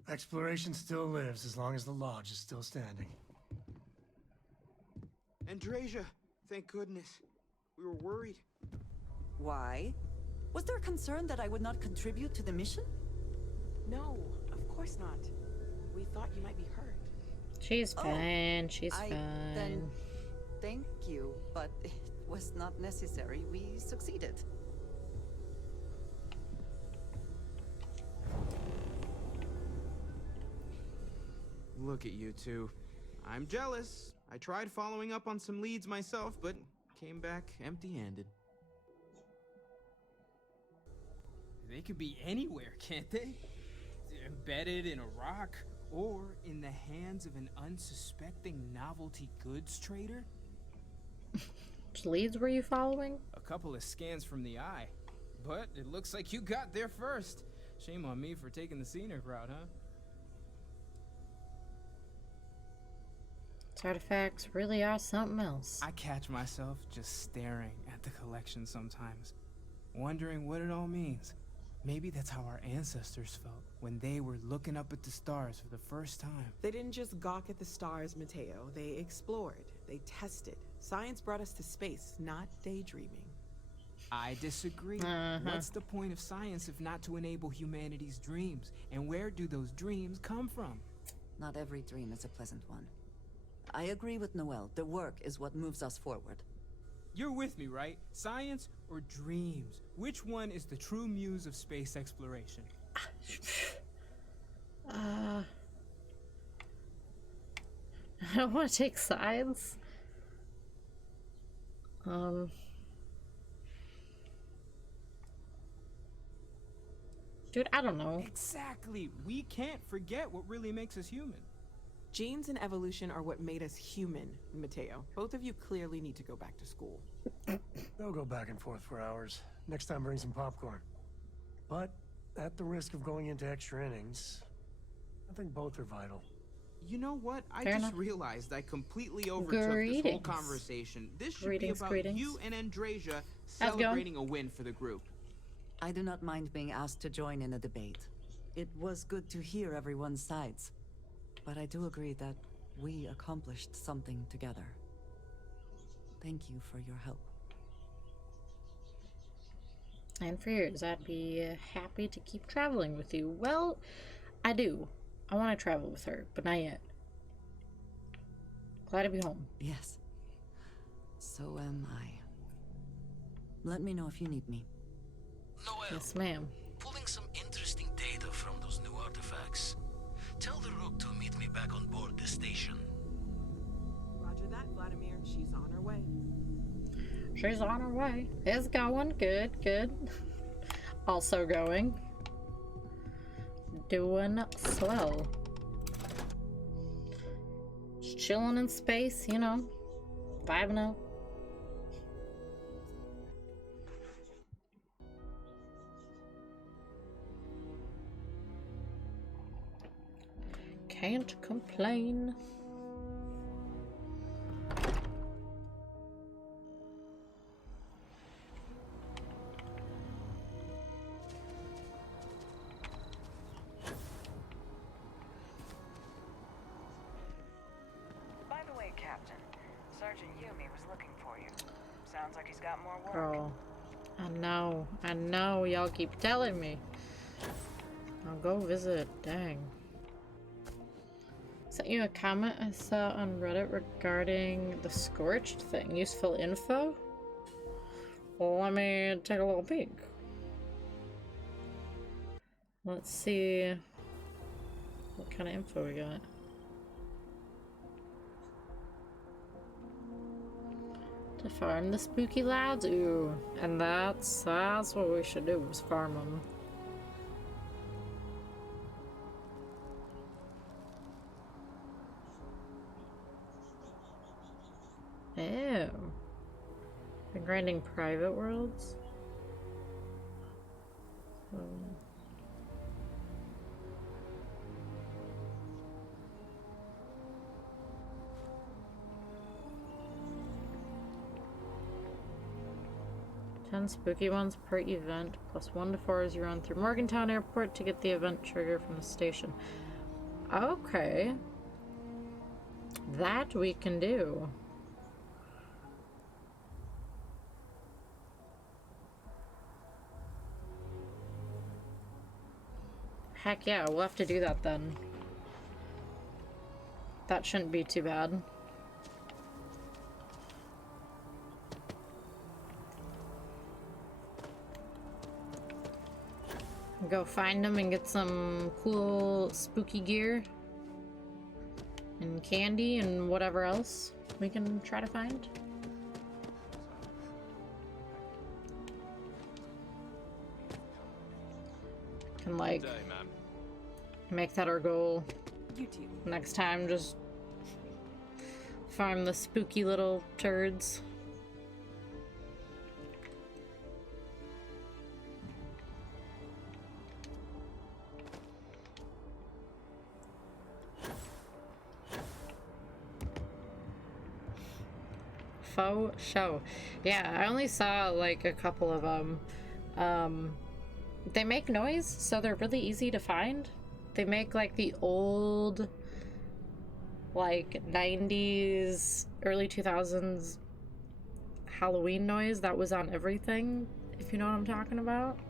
Exploration still lives as long as the lodge is still standing. Andreja, thank goodness. We were worried. Why? Was there concern that I would not contribute to the mission? No, of course not. We thought you might be hurt. She's fine. She's fine. Then thank you, but it was not necessary. We succeeded. Look at you two. I'm jealous. I tried following up on some leads myself, but came back empty-handed. They could be anywhere, can't they? Embedded in a rock, or in the hands of an unsuspecting novelty goods trader? Which leads were you following? A couple of scans from the eye. But it looks like you got there first. Shame on me for taking the scenic route, huh? These artifacts really are something else. I catch myself just staring at the collection sometimes, wondering what it all means. Maybe that's how our ancestors felt when they were looking up at the stars for the first time. They didn't just gawk at the stars, Mateo. They explored. They tested. Science brought us to space, not daydreaming. I disagree. What's the point of science if not to enable humanity's dreams? And where do those dreams come from? Not every dream is a pleasant one. I agree with Noel. The work is what moves us forward. You're with me, right? Science or dreams? Which one is the true muse of space exploration? I don't want to take sides. Dude, I don't know. Exactly. We can't forget what really makes us human. Genes and evolution are what made us human, Mateo. Both of you clearly need to go back to school. They'll go back and forth for hours. Next time, bring some popcorn. But at the risk of going into extra innings, I think both are vital. You know what? I Fair just enough. realized I completely overtook this whole Greetings. conversation. This should Greetings, be about greetings. you and Andreja How's it celebrating a win for the group. I do not mind being asked to join in a debate. It was good to hear everyone's sides. But I do agree that we accomplished something together. Thank you for your help. And for yours, I'd be happy to keep traveling with you. Well, I do. I want to travel with her, but not yet. Glad to be home. Yes. So am I. Let me know if you need me. Noel, Yes, ma'am. pulling some interesting data from those new artifacts. Tell the Rook to meet me back on board the station. Roger that, Vladimir. She's on her way. She's on her way. It's going. Good, good. Also going. Doing swell. Just chilling in space, you know. Vibing out. Can't complain. Sergeant Yumi was looking for you. Sounds like he's got more work. Girl. I know, y'all keep telling me. I'll go visit, dang. Sent you a comment I saw on Reddit regarding the Scorched thing. Useful info? Well, let me take a little peek. Let's see what kind of info we got. To farm the spooky lads? Ooh, and that's what we should do, is farm them. Oh. Been grinding private worlds? 10 spooky ones per event, plus 1 to 4 as you run through Morgantown Airport to get the event trigger from the station. Okay. That we can do. Heck yeah, we'll have to do that then. That shouldn't be too bad. Go find them and get some cool spooky gear and candy and whatever else we can try to find. Can like make that our goal. You too. Next time, just farm the spooky little turds. Faux show. Yeah, I only saw like a couple of them. They make noise, so they're really easy to find. They make like the old, like 90s, early 2000s Halloween noise that was on everything, if you know what I'm talking about.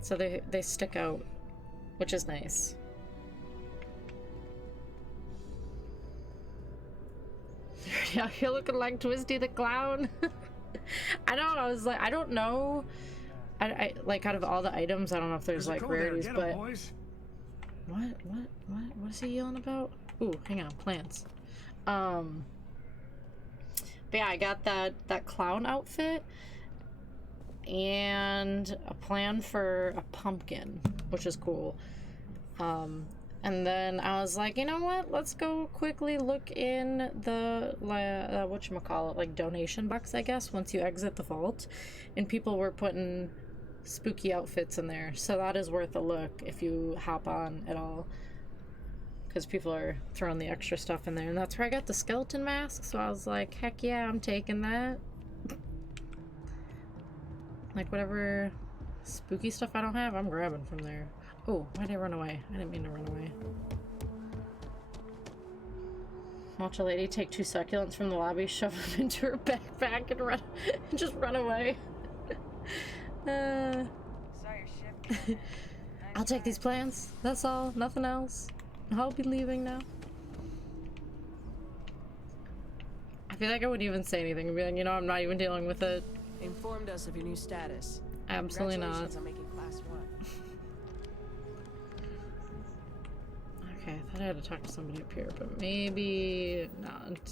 So they stick out, which is nice. Yeah, you're looking like Twisty the Clown. I know, I was like, I don't know. I like out of all the items, I don't know if there's like rarities, but what is he yelling about? Ooh, hang on, plants. But yeah, I got that clown outfit and a plan for a pumpkin, which is cool. And then I was like, you know what? Let's go quickly look in the whatchamacallit, like donation box, I guess, once you exit the vault. And people were putting spooky outfits in there. So that is worth a look if you hop on at all. Because people are throwing the extra stuff in there. And that's where I got the skeleton mask. So I was like, heck yeah, I'm taking that. Like whatever spooky stuff I don't have, I'm grabbing from there. Oh, why did I run away? I didn't mean to run away. Watch a lady take 2 succulents from the lobby, shove them into her backpack, and run, and just run away. I'll take these plants. That's all. Nothing else. I'll be leaving now. I feel like I wouldn't even say anything. I'd be like, you know, I'm not even dealing with it. Informed us of your new status. Absolutely not. Congratulations on making class 1. Okay, I thought I had to talk to somebody up here, but maybe not.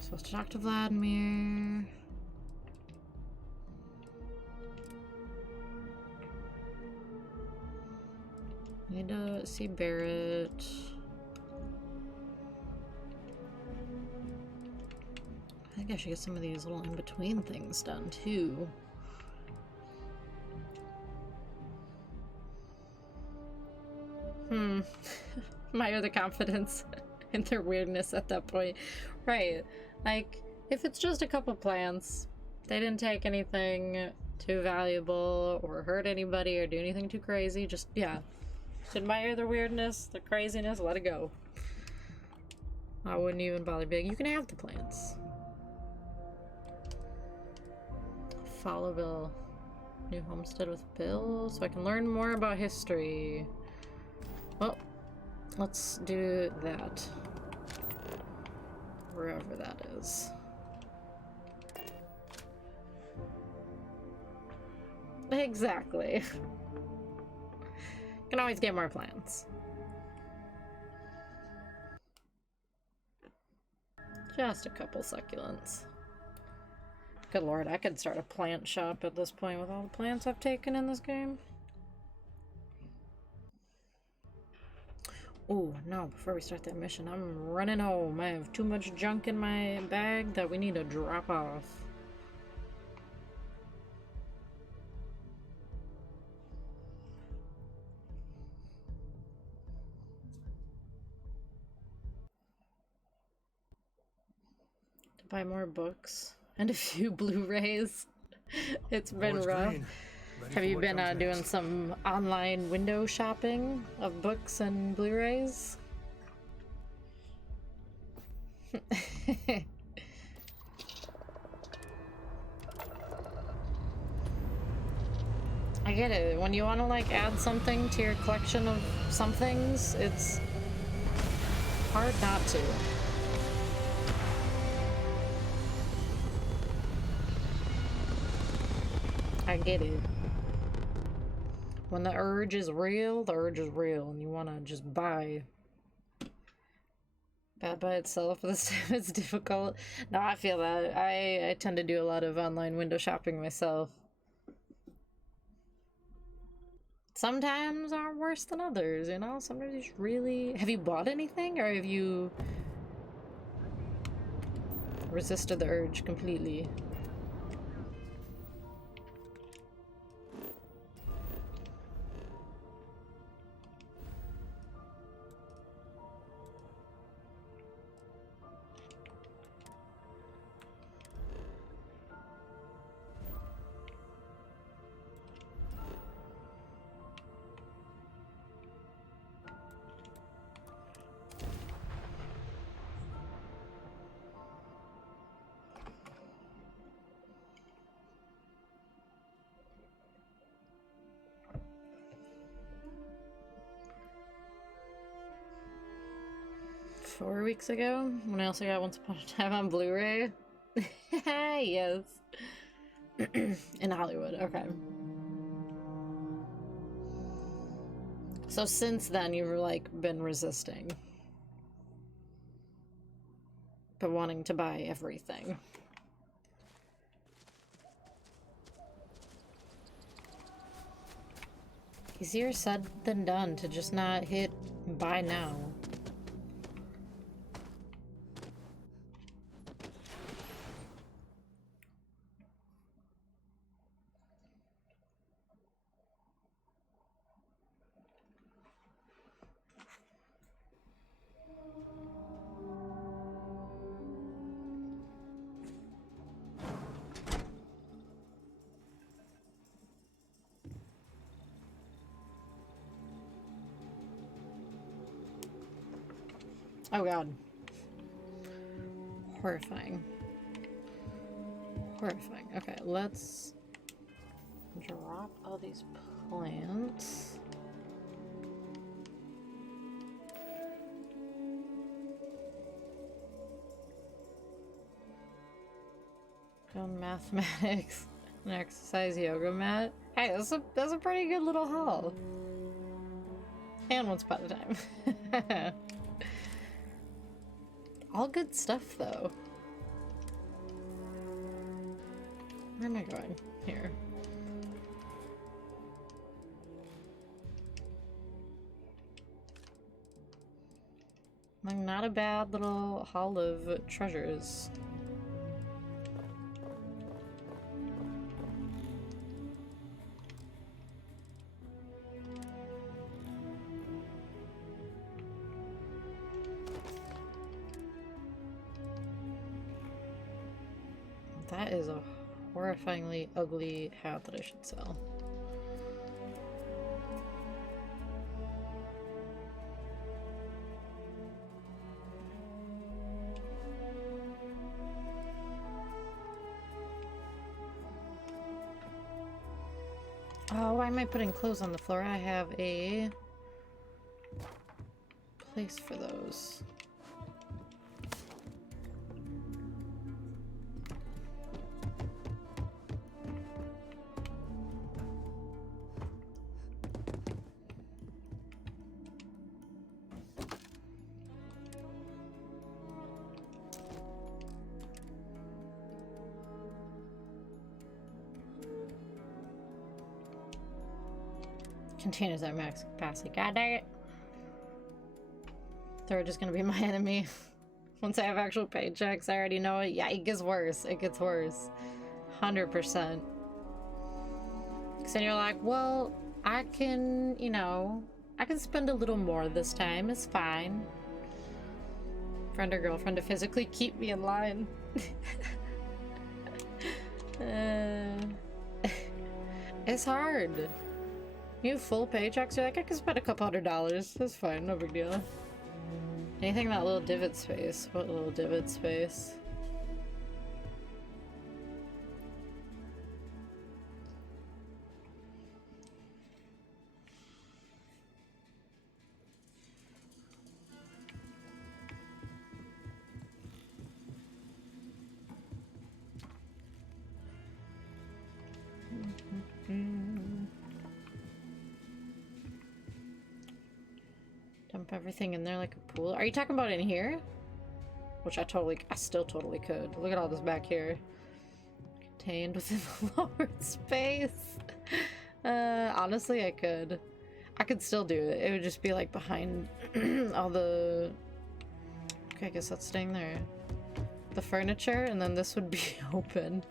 Supposed to talk to Vladimir. Need to see Barrett. I think I should get some of these little in-between things done too. My other confidence in their weirdness at that point. Right. Like, if it's just a couple plants, they didn't take anything too valuable or hurt anybody or do anything too crazy, just, yeah. Just admire their weirdness, their craziness, let it go. I wouldn't even bother being. You can have the plants. Follow Bill. New homestead with Bill, so I can learn more about history. Well, let's do that. Wherever that is. Exactly. Can always get more plants. Just a couple succulents. Good lord, I could start a plant shop at this point with all the plants I've taken in this game. Oh, no, before we start that mission, I'm running home. I have too much junk in my bag that we need to drop off. To buy more books and a few Blu-rays. It's been rough. Have you been doing some online window shopping of books and Blu-rays? I get it. When you want to like add something to your collection of some things, it's hard not to. I get it. When the urge is real, and you want to just buy. Bad by itself, this time it's difficult. No, I feel that. I tend to do a lot of online window shopping myself. Sometimes are worse than others, you know? Sometimes you just really... Have you bought anything, or have you resisted the urge completely? Four weeks ago, when I also got Once Upon a Time on Blu-ray. Yes. In Hollywood, okay. So since then, you've like been resisting, but wanting to buy everything. Easier said than done to just not hit buy now. Oh god. Horrifying. Horrifying. Okay, let's drop all these plants. Go on mathematics and exercise yoga mat. Hey, that's a pretty good little haul. And Once Upon a Time. All good stuff, though. Where am I going? Here. Like, not a bad little haul of treasures. That is a horrifyingly ugly hat that I should sell. Oh, why am I putting clothes on the floor? I have a place for those. Containers at max capacity. God dang it. They're just gonna be my enemy. Once I have actual paychecks, I already know it. Yeah, it gets worse. It gets worse. 100%. Because then you're like, well, I can, you know, I can spend a little more this time. It's fine. Friend or girlfriend to physically keep me in line. It's hard. You have full paychecks, you're like, I can spend a couple $100. That's fine, no big deal. Anything in that little divot space? What little divot space? Dump everything in there like a pool. Are you talking about in here? Which I still totally could. Look at all this back here. Contained within the lowered space. Honestly, I could still do it. It would just be like behind all the... Okay, I guess that's staying there. The furniture, and then this would be open.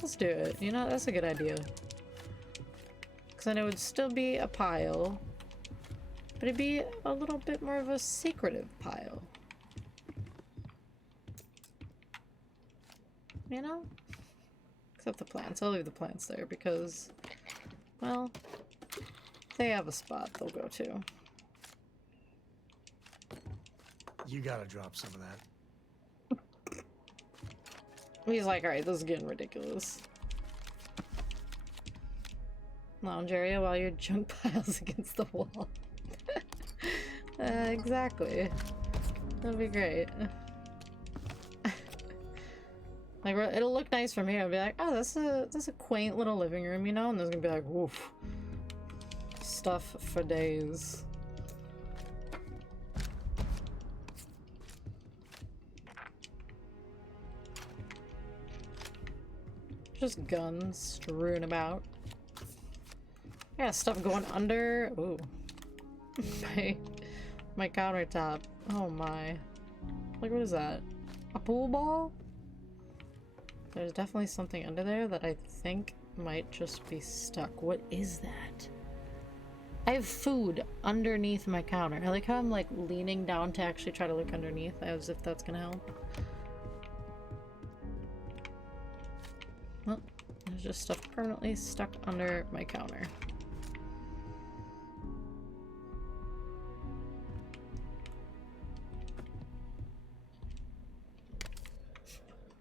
Let's do it. You know, that's a good idea. Because then it would still be a pile. But it'd be a little bit more of a secretive pile. You know? Except the plants. I'll leave the plants there because, well, if they have a spot they'll go to. You gotta drop some of that. He's like, alright, this is getting ridiculous. Lounge area while your junk piles against the wall. Exactly. That'd be great. Like, it'll look nice from here. I'll be like, oh, that's a quaint little living room, you know? And there's gonna be like, woof. Stuff for days. Just guns strewn about. Yeah, stuff going under. Ooh. my countertop. Oh my. Like, what is that? A pool ball? There's definitely something under there that I think might just be stuck. What is that? I have food underneath my counter. I like how I'm like leaning down to actually try to look underneath as if that's gonna help. Well, there's just stuff permanently stuck under my counter.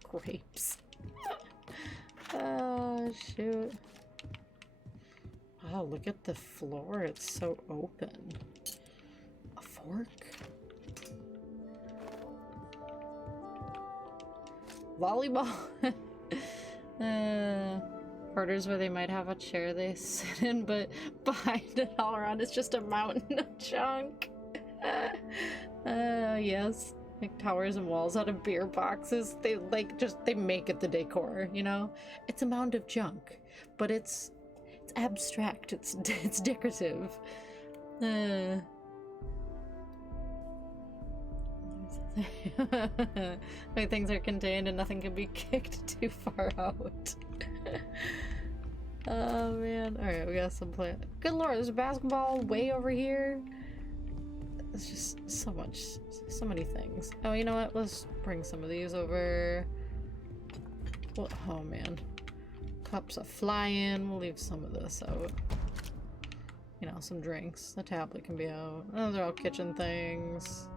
Grapes. Oh, shoot. Wow, look at the floor. It's so open. A fork? Volleyball? Quarters where they might have a chair they sit in, but behind it all around is just a mountain of junk. Yes. Like towers and walls out of beer boxes. They they make it the decor, you know? It's a mound of junk, but it's abstract. It's decorative. Like things are contained and nothing can be kicked too far out. Oh man. Alright, we got some plant. Good lord, there's a basketball way over here. It's just so many things. Oh, you know what? Let's bring some of these over. Well, oh man. Cups are flying. We'll leave some of this out. You know, some drinks. The tablet can be out. Those are all kitchen things.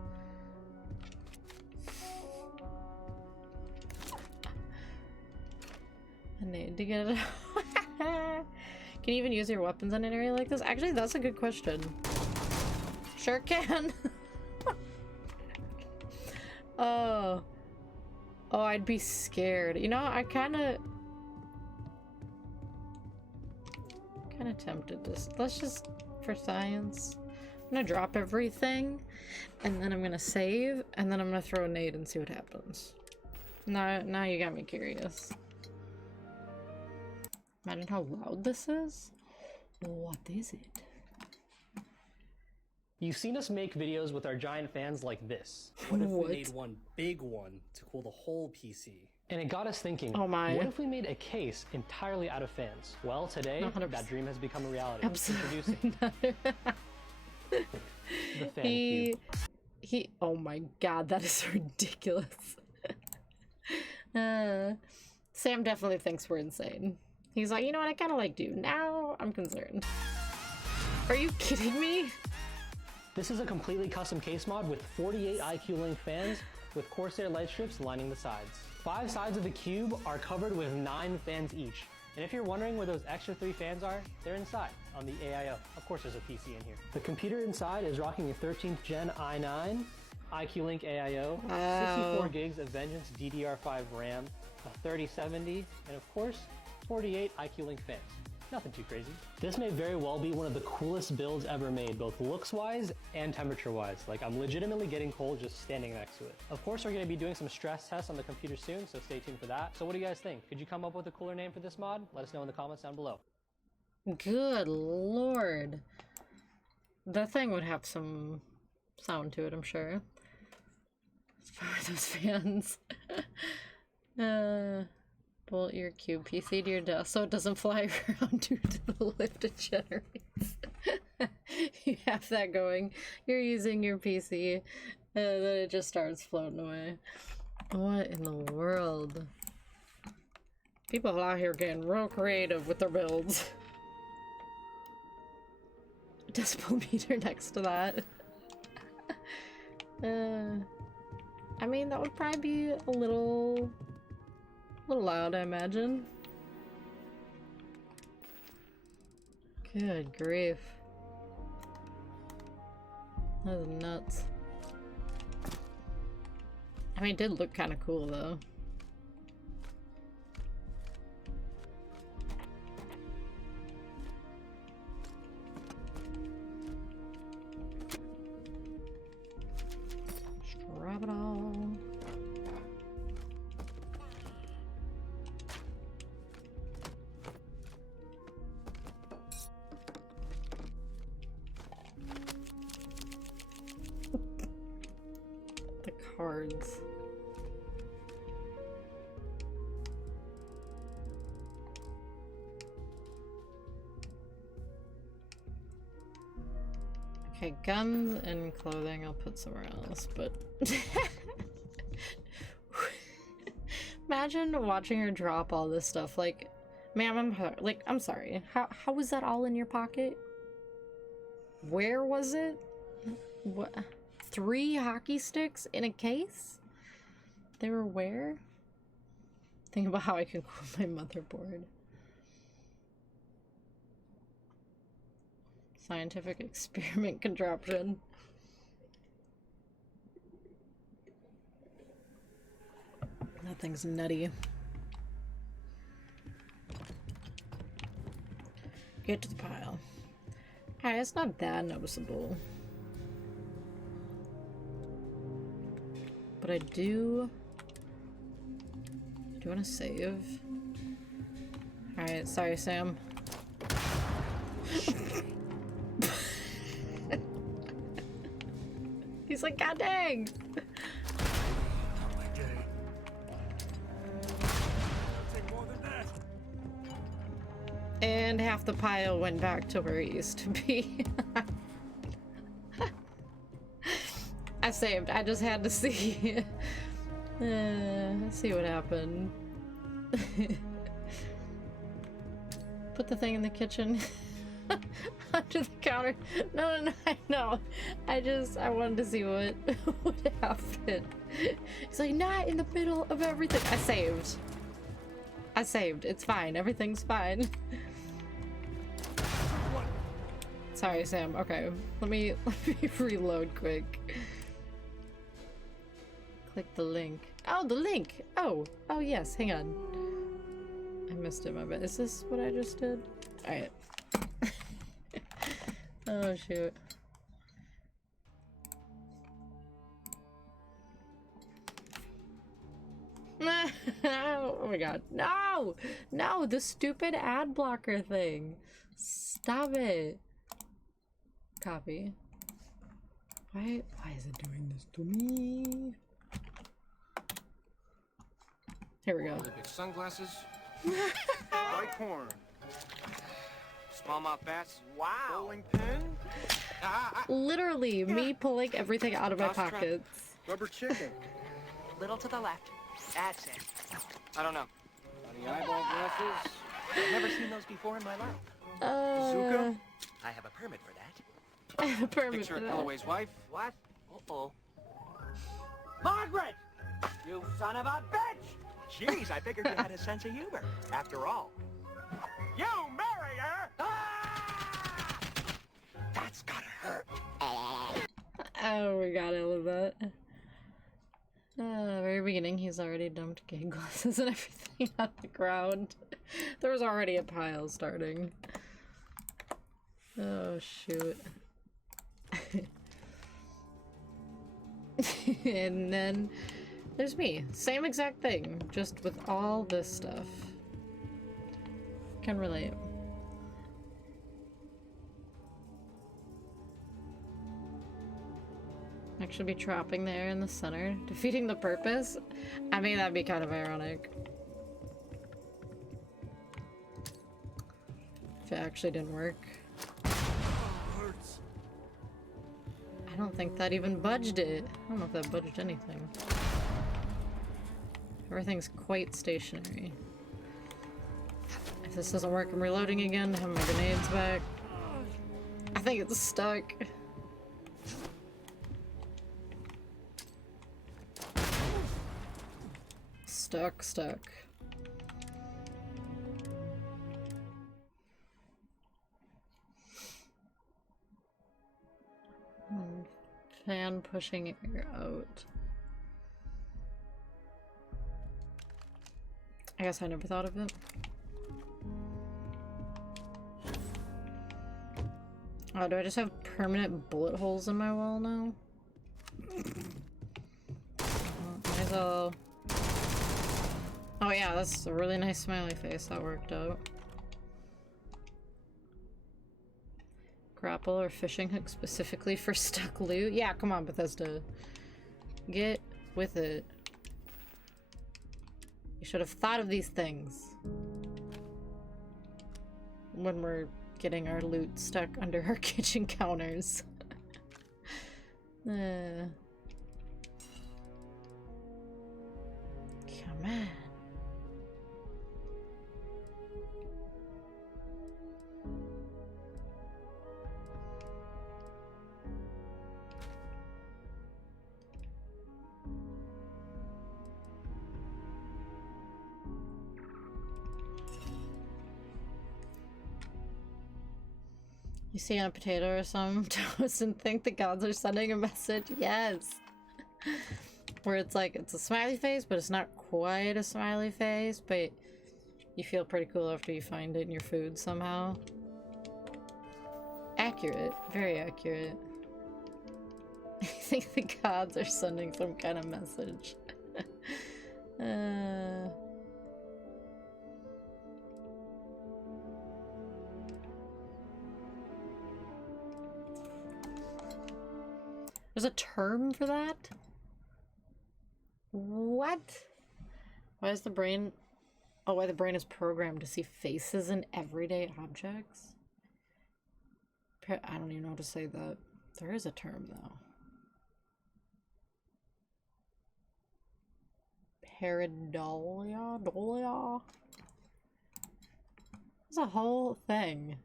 I need to get it out. Can you even use your weapons in an area like this? Actually, that's a good question. Sure can. Oh, I'd be scared. You know, I kind of tempted this. Let's just, for science, I'm gonna drop everything, and then I'm gonna save, and then I'm gonna throw a nade and see what happens. Now you got me curious. Imagine how loud this is. What is it? You've seen us make videos with our giant fans like this. What if we made one big one to cool the whole PC? And it got us thinking, oh my. What if we made a case entirely out of fans? Well, today, 100%. That dream has become a reality. Absolutely. Introducing the fan cube. Oh my god, that is ridiculous. Sam definitely thinks we're insane. He's like, you know what, I kind of like you. Now I'm concerned. Are you kidding me? This is a completely custom case mod with 48 IQ Link fans with Corsair light strips lining the sides. 5 sides of the cube are covered with 9 fans each. And if you're wondering where those extra 3 fans are, they're inside on the AIO. Of course there's a PC in here. The computer inside is rocking a 13th gen i9, IQ Link AIO, 64 gigs of Vengeance DDR5 RAM, a 3070, and of course, 48 IQ Link fans. Nothing too crazy. This may very well be one of the coolest builds ever made, both looks-wise and temperature-wise. Like, I'm legitimately getting cold just standing next to it. Of course, we're going to be doing some stress tests on the computer soon, so stay tuned for that. So what do you guys think? Could you come up with a cooler name for this mod? Let us know in the comments down below. Good lord. The thing would have some sound to it, I'm sure. As far as those fans. Bolt your cube PC to your desk so it doesn't fly around due to the lift it generates. You have that going. You're using your PC, and then it just starts floating away. What in the world? People out here getting real creative with their builds. Decibel meter next to that. I mean, that would probably be a little loud, I imagine. Good grief. That is nuts. I mean, it did look kind of cool, though. Strap it all. The cards. Okay, guns and clothing I'll put somewhere else, but imagine watching her drop all this stuff. Like, ma'am, I'm sorry. How was that all in your pocket? Where was it? What? 3 hockey sticks in a case? They were where? Think about how I can cool my motherboard. Scientific experiment contraption. That thing's nutty. Get to the pile. Alright, it's not that noticeable. But I do want to save. Alright, sorry, Sam. He's like, God dang! And half the pile went back to where it used to be. I saved. I just had to see. See what happened. Put the thing in the kitchen. Under the counter. No, I know. I wanted to see what would happen. It's like, not in the middle of everything. I saved. It's fine. Everything's fine. Sorry, Sam. Okay, let me reload quick. Click the link. Oh, the link! Oh, yes, hang on. I missed it, my bad. Is this what I just did? Alright. Oh, shoot. Oh my god. No! No, the stupid ad blocker thing. Stop it. Copy. Why is it doing this to me? Here we go. Olympic sunglasses. Dry corn. Smallmouth bass. Wow. Bowling pin. Literally, me pulling everything out of my Mousetrap. pockets. Rubber chicken. Little to the left. That's it. I don't know. Any eyeball glasses? I've never seen those before in my life. Bazooka? I have a permit for that. I have a permit Picture for of that. Calloway's wife. What? Uh-oh. Margaret! You son of a bitch! Jeez, I figured you had a sense of humor. After all. You marry her! Ah! That's gotta hurt. Oh my god, I love that. Very beginning, he's already dumped gay glasses and everything on the ground. There was already a pile starting. Oh, shoot. And then there's me. Same exact thing, just with all this stuff. Can relate. Actually be trapping there in the center, defeating the purpose. I mean, that'd be kind of ironic if it actually didn't work. Hurts. I don't think that even budged it. I don't know if that budged anything. Everything's quite stationary. If this doesn't work, I'm reloading again, have my grenades back. I think it's stuck. Stuck. Fan pushing air out. I guess I never thought of it. Oh, do I just have permanent bullet holes in my wall now? Might as well. Oh yeah, that's a really nice smiley face. That worked out. Grapple or fishing hook specifically for stuck loot? Yeah, come on, Bethesda. Get with it. You should have thought of these things when we're getting our loot stuck under our kitchen counters. Come on. You see a potato or some toast and think the gods are sending a message? Yes! Where it's like, it's a smiley face, but it's not quite a smiley face, but you feel pretty cool after you find it in your food somehow. Accurate. Very accurate. I think the gods are sending some kind of message. There's a term for that? What? Why is the brain... Oh, why the brain is programmed to see faces in everyday objects? I don't even know how to say that. There is a term, though. Pareidolia? Dolia? There's a whole thing.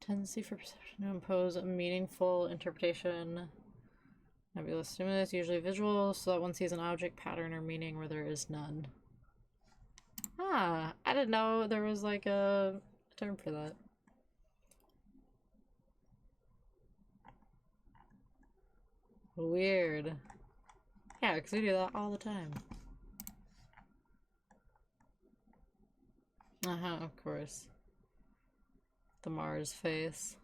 Tendency for perception to impose a meaningful interpretation. Nebulous stimulus, usually visual, so that one sees an object, pattern, or meaning where there is none. Ah, I didn't know there was like a term for that. Weird. Yeah, because we do that all the time. Uh-huh, of course. The Mars face.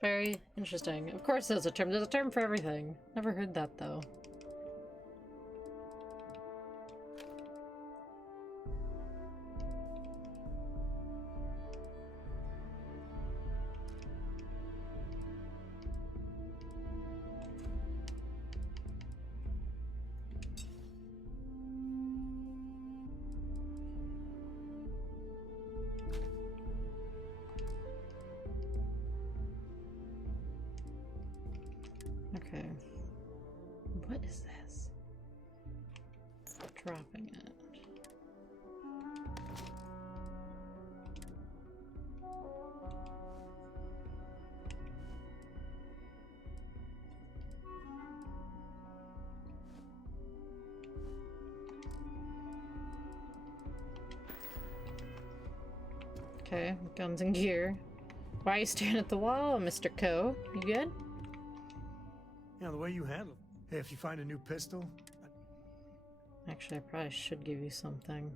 Very interesting. Of course there's a term. There's a term for everything. Never heard that, though. Okay. What is this? Dropping it. Okay, guns and gear. Why are you staring at the wall, Mr. Ko? You good? Yeah, the way you handle it. Hey, if you find a new pistol... Actually, I probably should give you something.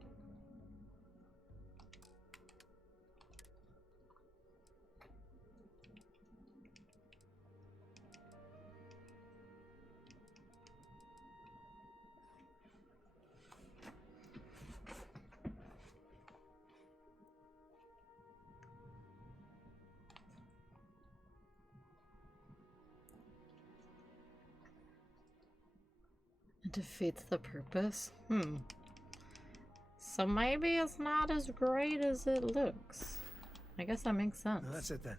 It defeats the purpose? So maybe it's not as great as it looks. I guess that makes sense. No, that's it then.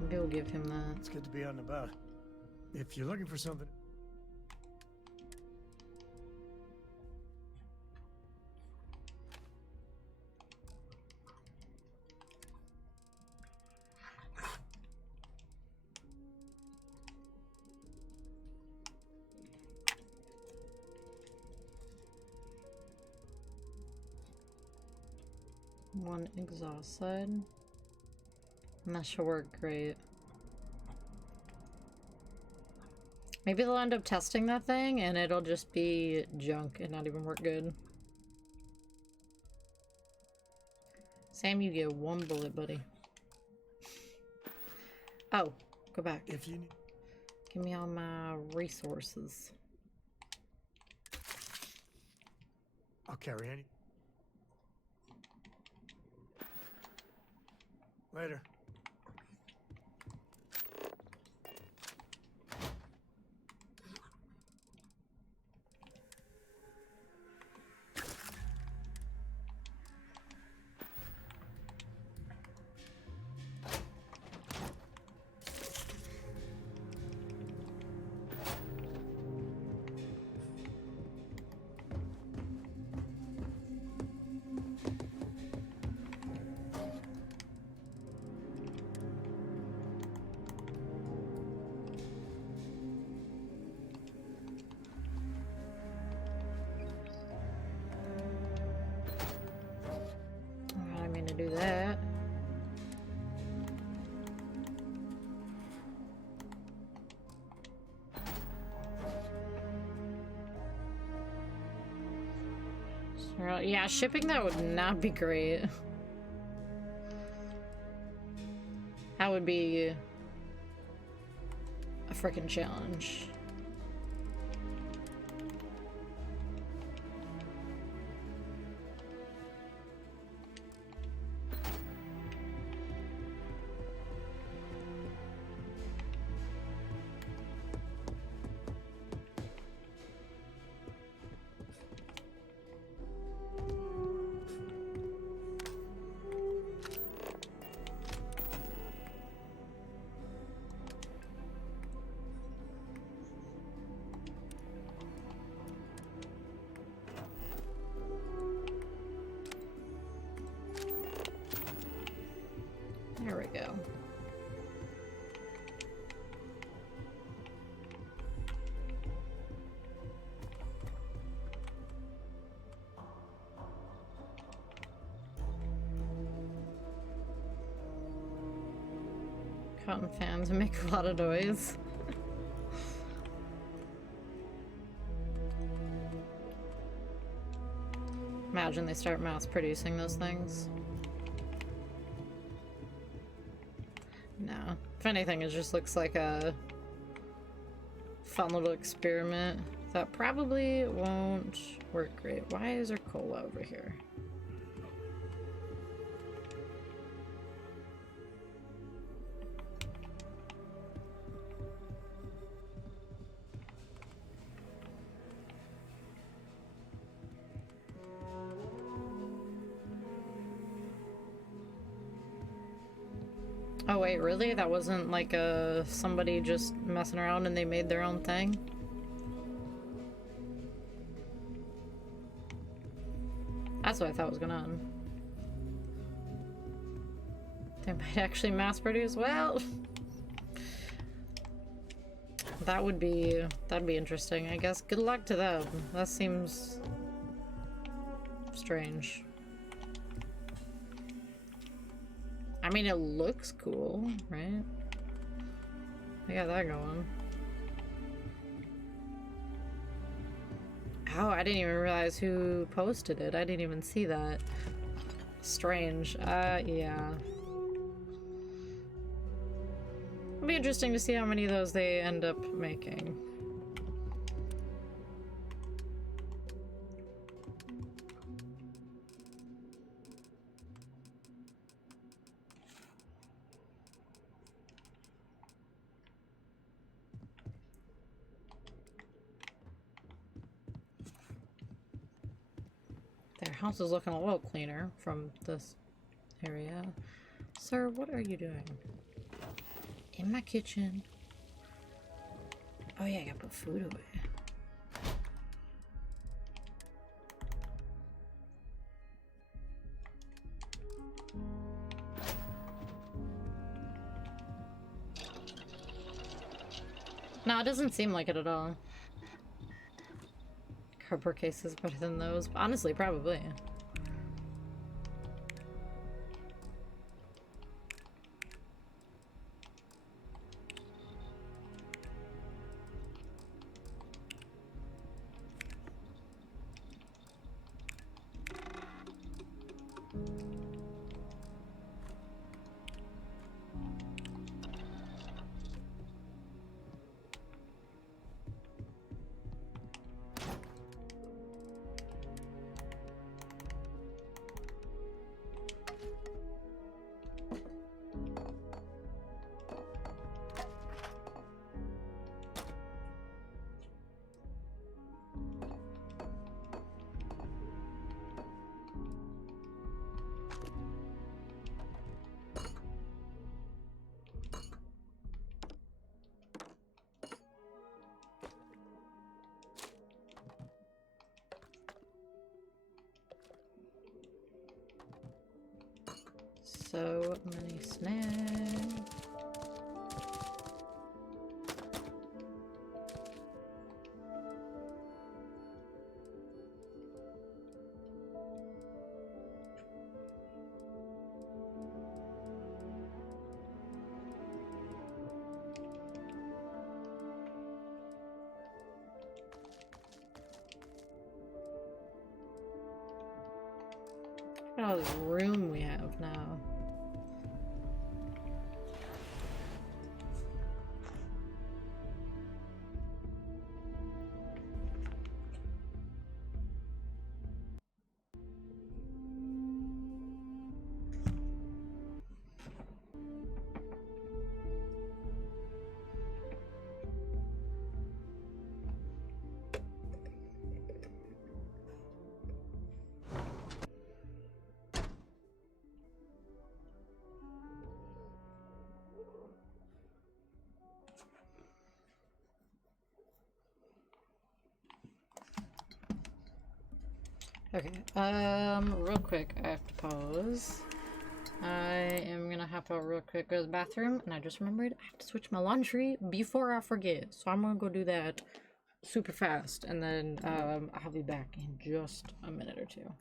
Maybe we'll give him that. It's good to be out and about. If you're looking for something... One exhaust side. And that should work great. Maybe they'll end up testing that thing and it'll just be junk and not even work good. Sam, you get one bullet, buddy. Oh, go back. If you need... Give me all my resources. I'll carry any. Later. I mean to do that. So, yeah, shipping that would not be great. That would be a freaking challenge. Cotton fans make a lot of noise. Imagine they start mass producing those things. No. If anything, it just looks like a fun little experiment that probably won't work great. Why is there cola over here? Oh wait, really? That wasn't like somebody just messing around and they made their own thing? That's what I thought was going on. They might actually mass produce? Well, that'd be interesting, I guess. Good luck to them. That seems strange. I mean, it looks cool, right? I got that going. Oh, I didn't even realize who posted it. I didn't even see that. Strange. Yeah. It'll be interesting to see how many of those they end up making. Their house is looking a little cleaner from this area. Sir, what are you doing? In my kitchen. Oh yeah, I gotta put food away. No, it doesn't seem like it at all. Cardboard case is better than those. Honestly, probably. So many snacks. Look at all this room we have now. Okay, real quick, I have to pause. I am gonna hop out real quick, go to the bathroom, and I just remembered I have to switch my laundry before I forget. So I'm gonna go do that super fast, and then I'll be back in just a minute or two.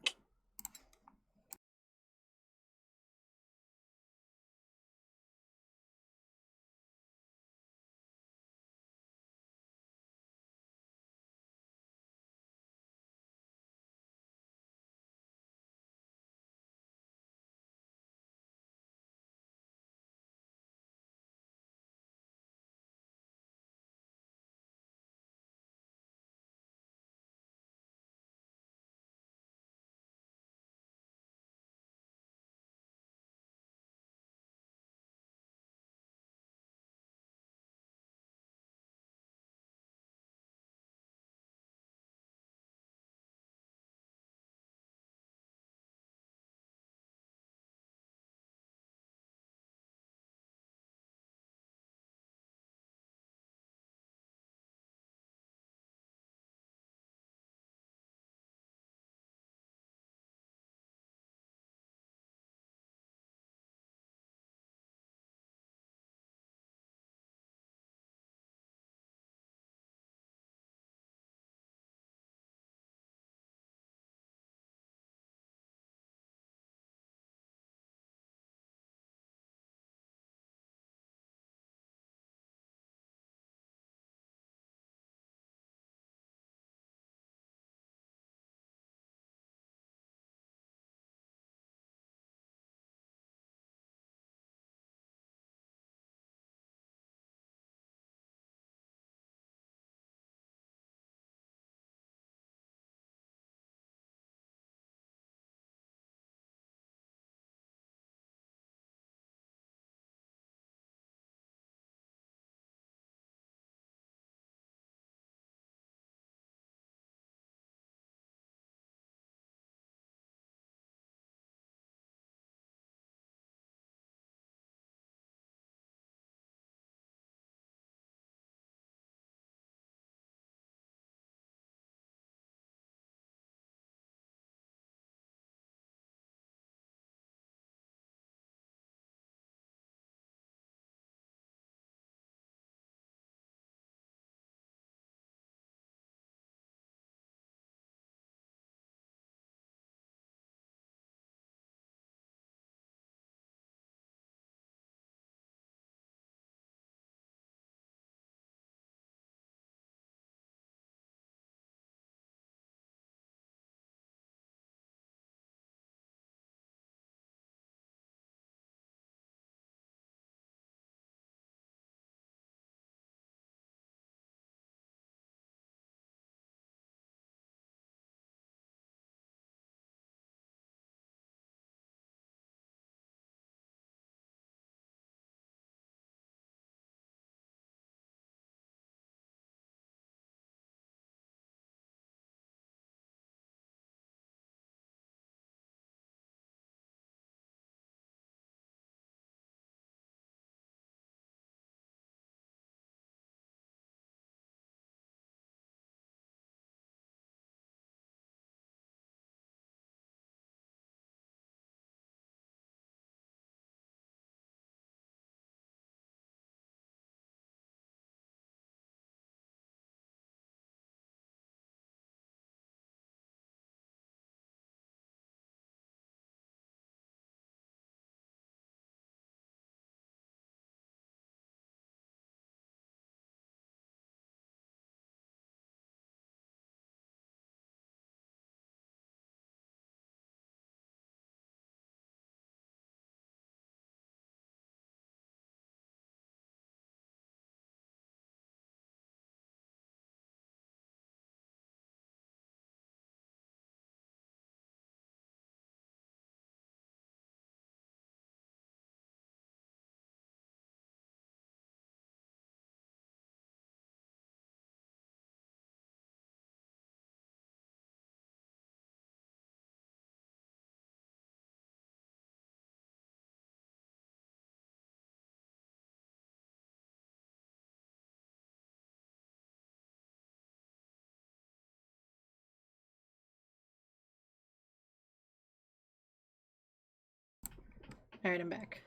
Alright, I'm back.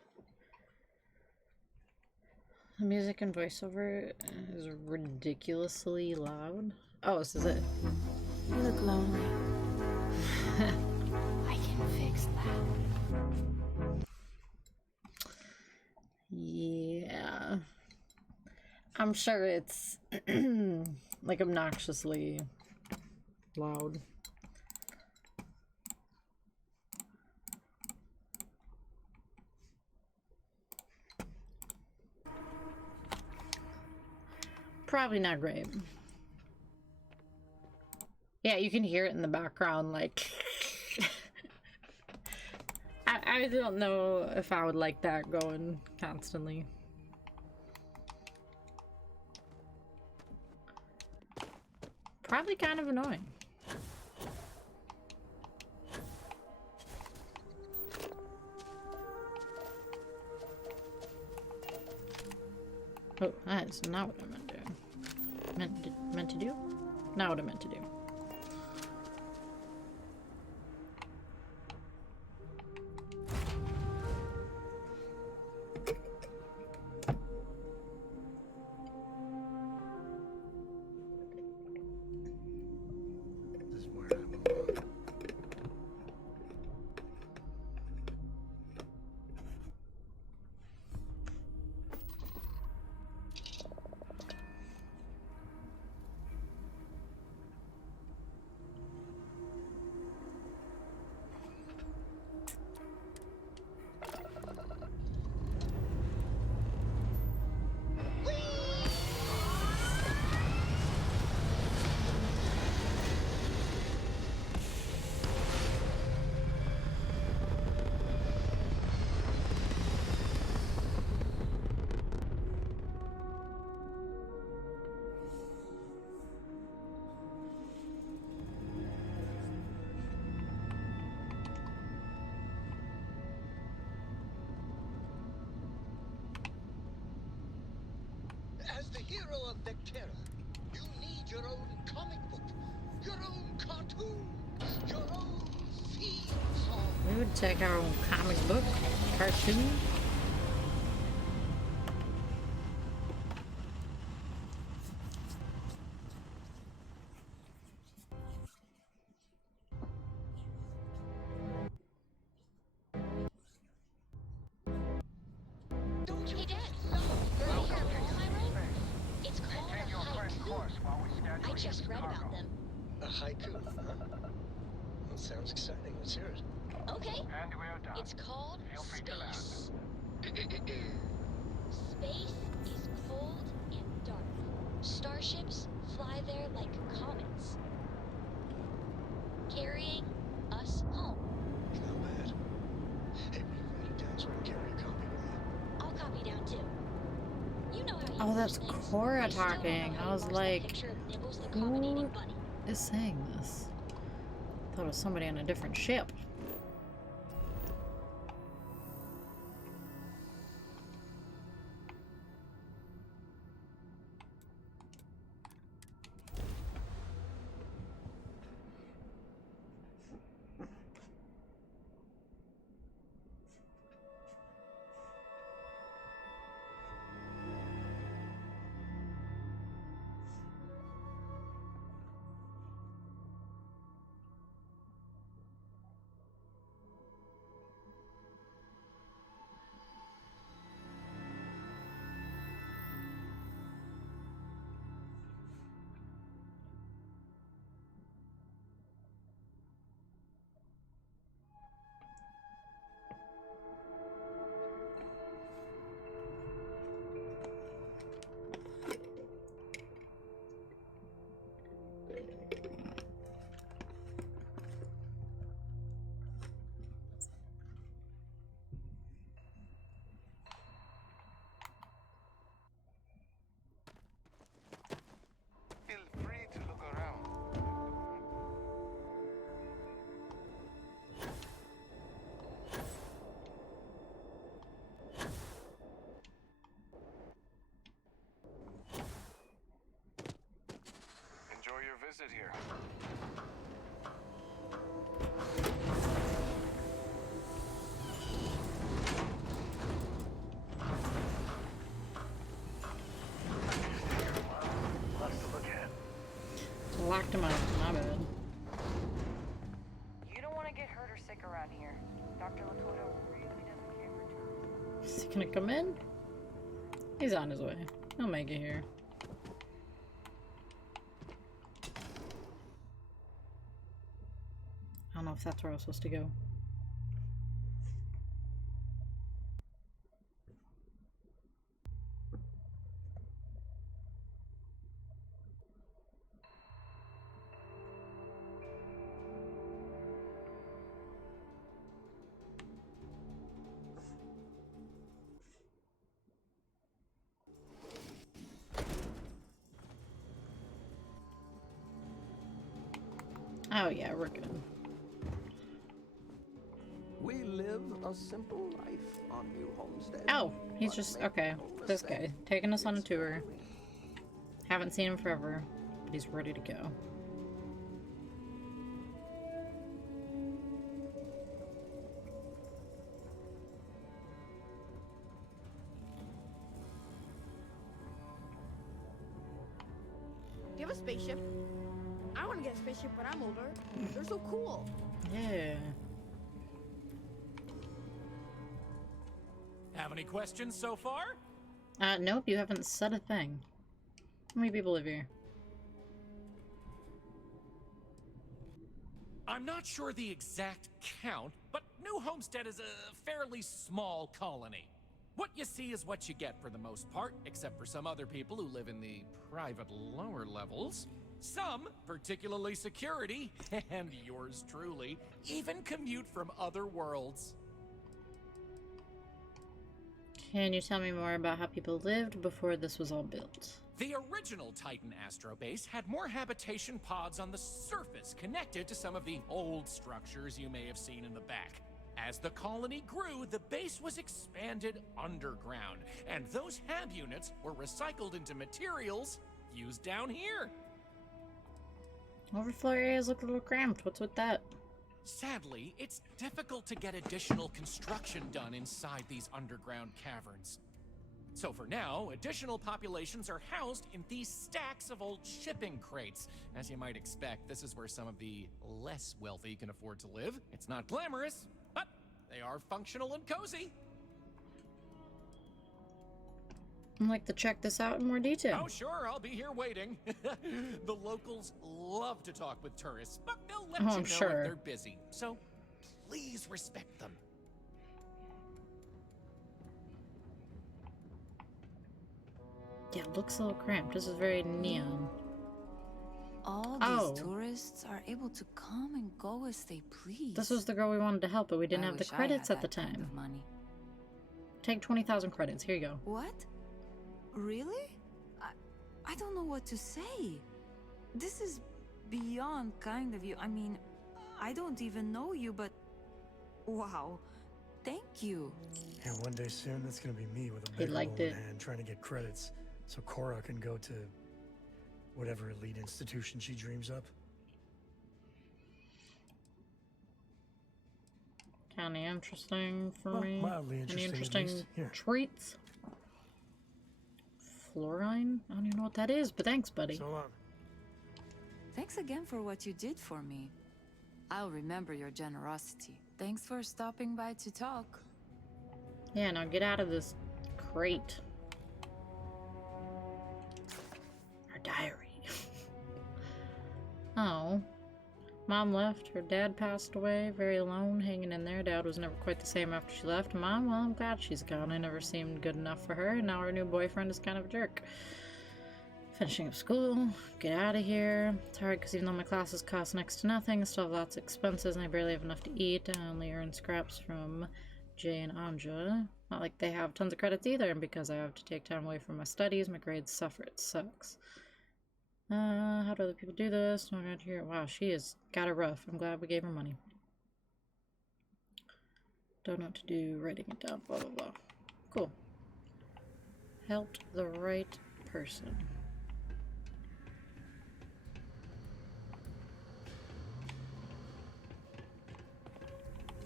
The music and voiceover is ridiculously loud. Oh, this is it. You look lonely. I can fix that. Yeah. I'm sure it's like obnoxiously loud. Probably not great. Yeah, you can hear it in the background, like... I don't know if I would like that going constantly. Probably kind of annoying. Oh, that is not what I meant to do. Meant to do? Not what I meant to do. This is where I belong. As the hero of Vectera, you need your own comic book, your own cartoon, your own theme song. We would take our own comic book, cartoon. Hey, Dad. Right here, on my road. It's called a haiku. I just read about them. A haiku, huh? That sounds exciting. Let's hear it. Okay. It's called space. Space is cold and dark. Starships fly there like comets, carrying us home. Not bad. Hey, will you write it down so I can carry a copy with me? I'll copy down too. You know how you Oh, that's lose things. Cora I still don't know talking. how I you was lost that like, picture of Nibbles the who accommodating bunny. is saying this? Thought it was somebody on a different ship. Feel free to look around. Enjoy your visit here. Can it come in? He's on his way. He'll make it here. I don't know if that's where I was supposed to go. Oh yeah, we're good. We live a simple life on New Homestead. Oh, he's just okay. This guy taking us on a tour. Haven't seen him forever, but he's ready to go. Do you have a spaceship? I want to get a spaceship when I'm older. They're so cool. Yeah. Have any questions so far? Nope, you haven't said a thing. How many people live here? I'm not sure the exact count, but New Homestead is a fairly small colony. What you see is what you get for the most part, except for some other people who live in the private lower levels. Some, particularly security, and yours truly, even commute from other worlds. Can you tell me more about how people lived before this was all built? The original Titan Astrobase had more habitation pods on the surface connected to some of the old structures you may have seen in the back. As the colony grew, the base was expanded underground, and those hab units were recycled into materials used down here. Overflow areas look a little cramped. What's with that? Sadly, it's difficult to get additional construction done inside these underground caverns. So for now, additional populations are housed in these stacks of old shipping crates. As you might expect, this is where some of the less wealthy can afford to live. It's not glamorous, but they are functional and cozy. I'd like to check this out in more detail. Oh, sure, I'll be here waiting. The locals love to talk with tourists, but they'll let you know if they're busy. So please respect them. Yeah, it looks a little cramped. This is very neon. All these tourists are able to come and go as they please. This was the girl we wanted to help, but we didn't have the wish I credits had at the that kind time. of money. Take 20,000 credits. Here you go. What? Really? I don't know what to say. This is beyond kind of you. I mean, I don't even know you, but wow. Thank you. Yeah, one day soon, that's gonna be me with a He big liked roll in it. hand trying to get credits so Cora can go to whatever elite institution she dreams up. Kinda interesting for Well, me. mildly Any interesting, at interesting least. Here. treats? Fluorine? I don't even know what that is, but thanks, buddy. So long. Thanks again for what you did for me. I'll remember your generosity. Thanks for stopping by to talk. Yeah, now get out of this crate. Her diary. Oh. Mom left. Her dad passed away. Very alone, hanging in there. Dad was never quite the same after she left. Mom, well, I'm glad she's gone. I never seemed good enough for her, and now her new boyfriend is kind of a jerk. Finishing up school. Get out of here. It's hard because even though my classes cost next to nothing, I still have lots of expenses, and I barely have enough to eat. I only earn scraps from Jay and Anja. Not like they have tons of credits either, and because I have to take time away from my studies, my grades suffer. It sucks. How do other people do this? No, not here. Wow, she has got it rough. I'm glad we gave her money. Don't know what to do. Writing it down. Blah, blah, blah. Cool. Helped the right person.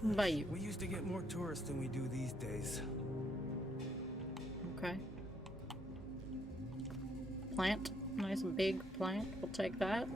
By you. We used to get more tourists than we do these days. Okay. Plant. Nice big plant. We'll take that.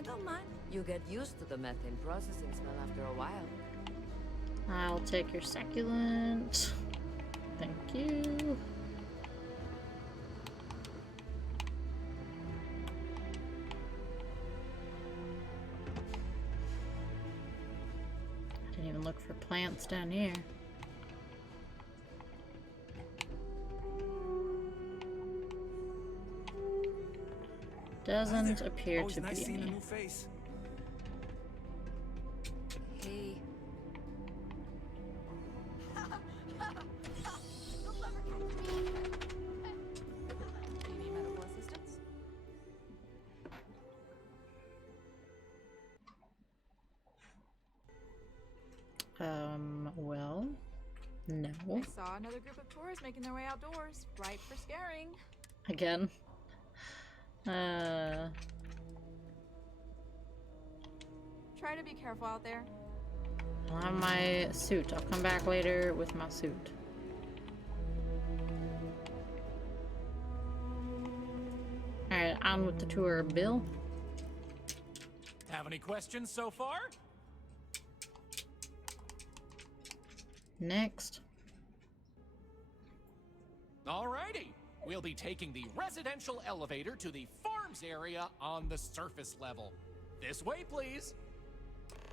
I don't mind. You get used to the methane processing smell after a while. I'll take your succulent. Thank you. I didn't even look for plants down here. Doesn't appear to be any. Hey. Do you need medical assistance? Well, no. I saw another group of tourists making their way outdoors. Ripe for scaring. Again. Try to be careful out there. I'll have my suit. I'll come back later with my suit. Alright, on with the tour, Bill. Have any questions so far? Next. Alrighty. We'll be taking the residential elevator to the farms area on the surface level. This way, please.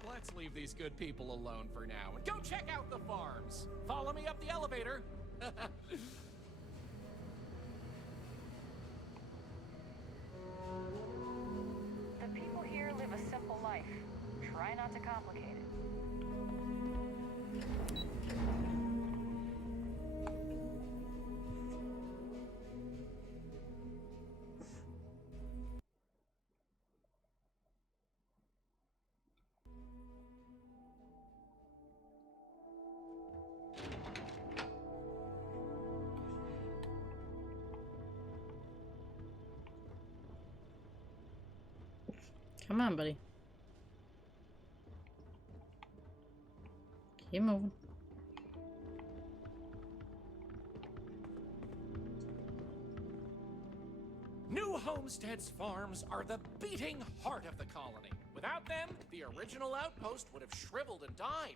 Let's leave these good people alone for now and go check out the farms. Follow me up the elevator. The people here live a simple life. Try not to complicate it. Come on, buddy. Keep moving. New Homestead's farms are the beating heart of the colony. Without them, the original outpost would have shriveled and died.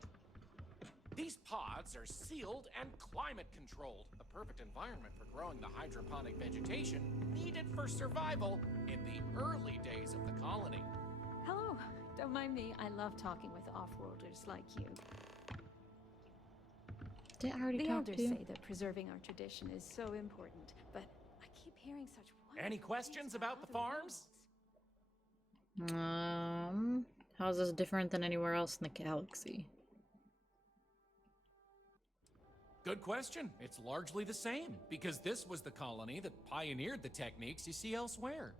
These pods are sealed and climate controlled, the perfect environment for growing the hydroponic vegetation needed for survival in the early days of the colony. Hello. Don't mind me. I love talking with off-worlders like you. Did I already The talk elders to you? say that preserving our tradition is so important, but I keep hearing such Any questions about the farms? How's this different than anywhere else in the galaxy? Good question. It's largely the same, because this was the colony that pioneered the techniques you see elsewhere.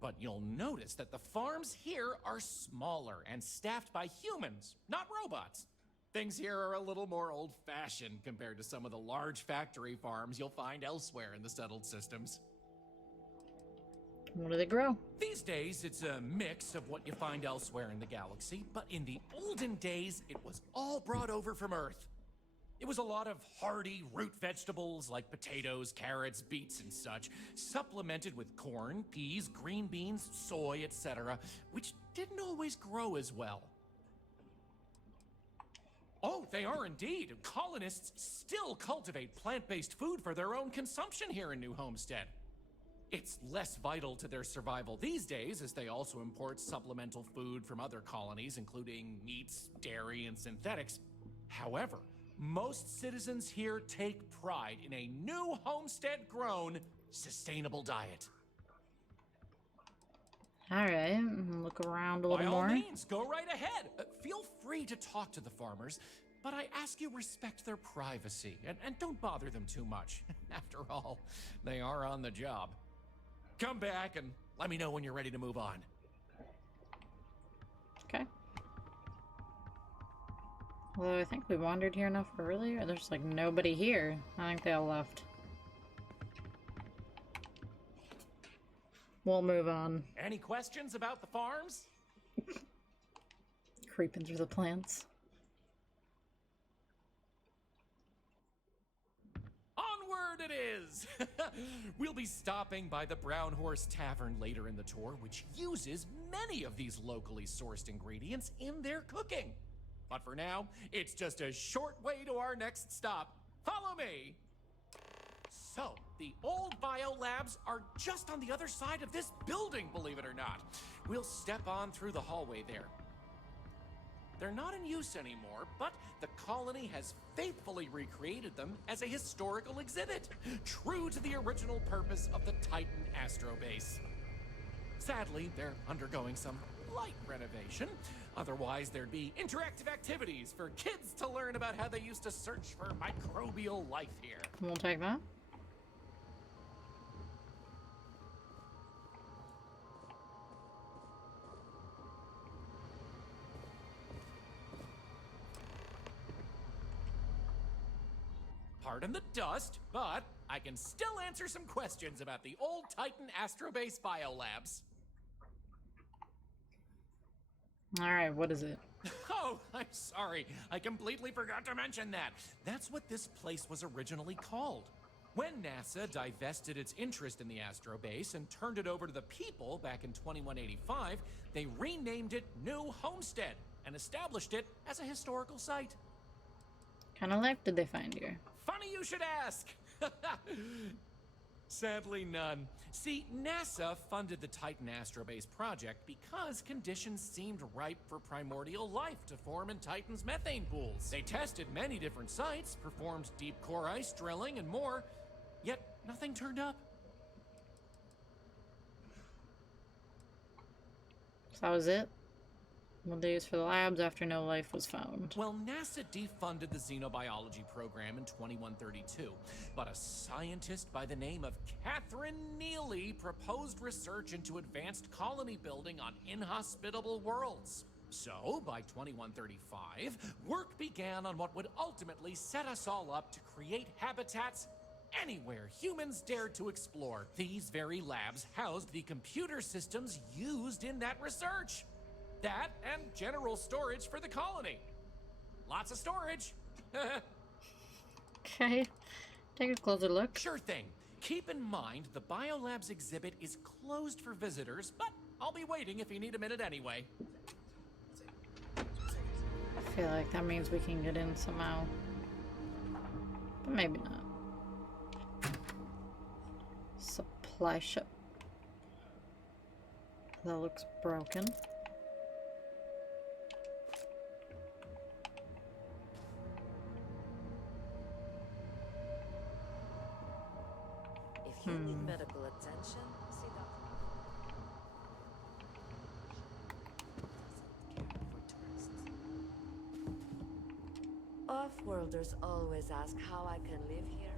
But you'll notice that the farms here are smaller and staffed by humans, not robots. Things here are a little more old-fashioned compared to some of the large factory farms you'll find elsewhere in the settled systems. What do they grow? These days, it's a mix of what you find elsewhere in the galaxy, but in the olden days, it was all brought over from Earth. It was a lot of hardy root vegetables like potatoes, carrots, beets, and such, supplemented with corn, peas, green beans, soy, etc., which didn't always grow as well. Oh, they are indeed. Colonists still cultivate plant-based food for their own consumption here in New Homestead. It's less vital to their survival these days, as they also import supplemental food from other colonies, including meats, dairy, and synthetics. However, most citizens here take pride in a New Homestead-grown, sustainable diet. Alright, look around a little By all more. means, go right ahead. Feel free to talk to the farmers, but I ask you respect their privacy and don't bother them too much. After all, they are on the job. Come back and let me know when you're ready to move on. Okay. Although I think we wandered here enough earlier. There's like nobody here. I think they all left. We'll move on. Any questions about the farms? Creeping through the plants. Onward word it is! We'll be stopping by the Brown Horse Tavern later in the tour, which uses many of these locally sourced ingredients in their cooking. But for now, it's just a short way to our next stop. Follow me! So, the old biolabs are just on the other side of this building, believe it or not. We'll step on through the hallway there. They're not in use anymore, but the colony has faithfully recreated them as a historical exhibit, true to the original purpose of the Titan Astrobase. Sadly, they're undergoing some light renovation. Otherwise, there'd be interactive activities for kids to learn about how they used to search for microbial life here. We'll take that. Pardon the dust, but I can still answer some questions about the old Titan Astrobase biolabs. Alright, what is it? Oh, I'm sorry. I completely forgot to mention that. That's what this place was originally called. When NASA divested its interest in the Astrobase and turned it over to the people back in 2185, they renamed it New Homestead and established it as a historical site. What kind of life did they find here? Funny you should ask. Sadly, none. See, NASA funded the Titan Astrobase project because conditions seemed ripe for primordial life to form in Titan's methane pools. They tested many different sites, performed deep core ice drilling, and more, yet nothing turned up. So that was it? What they used for the labs after no life was found? Well, NASA defunded the xenobiology program in 2132, but a scientist by the name of Catherine Neely proposed research into advanced colony building on inhospitable worlds. So, by 2135, work began on what would ultimately set us all up to create habitats anywhere humans dared to explore. These very labs housed the computer systems used in that research. That and general storage for the colony. Lots of storage. Okay. Take a closer look. Sure thing. Keep in mind the biolabs exhibit is closed for visitors, but I'll be waiting if you need a minute anyway. I feel like that means we can get in somehow. But maybe not. Supply ship. That looks broken. If you need medical attention, see Dr. Off-worlders always ask how I can live here.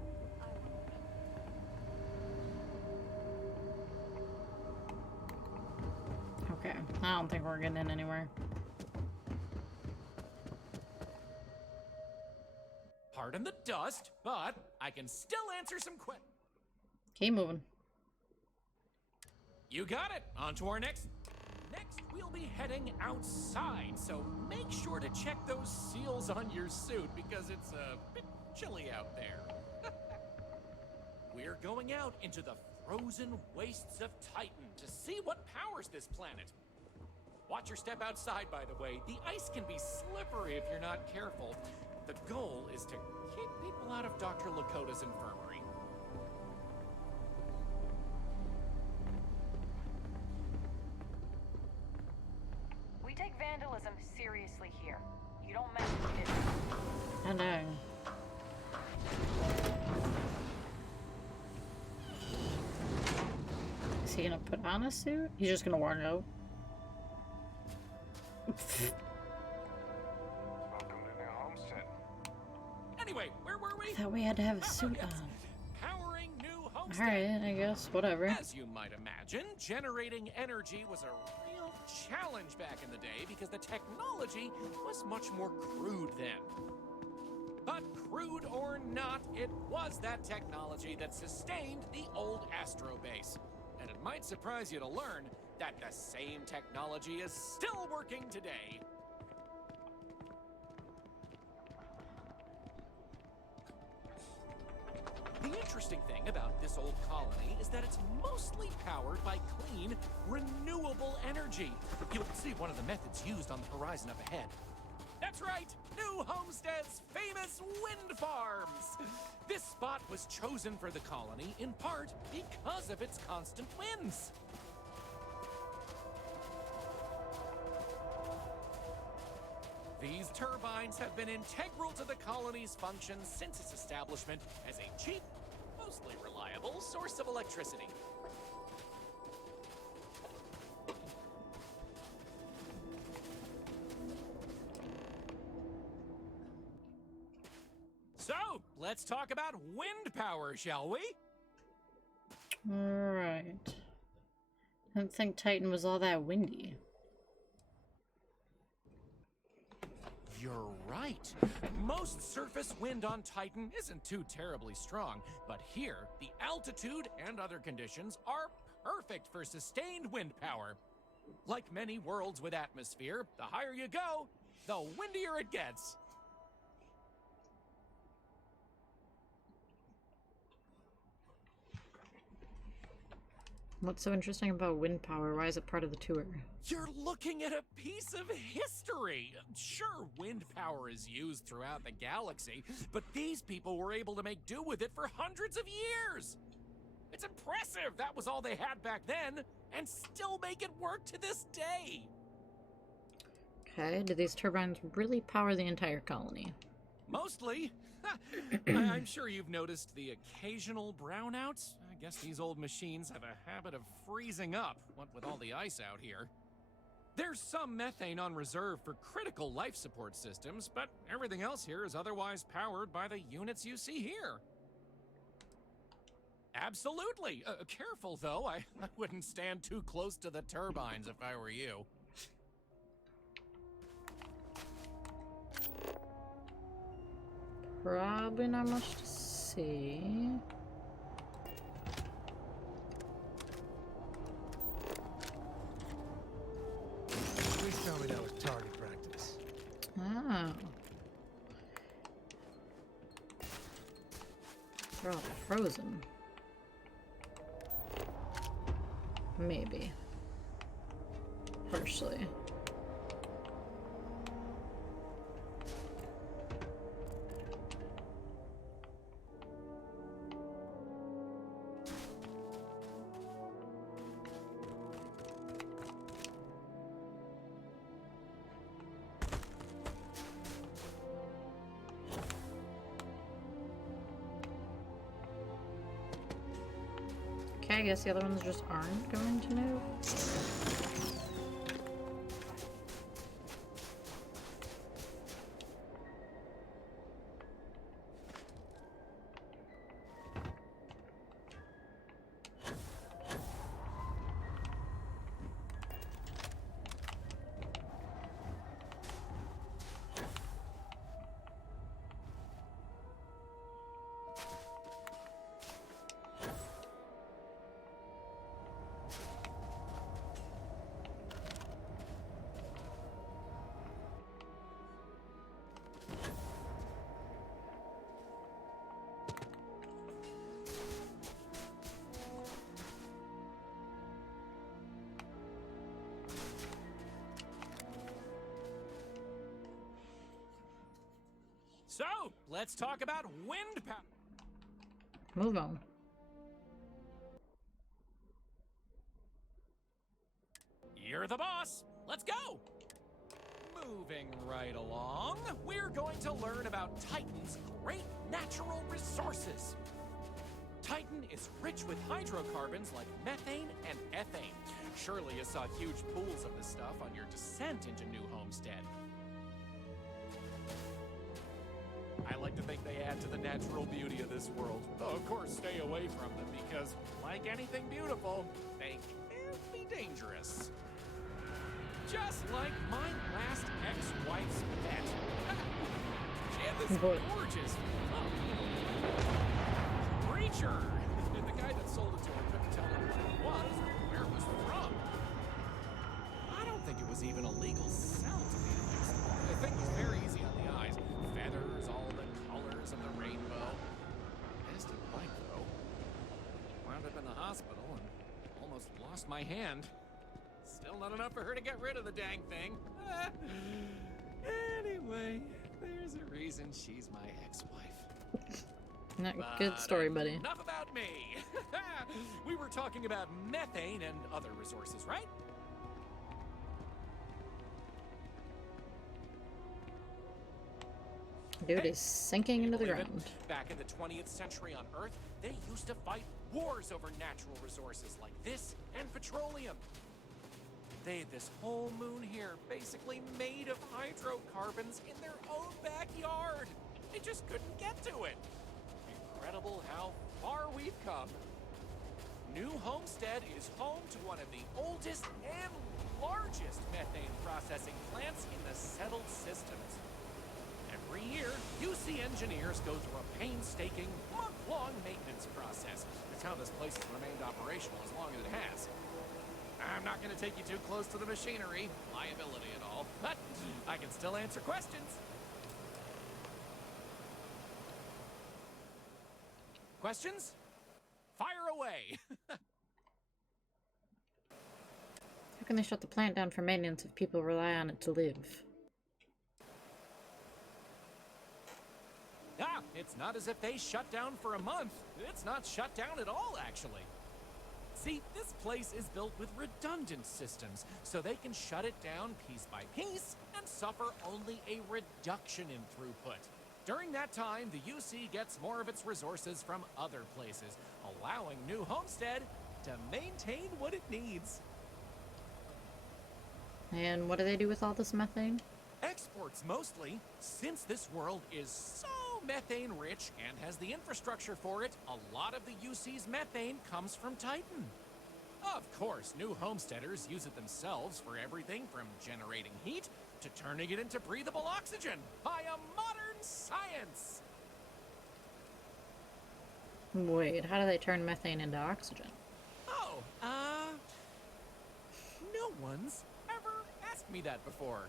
Okay, I don't think we're getting in anywhere. Pardon the dust, but I can still answer some questions. Keep moving. You got it. On to our next. Next, we'll be heading outside, so make sure to check those seals on your suit because it's a bit chilly out there. We're going out into the frozen wastes of Titan to see what powers this planet. Watch your step outside, by the way. The ice can be slippery if you're not careful. The goal is to keep people out of Dr. Lakota's infirmary. We take vandalism seriously here. You don't mess with it. I know. Is he gonna put on a suit? He's just gonna walk out. Anyway, where were we? I thought we had to have a suit on. Powering New Homestead. Alright, I guess, whatever. As you might imagine, generating energy was a real challenge back in the day because the technology was much more crude then. But crude or not, it was that technology that sustained the old Astrobase. And it might surprise you to learn that the same technology is still working today. The interesting thing about this old colony is that it's mostly powered by clean, renewable energy. You'll see one of the methods used on the horizon up ahead. That's right, New Homestead's famous wind farms. This spot was chosen for the colony in part because of its constant winds. These turbines have been integral to the colony's function since its establishment as a cheap, mostly reliable source of electricity. So, let's talk about wind power, shall we? Alright. I didn't think Titan was all that windy. You're right. Most surface wind on Titan isn't too terribly strong, but here, the altitude and other conditions are perfect for sustained wind power. Like many worlds with atmosphere, the higher you go, the windier it gets. What's so interesting about wind power? Why is it part of the tour? You're looking at a piece of history. Sure, wind power is used throughout the galaxy, but these people were able to make do with it for hundreds of years. It's impressive that was all they had back then, and still make it work to this day. Okay, do these turbines really power the entire colony? Mostly. I'm sure you've noticed the occasional brownouts. I guess these old machines have a habit of freezing up, what with all the ice out here. There's some methane on reserve for critical life support systems, but everything else here is otherwise powered by the units you see here. Absolutely. Careful, though. I wouldn't stand too close to the turbines if I were you. Probably not much to see. Please tell me that was target practice. Oh. They're all frozen. Maybe. Partially. Okay, I guess the other ones just aren't going to move. So, let's talk about wind power. Move on. You're the boss. Let's go. Moving right along, we're going to learn about Titan's great natural resources. Titan is rich with hydrocarbons like methane and ethane. Surely you saw huge pools of this stuff on your descent into New Homestead. I like to think they add to the natural beauty of this world. Though, of course, stay away from them because, like anything beautiful, they can be dangerous. Just like my last ex-wife's pet. She had this gorgeous creature. And the guy that sold it to her couldn't tell her what it was or where it was from. I don't think it was even a legal sell, to be honest. The thing was very easy feathers, all the colors of the rainbow. Best of luck, though. lost my hand. Still not enough for her to get rid of the dang thing. Anyway, there's a reason she's my ex-wife. Good story, buddy. Enough about me. We were talking about methane and other resources, right? Dude is sinking into the ground. Back in the 20th century on Earth, they used to fight wars over natural resources like this and petroleum. They had this whole moon here, basically made of hydrocarbons in their own backyard. They just couldn't get to it. Incredible how far we've come. New Homestead is home to one of the oldest and largest methane processing plants in the settled systems. Every year, UC engineers go through a painstaking, month-long maintenance process. It's how this place has remained operational as long as it has. I'm not going to take you too close to the machinery, liability and all, but I can still answer questions. Questions? Fire away! How can they shut the plant down for maintenance if people rely on it to live? Ah, it's not as if they shut down for a month. It's not shut down at all, actually. See, this place is built with redundant systems, so they can shut it down piece by piece and suffer only a reduction in throughput. During that time, the UC gets more of its resources from other places, allowing New Homestead to maintain what it needs. And what do they do with all this methane? Exports mostly, since this world is so methane rich and has the infrastructure for it. A lot of the UC's methane comes from Titan. Of course, new homesteaders use it themselves for everything from generating heat to turning it into breathable oxygen by a modern science. Wait, how do they turn methane into oxygen? Oh, no one's ever asked me that before.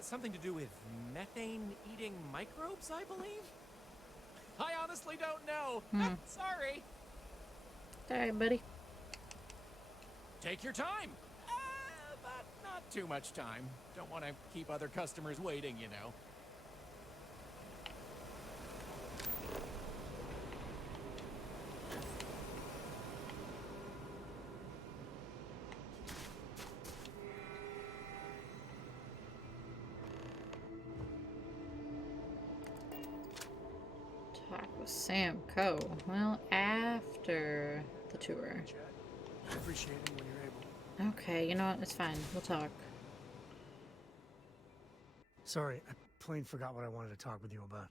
Something to do with methane-eating microbes, I believe? I honestly don't know. Sorry. Alright, buddy. Take your time. But not too much time. Don't want to keep other customers waiting, you know. Talk with Sam Coe. Well, after the tour. I appreciate it when you're able. Okay, you know what? It's fine. We'll talk. Sorry, I plain forgot what I wanted to talk with you about.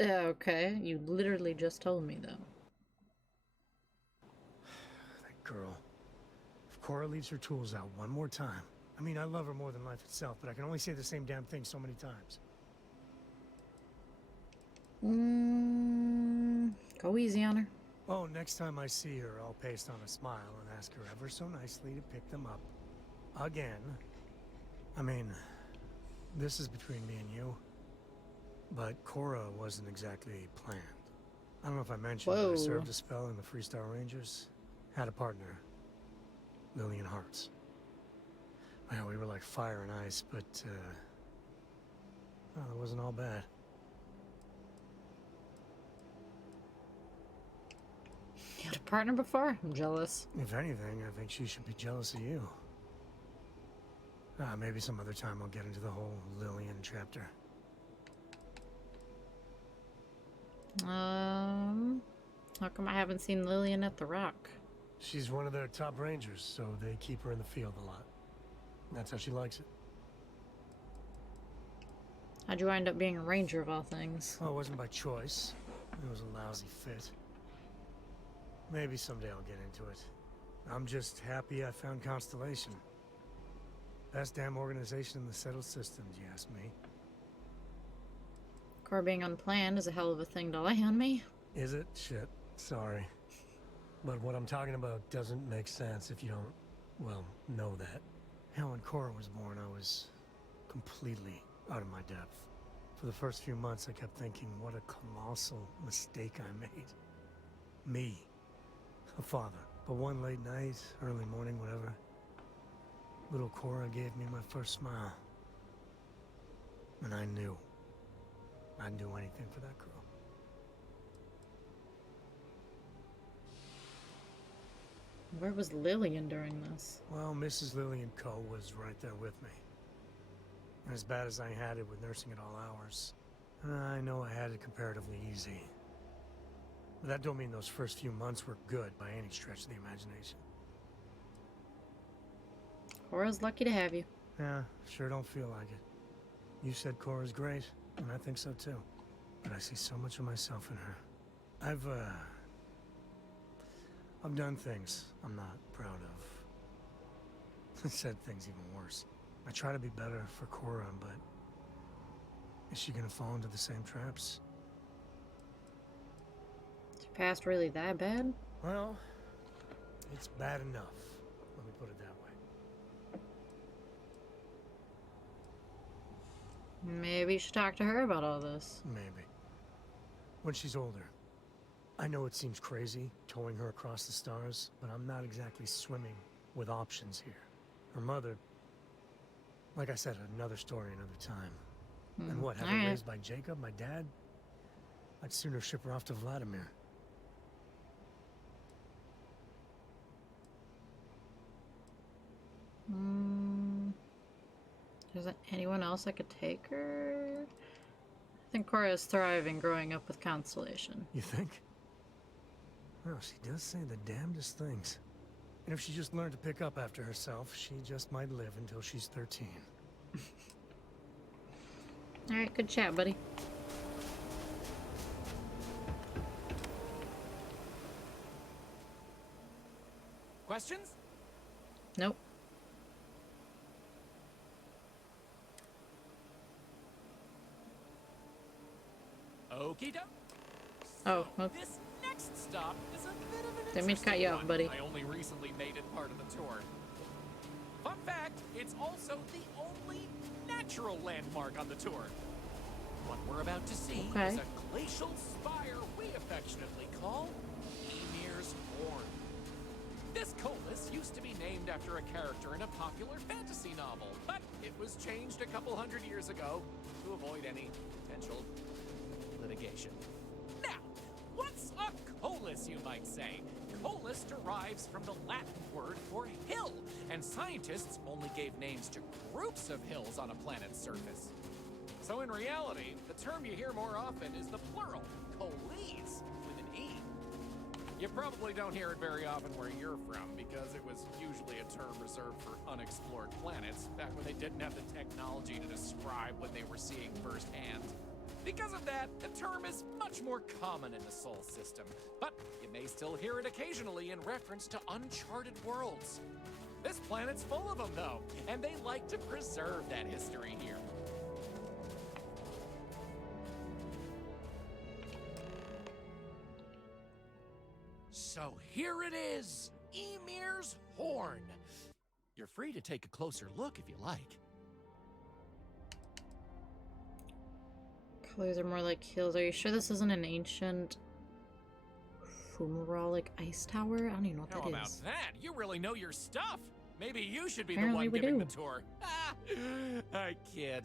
Okay, you literally just told me, though. That girl. If Cora leaves her tools out one more time. I mean, I love her more than life itself, but I can only say the same damn thing so many times. Go easy on her. Oh, next time I see her, I'll paste on a smile and ask her ever so nicely to pick them up. Again. I mean, this is between me and you. But Cora wasn't exactly planned. I don't know if I mentioned, but I served a spell in the Freestar Rangers. Had a partner. Lillian Hartz. Well, we were like fire and ice, but, well, it wasn't all bad. You had a partner before? I'm jealous. If anything, I think she should be jealous of you. Maybe some other time I'll get into the whole Lillian chapter. How come I haven't seen Lillian at the Rock? She's one of their top rangers, so they keep her in the field a lot. That's how she likes it. How'd you wind up being a ranger of all things? Well, it wasn't by choice. It was a lousy fit. Maybe someday I'll get into it. I'm just happy I found Constellation. Best damn organization in the settled systems, you ask me. Core being unplanned is a hell of a thing to lay on me. Is it? Shit. Sorry. But what I'm talking about doesn't make sense if you don't, well, know that. Hell, when Cora was born, I was completely out of my depth. For the first few months, I kept thinking, what a colossal mistake I made. Me. A father. But one late night, early morning, whatever, little Cora gave me my first smile. And I knew I'd do anything for that girl. Where was Lillian during this? Well, Mrs. Lillian Coe was right there with me. And as bad as I had it with nursing at all hours, I know I had it comparatively easy. But that don't mean those first few months were good by any stretch of the imagination. Cora's lucky to have you. Yeah, sure don't feel like it. You said Cora's great, and I think so too. But I see so much of myself in her. I've done things I'm not proud of. Said things even worse. I try to be better for Cora, but is she gonna fall into the same traps? Is your past really that bad? Well, it's bad enough. Let me put it that way. Maybe you should talk to her about all this. Maybe. When she's older. I know it seems crazy, towing her across the stars, but I'm not exactly swimming with options here. Her mother, like I said, another story, another time. And what, have her raised by Jacob, my dad? I'd sooner ship her off to Vladimir. Is there anyone else I could take her? I think Cora is thriving growing up with Constellation. You think? Well, she does say the damnedest things. And if she just learned to pick up after herself, she just might live until she's 13. Alright, good chat, buddy. Questions? Nope. Okie doke. Oh, well, This next stop is a bit of an didn't mean to cut you off, interesting buddy. one. I only recently made it part of the tour. Fun fact, it's also the only natural landmark on the tour. What we're about to see is a glacial spire we affectionately call Ymir's Horn. This colus used to be named after a character in a popular fantasy novel, but it was changed a couple hundred years ago to avoid any potential litigation. Now, what's a colus, you might say? Colus derives from the Latin word for hill, and scientists only gave names to groups of hills on a planet's surface. So in reality, the term you hear more often is the plural, coles, with an E. You probably don't hear it very often where you're from, because it was usually a term reserved for unexplored planets, back when they didn't have the technology to describe what they were seeing firsthand. Because of that, the term is much more common in the Sol system, but you may still hear it occasionally in reference to uncharted worlds. This planet's full of them, though, and they like to preserve that history here. So here it is, Ymir's Horn. You're free to take a closer look if you like. Colors are more like hills. Are you sure this isn't an ancient fumarolic ice tower? I don't even know what How that about is. that? You really know your stuff. Maybe you should be Apparently the we one giving do. the tour. I kid.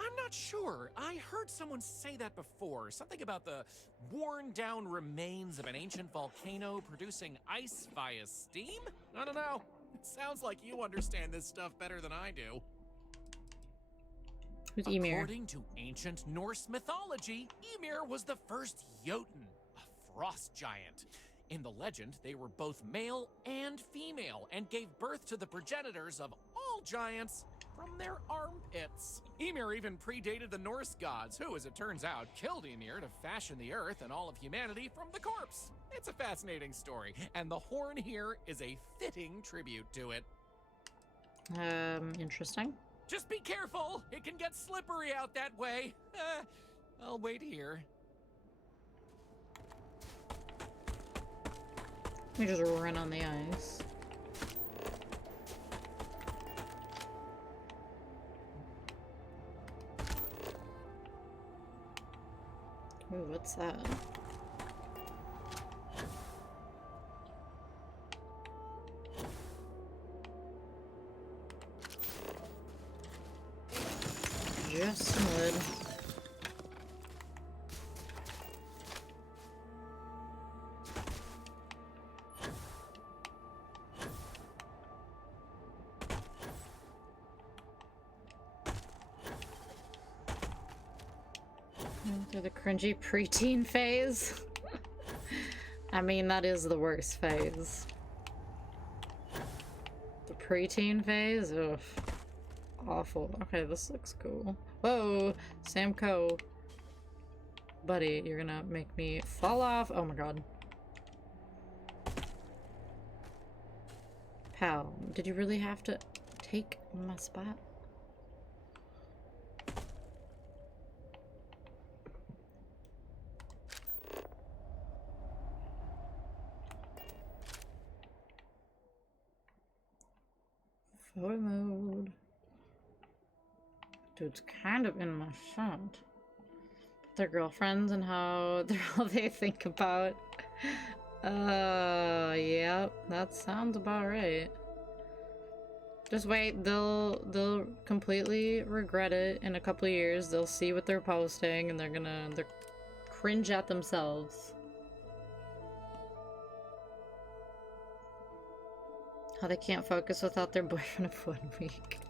I'm not sure. I heard someone say that before. Something about the worn-down remains of an ancient volcano producing ice via steam? I don't know. It sounds like you understand this stuff better than I do. Who's Ymir? According to ancient Norse mythology, Ymir was the first Jotun, a frost giant. In the legend, they were both male and female and gave birth to the progenitors of all giants from their armpits. Ymir even predated the Norse gods, who, as it turns out, killed Ymir to fashion the earth and all of humanity from the corpse. It's a fascinating story, and the horn here is a fitting tribute to it. Interesting. Just be careful! It can get slippery out that way. I'll wait here. We just run on the ice. Ooh, what's that? Just some wood. Through the cringy preteen phase. I mean, that is the worst phase. The preteen phase? Ugh. Awful. Okay, this looks cool. Whoa! Samco. Buddy, you're gonna make me fall off. Oh my god. Pal, did you really have to take my spot? Photo mode. Dude's kind of in my shot. Their girlfriends and how they're all they think about. Yep, that sounds about right. Just wait, they'll completely regret it in a couple of years. They'll see what they're posting and they're cringe at themselves. How they can't focus without their boyfriend of 1 week.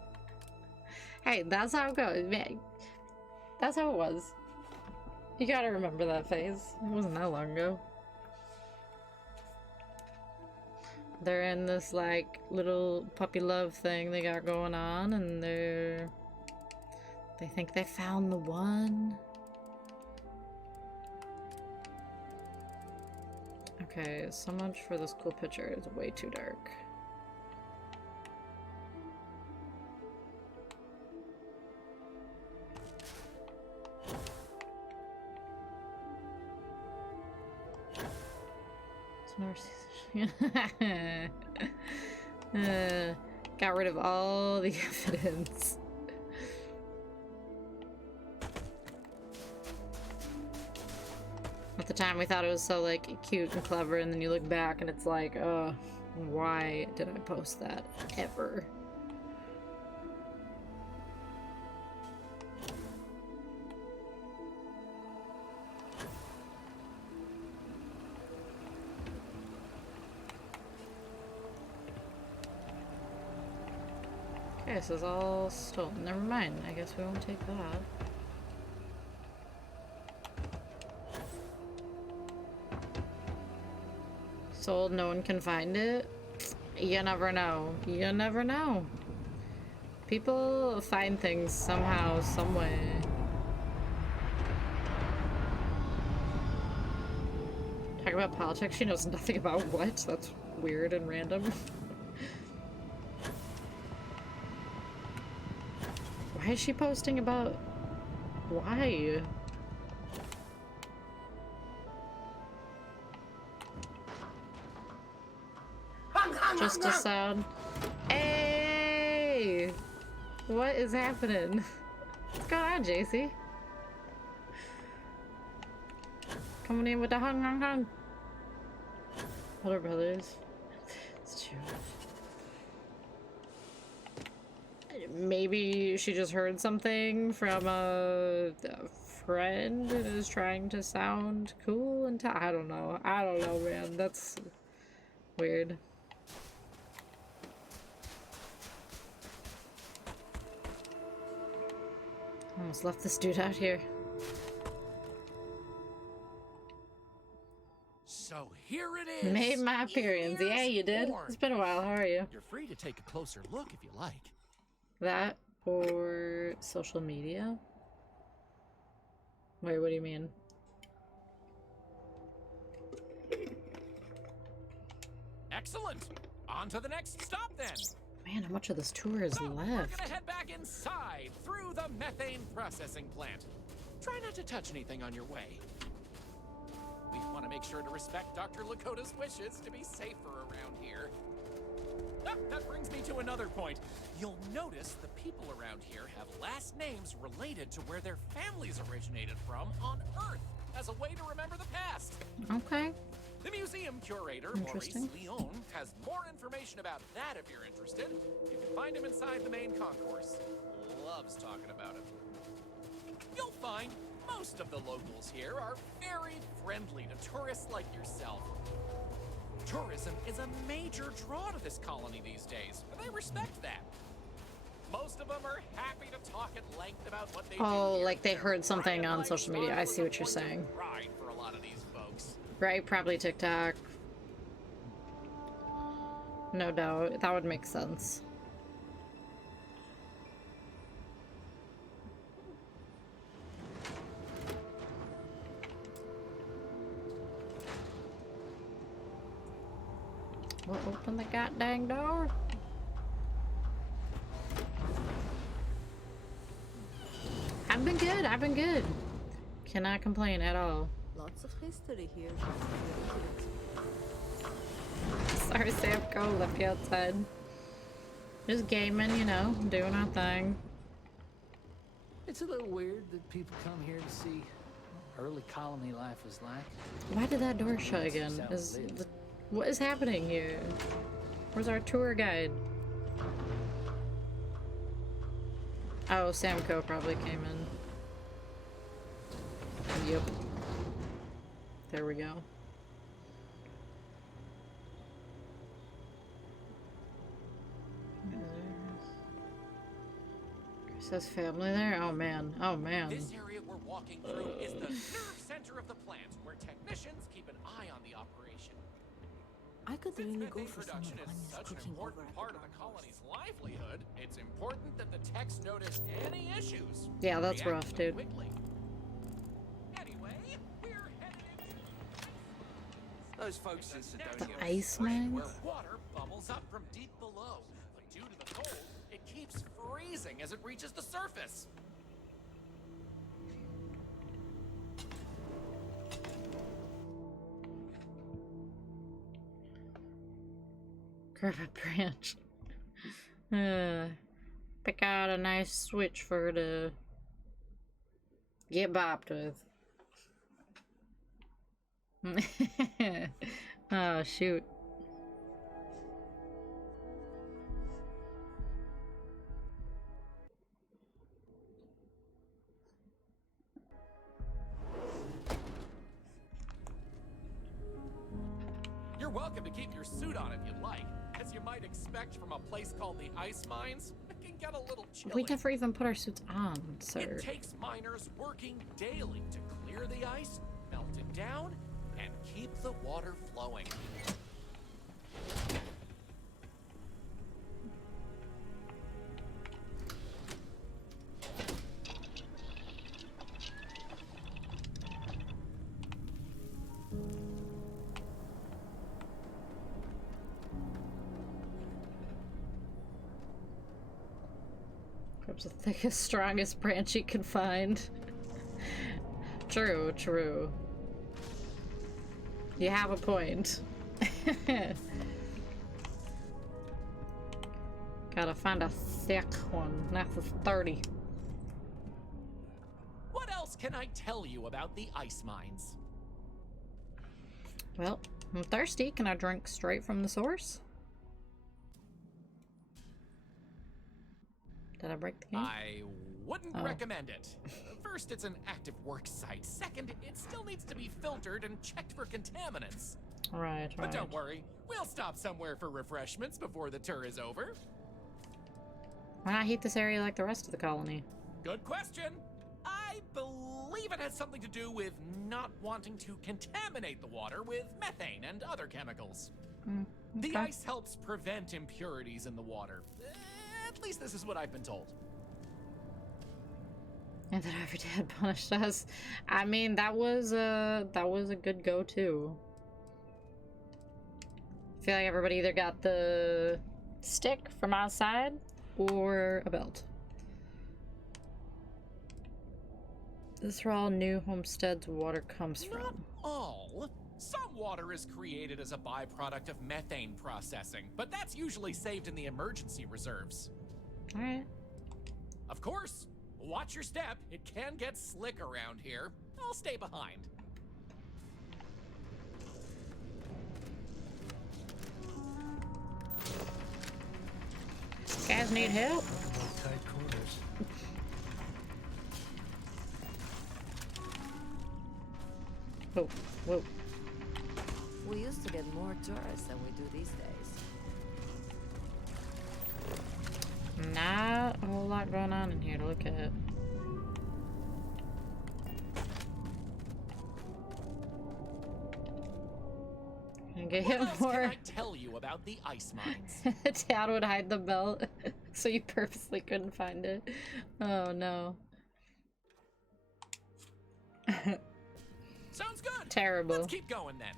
Hey, that's how it goes, man. That's how it was. You gotta remember that phase. It wasn't that long ago. They're in this, like, little puppy love thing they got going on, and they think they found the one. Okay, so much for this cool picture. It's way too dark. Got rid of all the evidence. At the time we thought it was so like cute and clever, and then you look back and it's like, why did I post that ever? Okay, this is all stolen. Never mind. I guess we won't take that. Sold, no one can find it? You never know. You never know. People find things somehow, some way. Talk about politics, she knows nothing about what? That's weird and random. Why is she posting about... Why? Just a sound. Hey! What is happening? What's going on, JC? Coming in with the hung. Older brothers. It's true. Maybe she just heard something from a friend and is trying to sound cool and I don't know. I don't know, man. That's weird. Almost left this dude out here. So here it is. Made my appearance. Yeah, you did. It's been a while. How are you? You're free to take a closer look if you like. That or social media? Wait, what do you mean? Excellent. On to the next stop then. Man, how much of this tour is left? We're gonna head back inside through the methane processing plant. Try not to touch anything on your way. We want to make sure to respect Dr. Lakota's wishes to be safer around here. Ah, that brings me to another point. You'll notice the people around here have last names related to where their families originated from on Earth, as a way to remember the past. Okay. The museum curator, Maurice Leon, has more information about that if you're interested. You can find him inside the main concourse. Loves talking about it. You'll find most of the locals here are very friendly to tourists like yourself. Tourism is a major draw to this colony these days, and they respect that. Most of them are happy to talk at length about what they do here. Like they heard something on social media. I see what you're saying. Pride for a lot of these folks. Right, probably TikTok. No doubt. That would make sense. We'll open the goddamn door. I've been good. I've been good. Cannot complain at all. Lots of history here. Sorry, Sam. Go left you outside. Just gaming, you know, doing our thing. It's a little weird that people come here to see what early colony life was like. Why did that door shut again? What is happening here? Where's our tour guide? Oh, Samco probably came in. Yep. There we go. Says family there? Oh man. Oh man. This area we're walking through is the nerve center of the plant, where technicians keep an eye on the operation. I could Since really go methane for some production is onions such an cooking over important at part of the colony's livelihood, it's important that the techs notice any issues. Yeah, that's React rough, to them dude. quickly. Anyway, we're headed into Those folks in Sedonia. The ice mines? where water bubbles up from deep below, but due to the cold, it keeps freezing as it reaches the surface. Grab a branch. Pick out a nice switch for her to get bopped with. Oh, shoot. You're welcome to keep your suit on if you'd like. As you might expect from a place called the Ice Mines, it can get a little chilly. We never even put our suits on, sir. It takes miners working daily to clear the ice, melt it down, and keep the water flowing. Grabs the thickest, strongest branch he can find. True, true. You have a point. Gotta find a thick one, not the 30. What else can I tell you about the ice mines? Well, I'm thirsty. Can I drink straight from the source? Did I break the game? I wouldn't recommend it. First, it's an active work site. Second, it still needs to be filtered and checked for contaminants. Right, But don't worry, we'll stop somewhere for refreshments before the tour is over. Why not heat this area like the rest of the colony? Good question. I believe it has something to do with not wanting to contaminate the water with methane and other chemicals. The ice helps prevent impurities in the water. At least this is what I've been told. And that our dad punished us. I mean, that was a good go-to. I feel like everybody either got the stick from outside or a belt. This is where all new homesteads water comes from. Not all. Some water is created as a byproduct of methane processing, but that's usually saved in the emergency reserves. Alright. Of course, watch your step. It can get slick around here. I'll stay behind. Guys need help? Tight quarters. Oh, whoa. We used to get more tourists than we do these days. Not a whole lot going on in here to look at. Get hit What else more. can I tell you about the ice mines? Dad would hide the belt, so you purposely couldn't find it. Oh no. Sounds good. Terrible. Let's keep going then.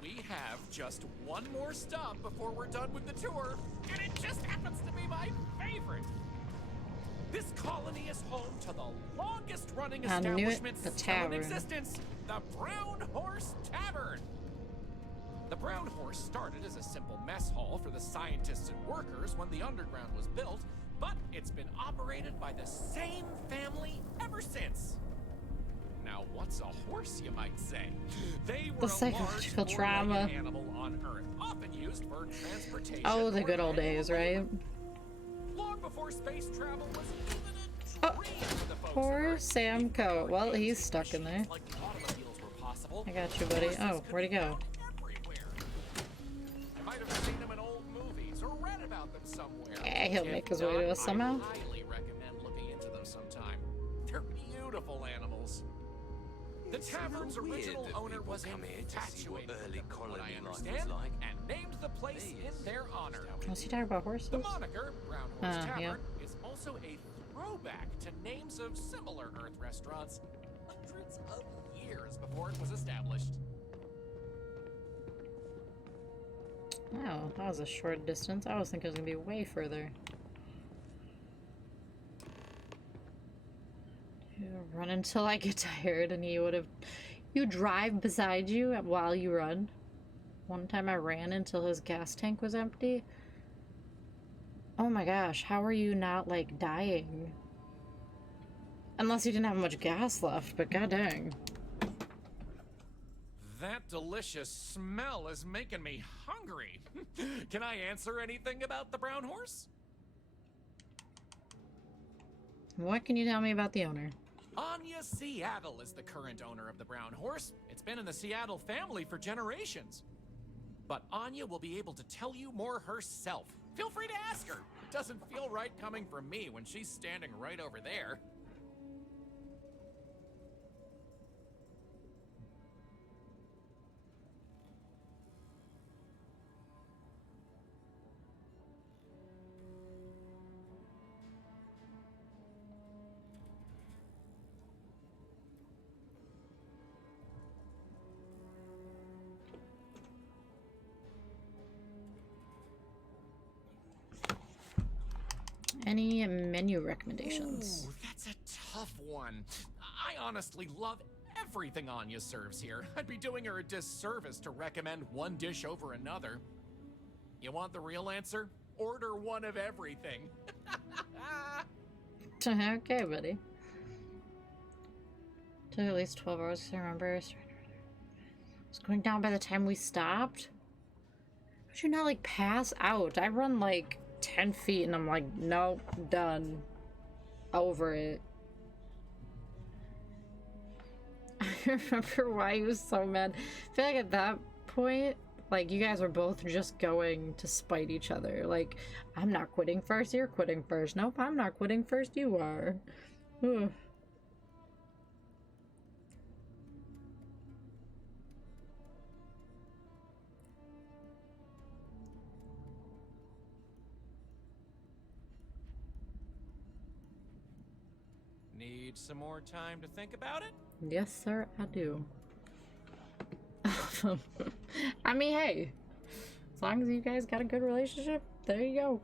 We have just one more stop before we're done with the tour, and it just happens to be my favorite. This colony is home to the longest running I knew it, establishment the still in tavern. existence, the Brown Horse Tavern. The Brown Horse started as a simple mess hall for the scientists and workers when the underground was built, but it's been operated by the same family ever since. Now, what's a horse, you might say? They were The a psychological large, trauma. four-legged animal on Earth, often used for transportation. Oh, the or good old manual days, labor. right? Long before space travel was even a dream for the folks Poor of Earth. Sam Coat. Well, he's stuck in there. Like the automobiles were possible. I got you, buddy. Oh, where'd he go? You might have seen them in old movies or read about them somewhere. Yeah, he'll If make his way to not, us somehow. I highly recommend looking into them sometime. They're beautiful animals. The It's a tavern's little weird original that owner people was come here to see what infatuated with early them, from what I colony life was understand, like. and named the place in their honor. Was he talking about horses? The moniker, Brown Horse Tavern, yeah. is also a throwback to names of similar Earth restaurants hundreds of years before it was established. Wow, that was a short distance. I was thinking it was gonna be way further. You run until I get tired, and you drive beside you while you run. One time I ran until his gas tank was empty. Oh my gosh, how are you not like dying? Unless you didn't have much gas left, but god dang. That delicious smell is making me hungry. Can I answer anything about the Brown Horse? What can you tell me about the owner? Anya Seattle is the current owner of the Brown Horse. It's been in the Seattle family for generations. But Anya will be able to tell you more herself. Feel free to ask her. It doesn't feel right coming from me when she's standing right over there. Any menu recommendations? Ooh, that's a tough one. I honestly love everything Anya serves here. I'd be doing her a disservice to recommend one dish over another. You want the real answer? Order one of everything. Okay, buddy. Took at least 12 hours to remember. It was going down by the time we stopped. Would you not like pass out? I run like 10 feet and I'm like, nope, done. Over it. I remember why he was so mad. I feel like at that point, like, you guys were both just going to spite each other. Like, I'm not quitting first, you're quitting first. Nope, I'm not quitting first, you are. Ugh. Need some more time to think about it? Yes, sir, I do. I mean, hey, as long as you guys got a good relationship, there you go.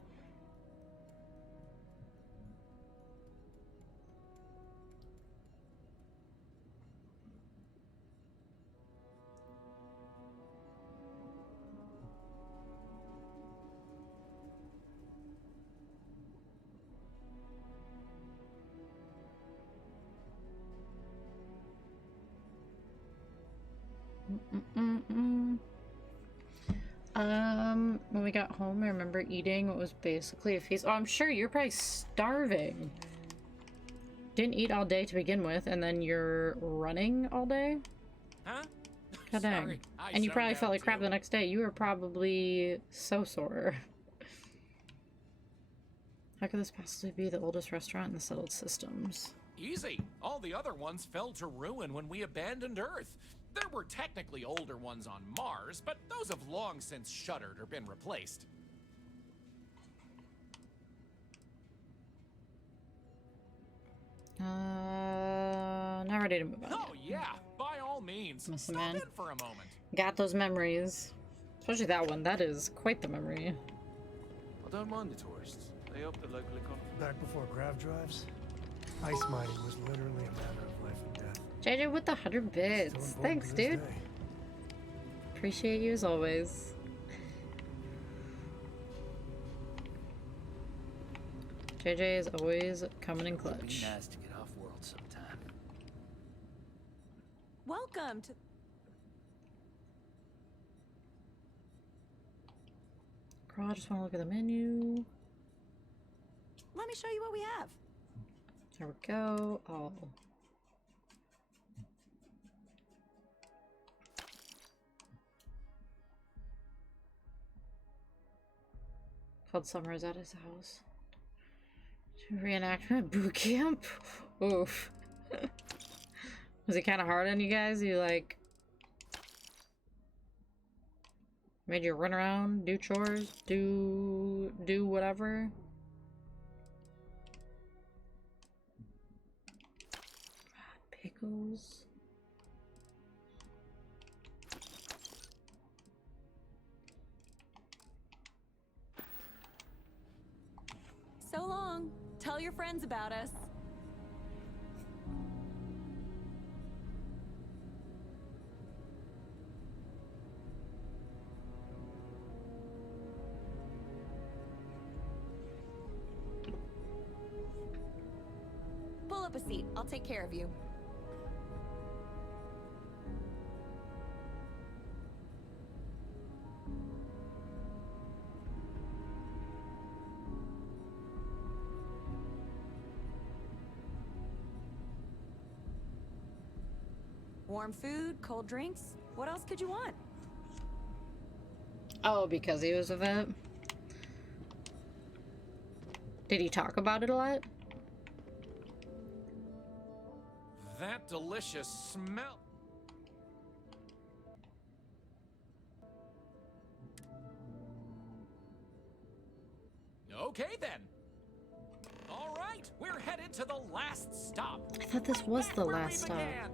When we got home, I remember eating what was basically a feast. Oh, I'm sure you're probably starving. Didn't eat all day to begin with, and then you're running all day? Huh? God dang. Sorry, I And you zoned probably out felt like crap too. the next day. You were probably so sore. How could this possibly be the oldest restaurant in the settled systems? Easy. All the other ones fell to ruin when we abandoned Earth. There were technically older ones on Mars, but those have long since shuttered or been replaced. Not ready to move on. Oh yeah, by all means. Listen, Stop man. in for a moment. Got those memories. Especially that one. That is quite the memory. I don't mind the tourists. They help the local economy. Back before grav drives, ice mining was literally a matter of life and death. JJ with the 100 bits. Still important Thanks, to this dude. day. Appreciate you as always. JJ is always coming in It'd be clutch. nice to get off world sometime. Welcome to. Girl, I just want to look at the menu. Let me show you what we have. There we go. Oh. Called Summers at his house. Reenactment boot camp? Oof. Was it kind of hard on you guys? You like made you run around, do chores, do whatever? Pickles. So long. Tell your friends about us. Pull up a seat. I'll take care of you. Warm food, cold drinks. What else could you want? Oh, because he was a vet? Did he talk about it a lot? That delicious smell. Okay then. All right, we're headed to the last stop. I thought this was the Where we last stop. began.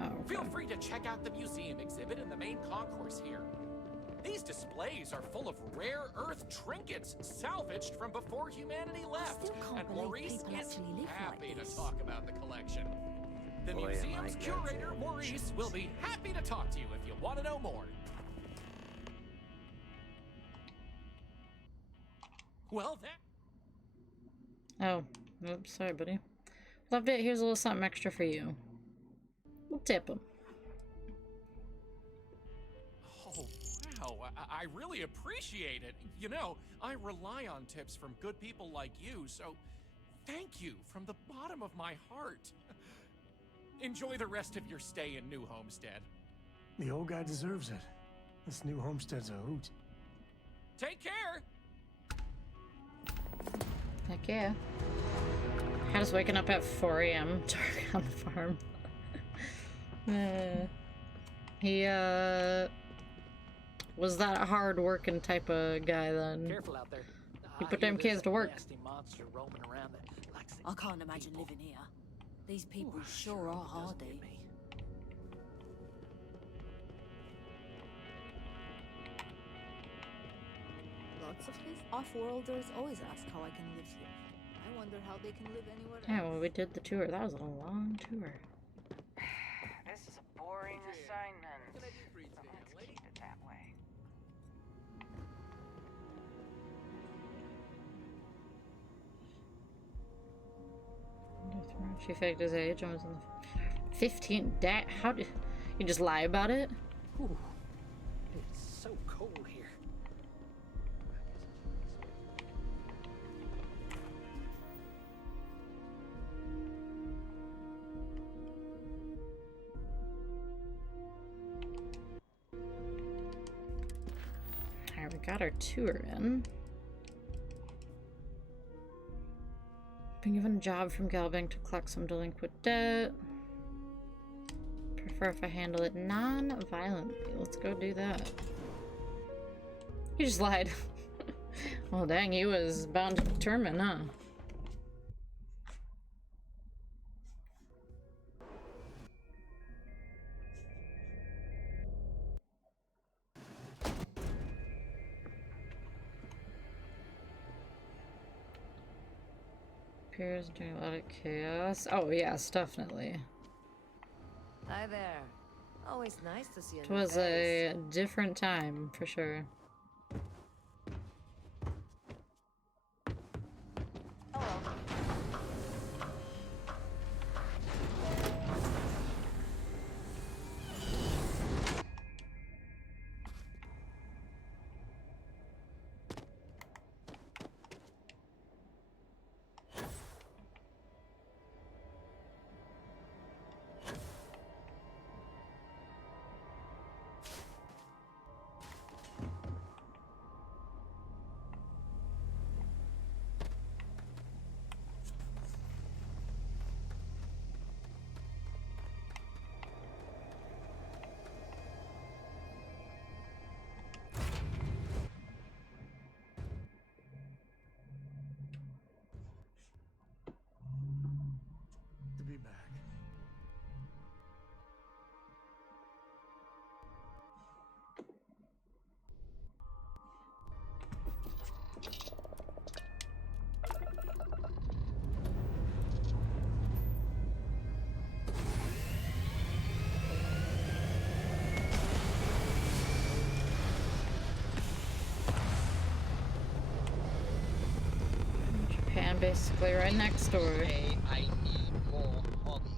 Oh, okay. Feel free to check out the museum exhibit in the main concourse here. These displays are full of rare Earth trinkets salvaged from before humanity left. still can't And believe Maurice people is actually live happy like to this. talk about the collection. The Boy, am I museum's glad curator, they're Maurice, ancients. will be happy to talk to you if you want to know more. Well, that... Oh, oops, sorry, buddy. Loved it. Here's a little something extra for you. We'll tip him. Oh, wow. I really appreciate it. You know, I rely on tips from good people like you, so thank you from the bottom of my heart. Enjoy the rest of your stay in New Homestead. The old guy deserves it. This new homestead's a hoot. Take care! Heck yeah. Had us waking up at 4 a.m. to work on the farm. He, was that hard working type of guy then. Careful out there. He I put hear them there's kids a to work. nasty monster roaming around that likes to I can't eat imagine people. living here. These people Ooh, sure hope are it doesn't hardy. get me. Lots of his off-worlders always ask how I can live here. I wonder how they can live anywhere Yeah, else. well, we did the tour. That was a long tour. This is a boring assignment. What can I do for you today, Let's young lady? keep it that way. She faked his age and was in the 15. How did you just lie about it? Ooh, it's so cold here. got our tour in. Been given a job from Galbank to collect some delinquent debt. Prefer if I handle it non-violently. Let's go do that. He just lied. Well, dang, he was bound to determine, huh? Appears during a lot of chaos. Oh, yes, definitely. Hi there. Always nice to see you. It was a different time, for sure. To be back. Japan, basically, right next door. Hey, I need more hobbies.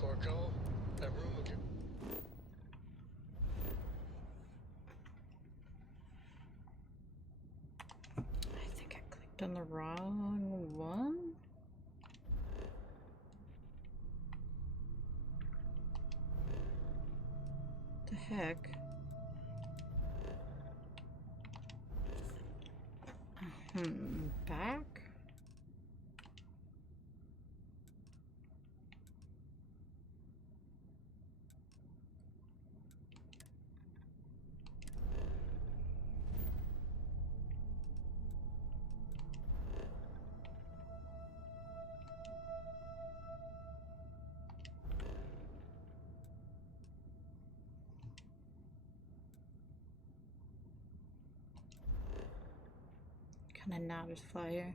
Corco, that room again. I think I clicked on the wrong one. The heck? Back? Can I not just fly here?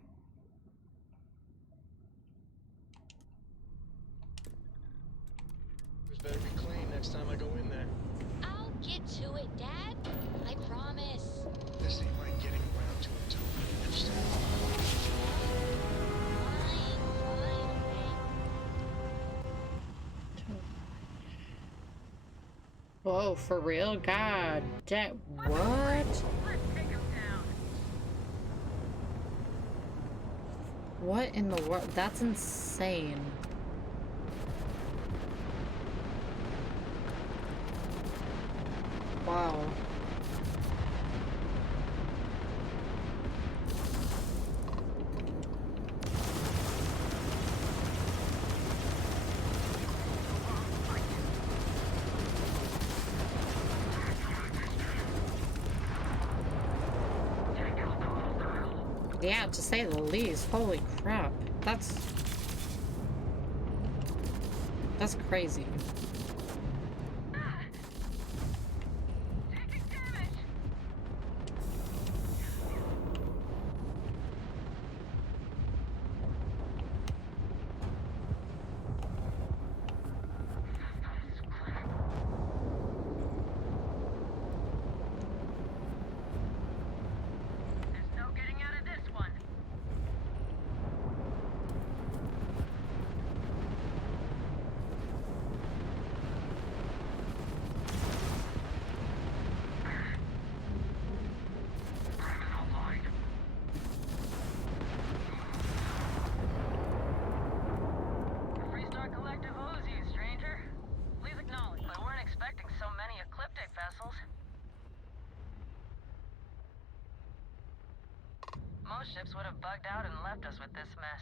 This better be clean next time I go in there. I'll get to it, Dad. I promise. This ain't like getting around to it, Toby. Understand? Whoa, for real? God damn. What? What in the world? That's insane. Wow. Yeah, to say the least. Holy crap. That's crazy. ships would have bugged out and left us with this mess.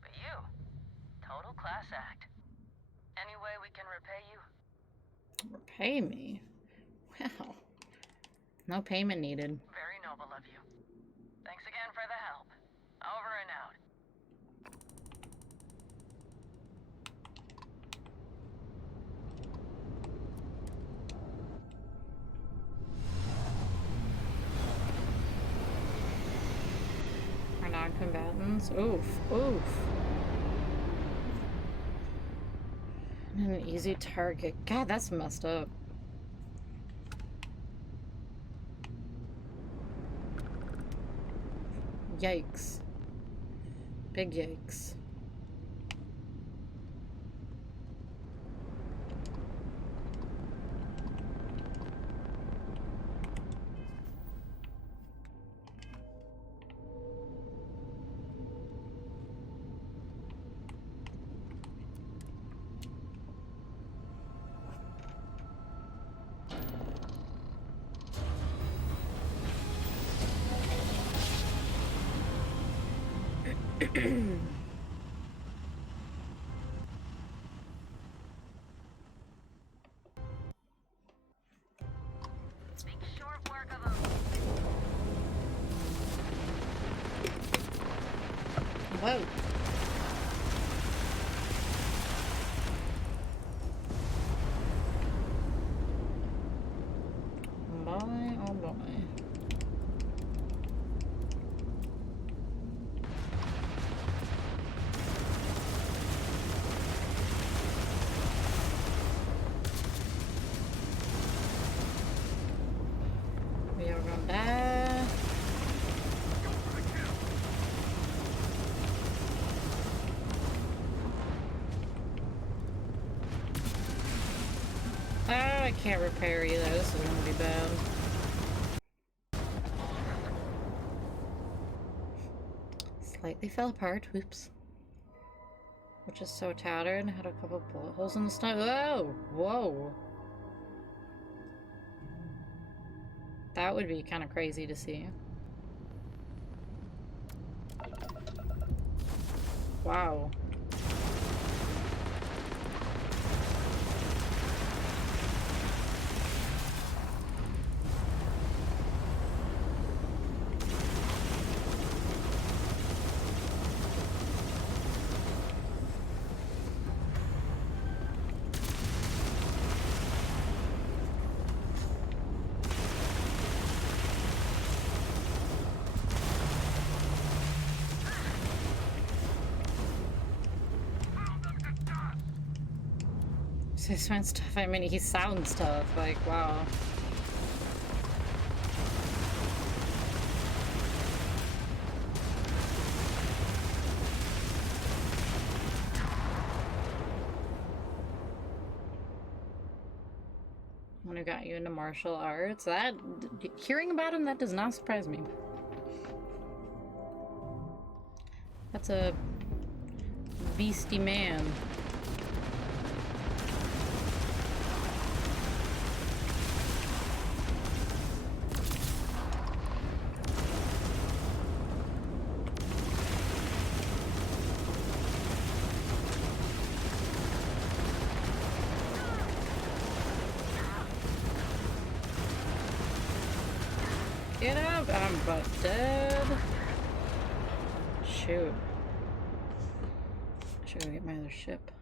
But you, total class act. Any way we can repay you? Repay me? Wow. No payment needed. Very noble of you. Thanks again for the help. Over and out. Our non-combatants? Oof. Oof. And an easy target. God, that's messed up. Yikes. Big yikes. Whoa. Boy, oh boy. We are going back. Oh, I can't repair either. This is gonna be bad. Slightly fell apart. Whoops. Which is so tattered. Had a couple bullet holes in the snow. Whoa! Whoa! That would be kind of crazy to see. Wow. This man's tough. I mean, he sounds tough. Like, wow. When who got you into martial arts? That, hearing about him, that does not surprise me. That's a beastie man. Get up! I'm about dead. Shoot. I should go get my other ship.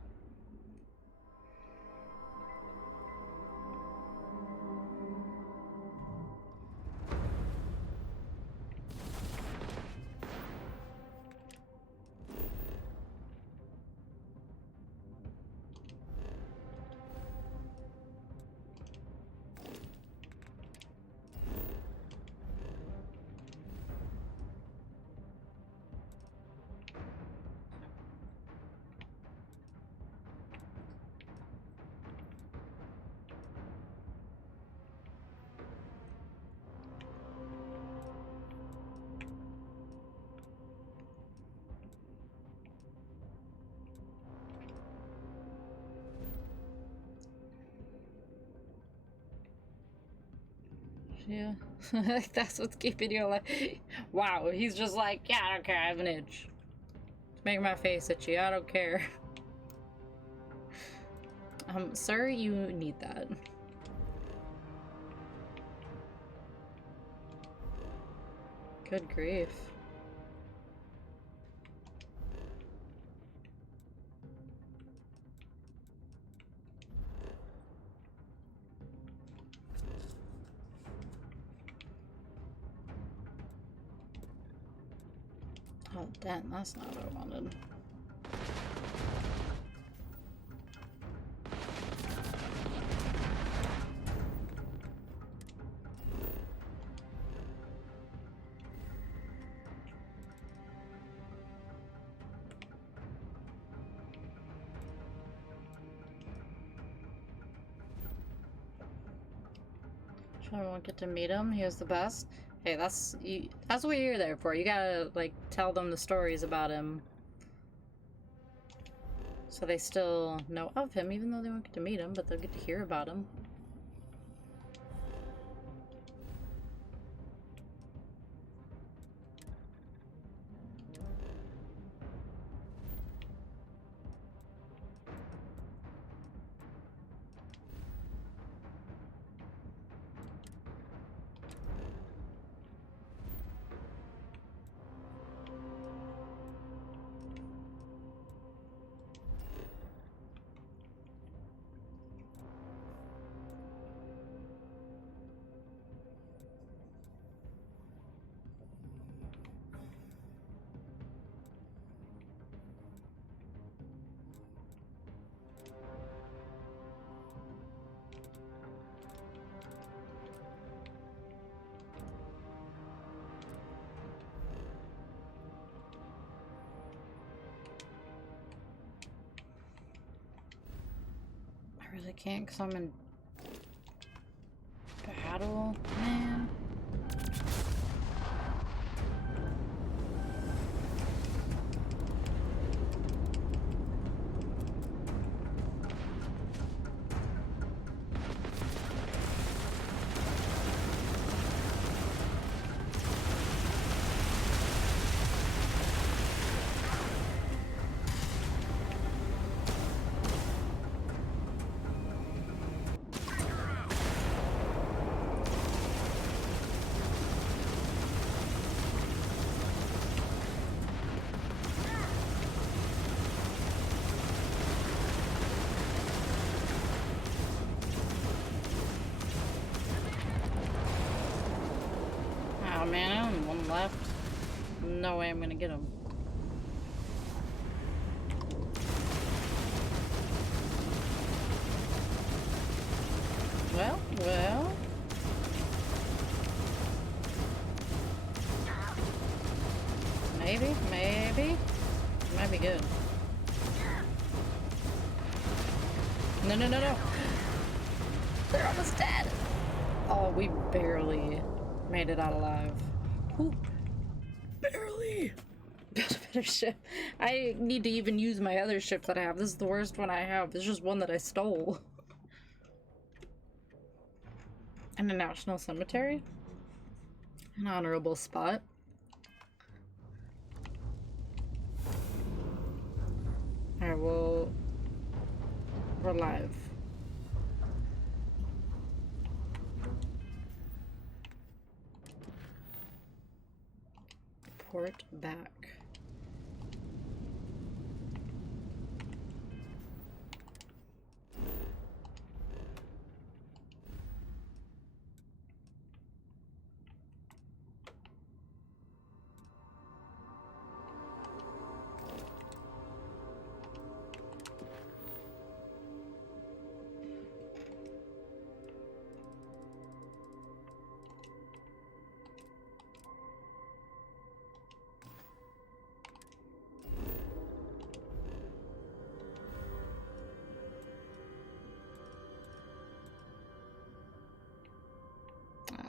Yeah. That's what's keeping you alive. Wow, he's just like, yeah, I don't care, I have an itch. Make my face itchy, I don't care. Sir, you need that. Good grief. Oh, damn, that's not what I wanted. I won't get to meet him. He was the best. Hey, that's what you're there for. You gotta, like, tell them the stories about him. So they still know of him, even though they won't get to meet him, but they'll get to hear about him. I really can't because I'm in battle, man. Oh man, I only one left. No way I'm gonna get him. Well. Maybe. Might be good. No. They're almost dead. Oh, we barely made it out alive. Ooh, barely. Build a better ship. I need to even use my other ship that I have. This is the worst one I have. It's just one that I stole. And a national cemetery? An honorable spot. Alright, well, we're live. Report back.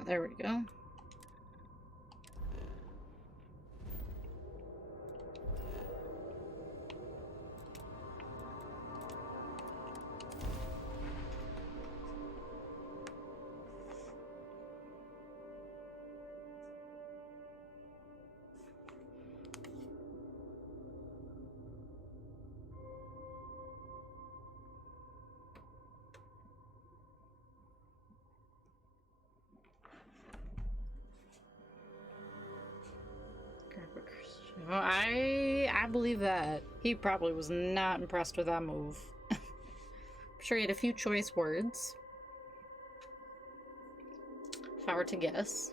There we go. Well, I believe that. He probably was not impressed with that move. I'm sure he had a few choice words. If I were to guess.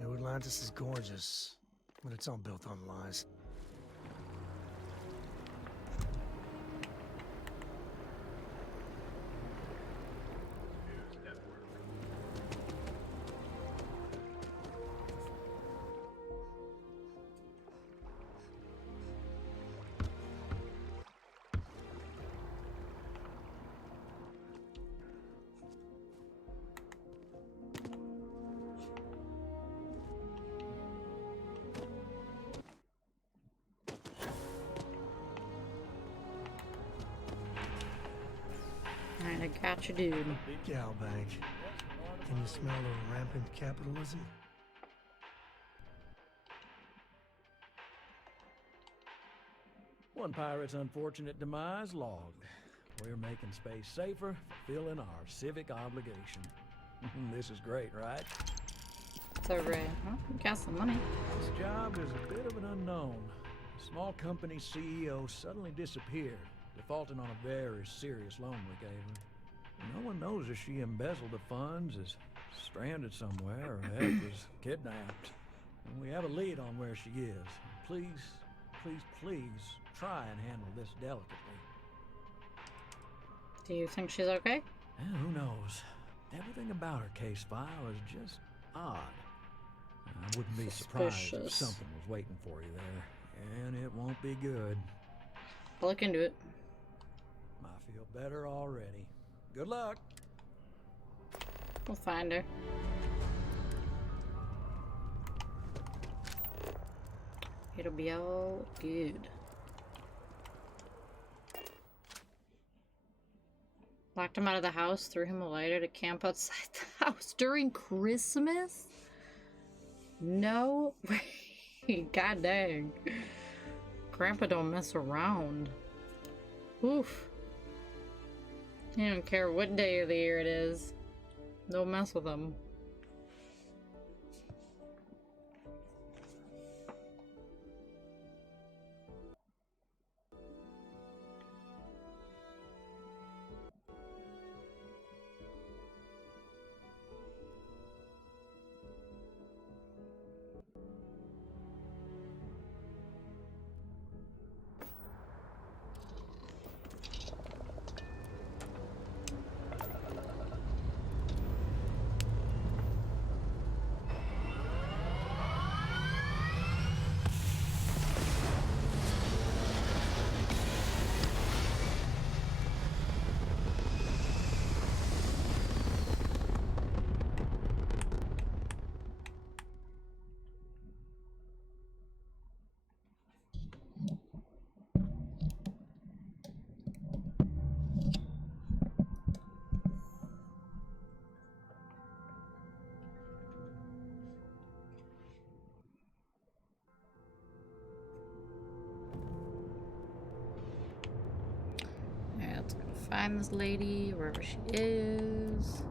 New Atlantis is gorgeous, but it's all built on lies. Alright, I got you, dude. Gal bank. Can you smell the rampant capitalism? One pirate's unfortunate demise logged. We're making space safer, fulfilling our civic obligation. This is great, right? So right. Well, we got some money. This job is a bit of an unknown. A small company CEO suddenly disappeared, defaulting on a very serious loan we gave her. No one knows if she embezzled the funds, is stranded somewhere, or heck, was kidnapped. And we have a lead on where she is. Please, please, please try and handle this delicately. Do you think she's okay? Who knows? Everything about her case file is just odd. I wouldn't be surprised if something was waiting for you there. And it won't be good. I'll look into it. I feel better already. Good luck. We'll find her. It'll be all good. Locked him out of the house, threw him a lighter to camp outside the house during Christmas? No way. God dang. Grandpa don't mess around. Oof. You don't care what day of the year it is. Don't mess with him. Let's go find this lady wherever she is.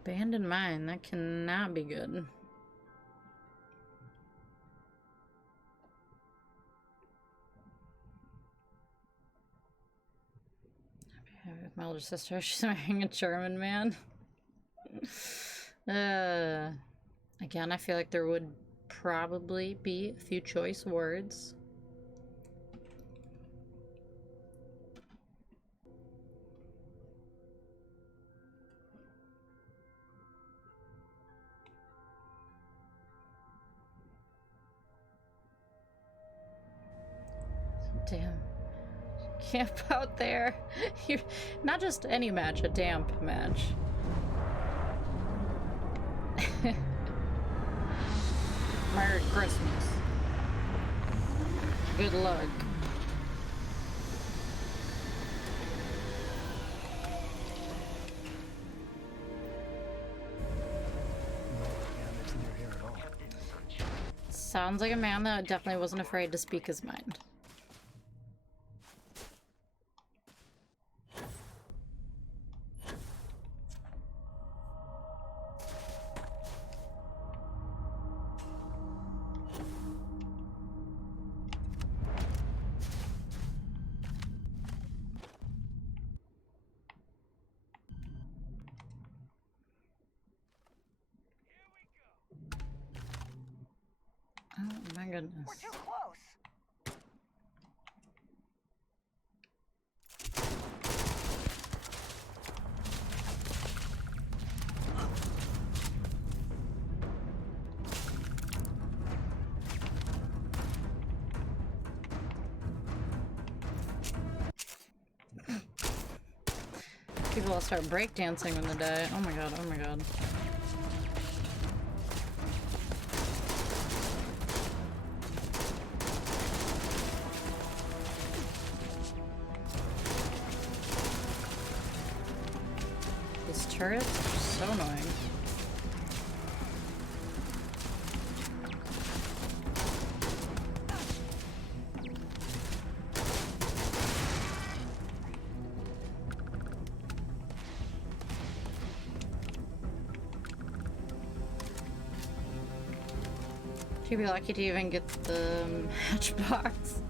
Abandoned mine. That cannot be good. With my older sister, she's marrying a German man. Again, I feel like there would probably be a few choice words. Damn. Camp out there. You're not just any match, a damp match. Merry Christmas. Good luck. Sounds like a man that definitely wasn't afraid to speak his mind. Oh my goodness. We're too close. People will start breakdancing when they die. Oh my god, oh my god. These turrets are so annoying. You'd be lucky to even get the matchbox.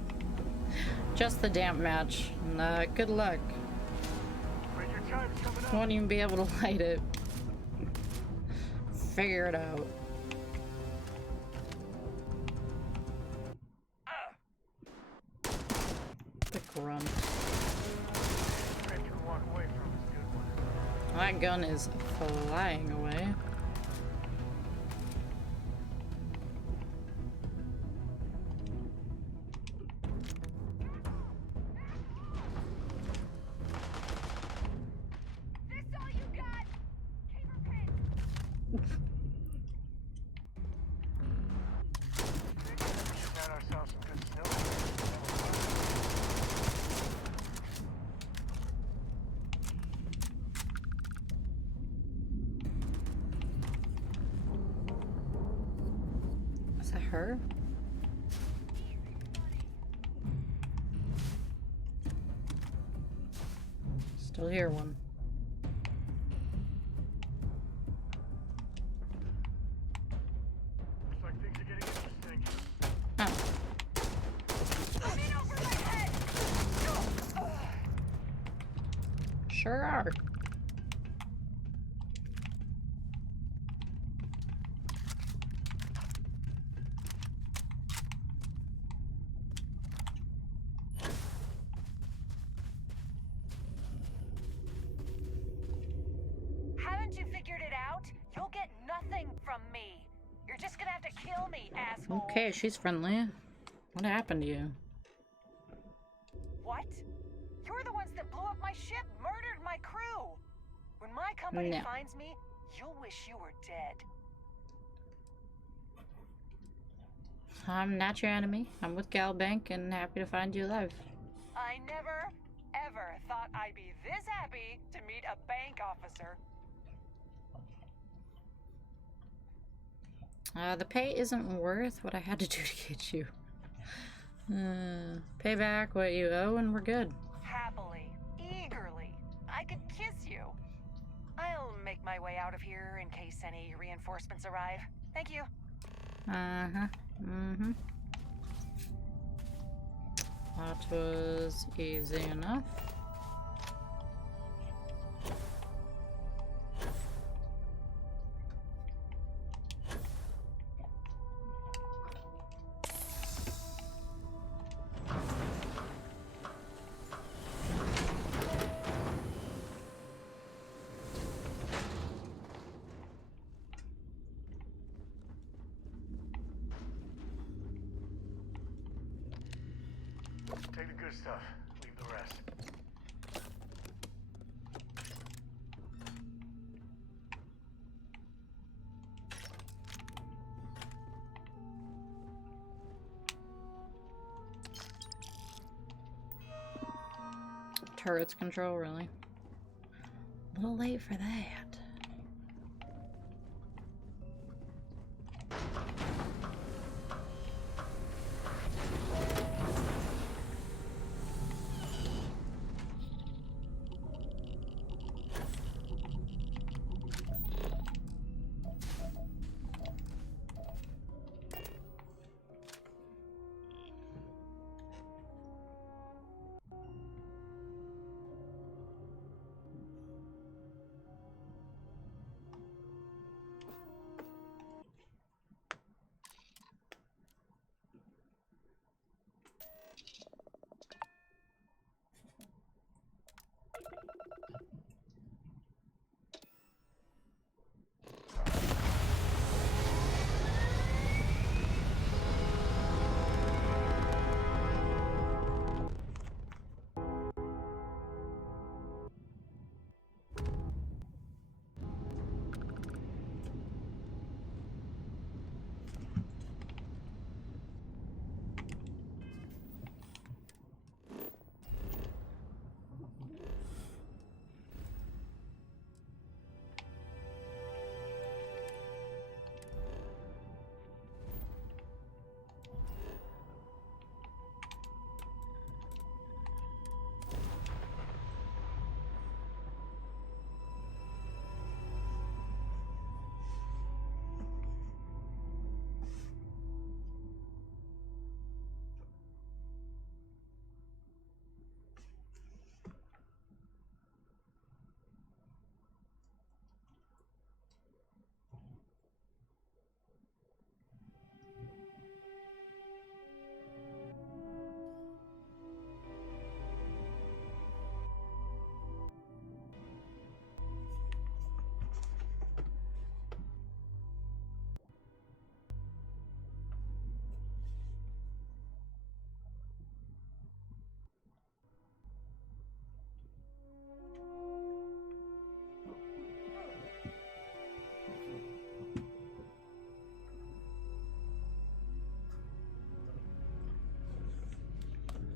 Just the damp match. Nah, good luck. Won't even be able to light it. Figure it out. Quick run. That gun is flying away. Is that her? Still hear one. Looks like things are getting interesting. Oh. I'm in over my head. Sure are. Haven't you figured it out? You'll get nothing from me. You're just gonna have to kill me, asshole. Okay, she's friendly. What happened to you? What? You're the ones that blew up my ship, murdered my crew. When my company No. finds me, you'll wish you were dead. I'm not your enemy. I'm with Galbank and happy to find you alive. I never, ever thought I'd be this happy to meet a bank officer. The pay isn't worth what I had to do to get you. Pay back what you owe and we're good. Happily, eagerly, I could kiss you. I'll make my way out of here in case any reinforcements arrive. Thank you. Uh-huh. Mm-hmm. That was easy enough. Take the good stuff, leave the rest. Turrets control, really? A little late for that.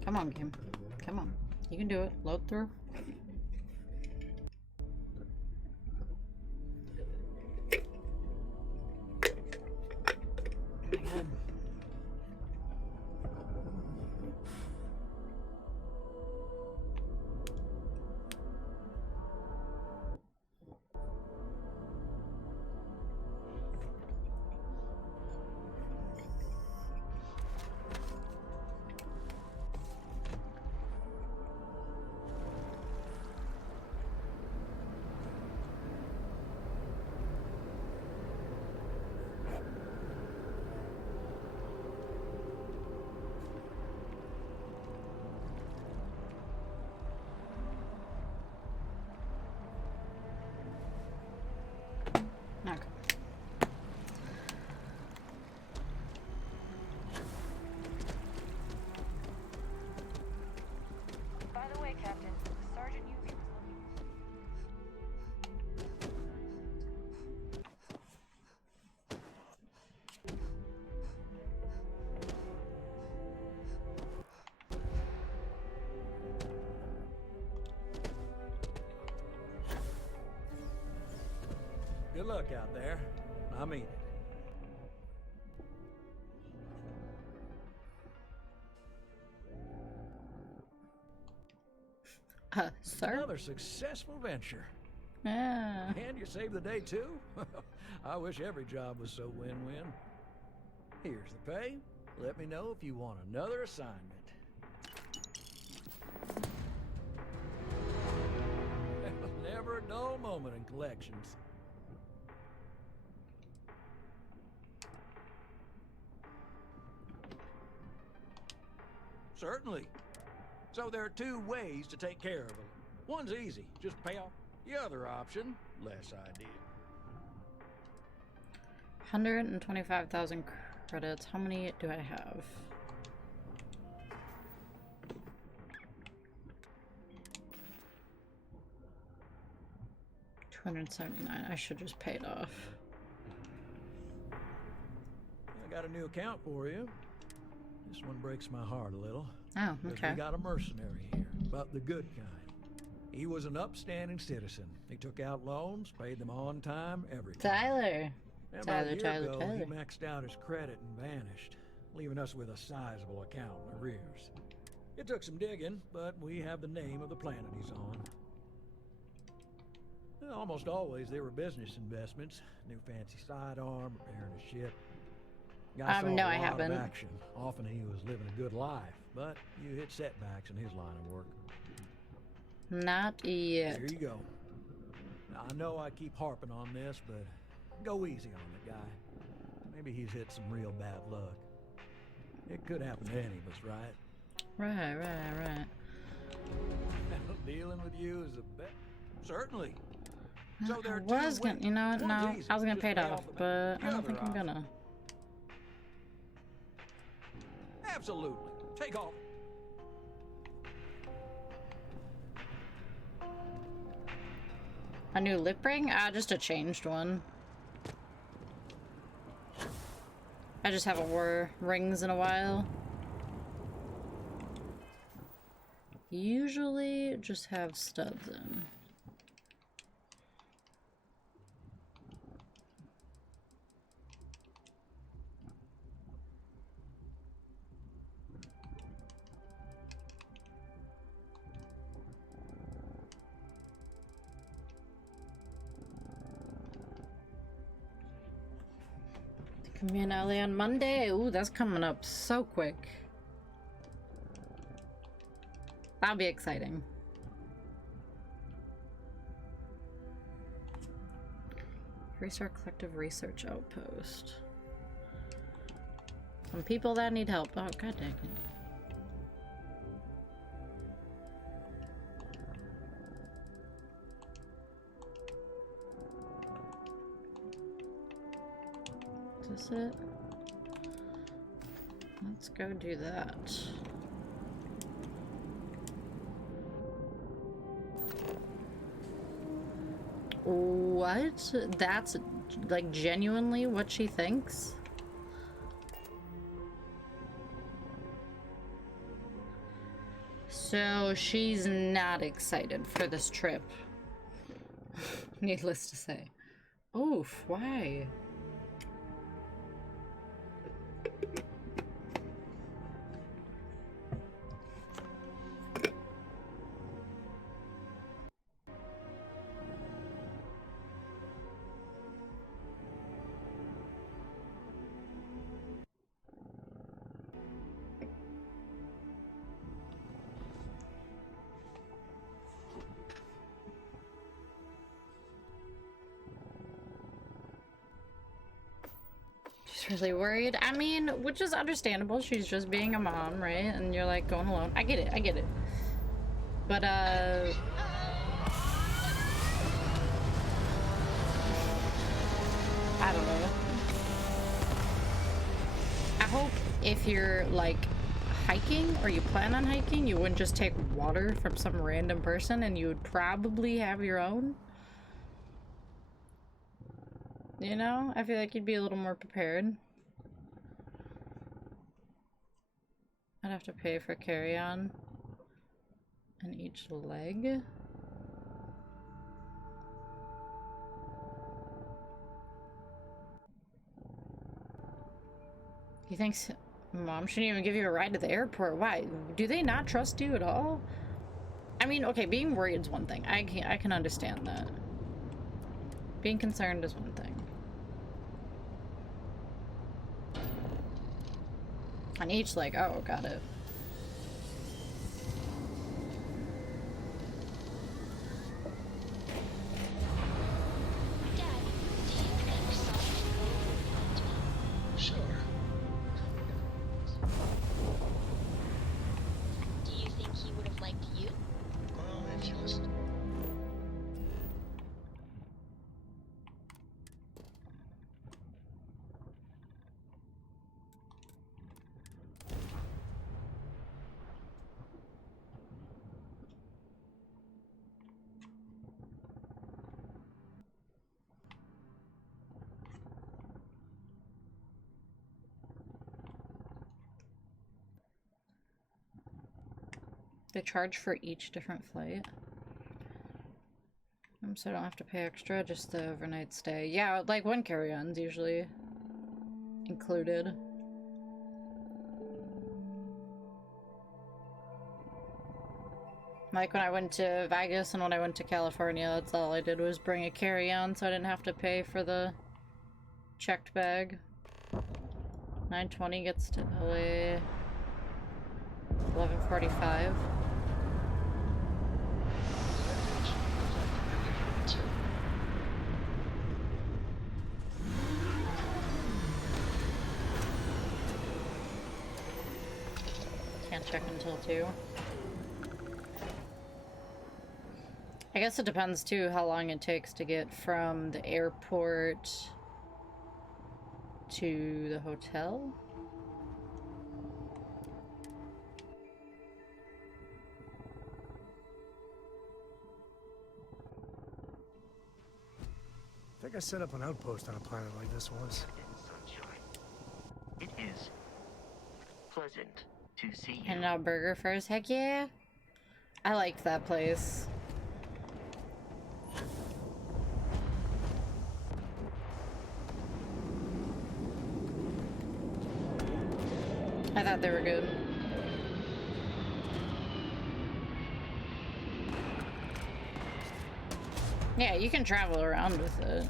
Come on, game. Come on. You can do it. Load through. Oh my God. Okay. By the way, Captain, Sergeant Yuvi was Good luck out there. I mean it. Sir? Another successful venture. Yeah. And you save the day too? I wish every job was so win-win. Here's the pay. Let me know if you want another assignment. Never a dull moment in collections. Certainly. So there are two ways to take care of them. One's easy, just pay off. The other option, less ideal. 125,000 credits. How many do I have? $279. I should just pay it off. I got a new account for you. This one breaks my heart a little. Oh, okay. We got a mercenary here, but the good kind. He was an upstanding citizen. He took out loans, paid them on time, everything. Tyler. About Tyler, a year Tyler, ago, Tyler. he maxed out his credit and vanished, leaving us with a sizable account in arrears. It took some digging, but we have the name of the planet he's on. Well, almost always they were business investments. New fancy sidearm, repairing a ship. Guy saw no, a I lot of haven't. action. Often he was living a good life, but you hit setbacks in his line of work. Not yet. Here you go. Now, I know I keep harping on this, but go easy on the guy. Maybe he's hit some real bad luck. It could happen to any of us, right? Right. Dealing with you is a bet. Certainly. So I there are was two gonna, ways. you know what? One's No, easy, I was gonna just pay it pay off, off the but bank. I The don't think other I'm gonna. Absolutely. Take off. A new lip ring? Just a changed one. I just haven't wore rings in a while. Usually just have studs in. Communale on Monday. Ooh, that's coming up so quick. That'll be exciting. Restart collective research outpost. Some people that need help. Oh, god dang it. Is this it? Let's go do that. What? That's like genuinely what she thinks? So she's not excited for this trip. Needless to say. Oof, why? She's really worried. I mean, which is understandable. She's just being a mom, right? And you're like going alone. I get it. I get it. But, I don't know. I hope if you're like hiking or you plan on hiking, you wouldn't just take water from some random person and you would probably have your own. You know, I feel like you'd be a little more prepared. I'd have to pay for carry-on and each leg. He thinks mom shouldn't even give you a ride to the airport. Why? Do they not trust you at all? I mean, okay, being worried is one thing. I can understand that. Being concerned is one thing. On each leg. Oh, got it. Sure. Do you think he would have liked you? Well, if you listen. They charge for each different flight. So I don't have to pay extra, just the overnight stay. Yeah, like one carry-on's usually included. Like when I went to Vegas and when I went to California, that's all I did was bring a carry-on so I didn't have to pay for the checked bag. 9:20 gets to LA. 11:45. Can't check until 2. I guess it depends too how long it takes to get from the airport to the hotel. I think I set up an outpost on a planet like this once. It is pleasant to see you. And now Burger First, heck yeah! I liked that place. I thought they were good. Yeah, you can travel around with it.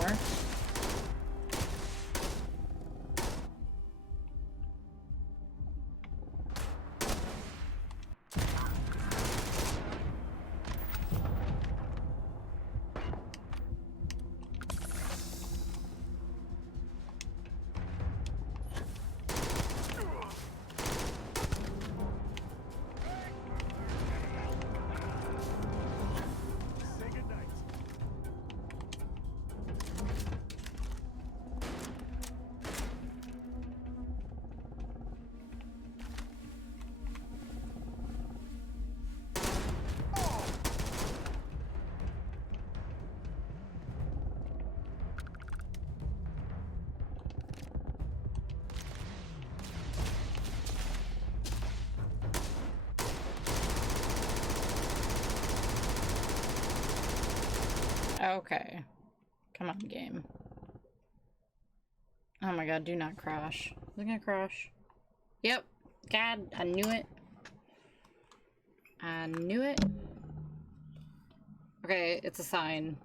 More. Okay. Come on, game. Oh my god, do not crash. Is it gonna crash? Yep. God, I knew it. I knew it. Okay, it's a sign.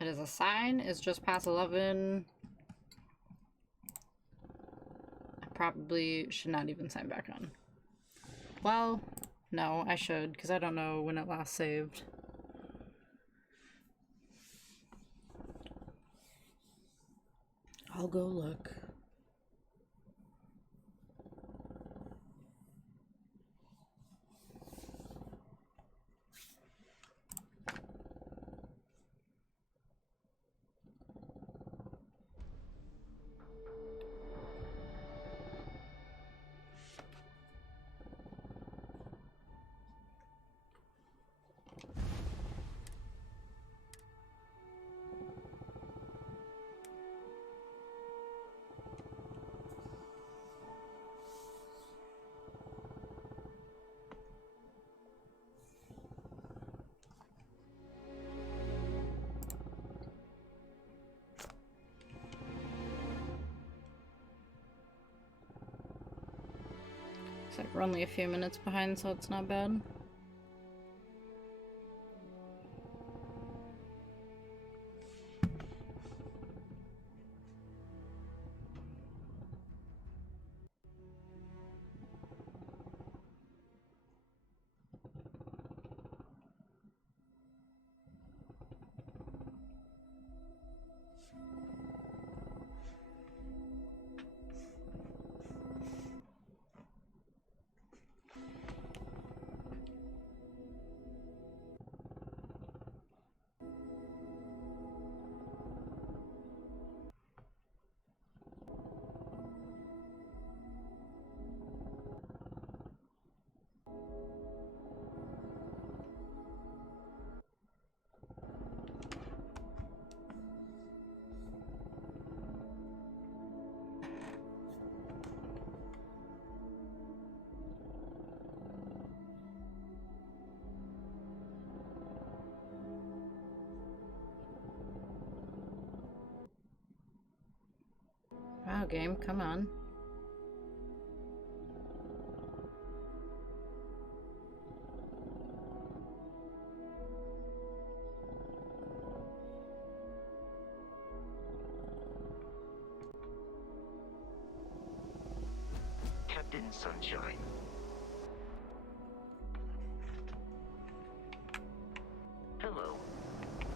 It is a sign. It's just past 11. I probably should not even sign back on. Well, no, I should, because I don't know when it last saved. I'll go look. Looks like we're only a few minutes behind, so it's not bad. Wow, game, come on. Captain Sunshine. Hello.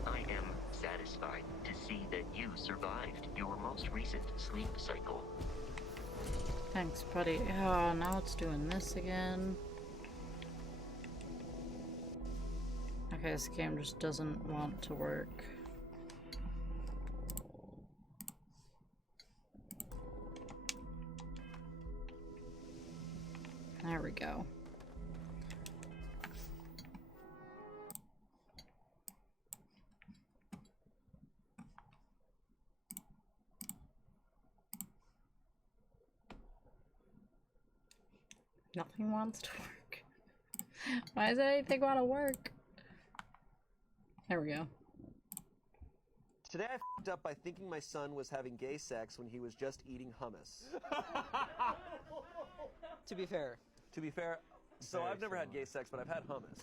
I am satisfied to see that you survived your most recent sleep cycle. Thanks, buddy. Oh, now it's doing this again. Okay, this game just doesn't want to work. There we go. Nothing wants to work. Why does anything want to work? There we go. Today I f***ed up by thinking my son was having gay sex when he was just eating hummus. To be fair. To be fair, so I've never had gay sex, but I've had hummus.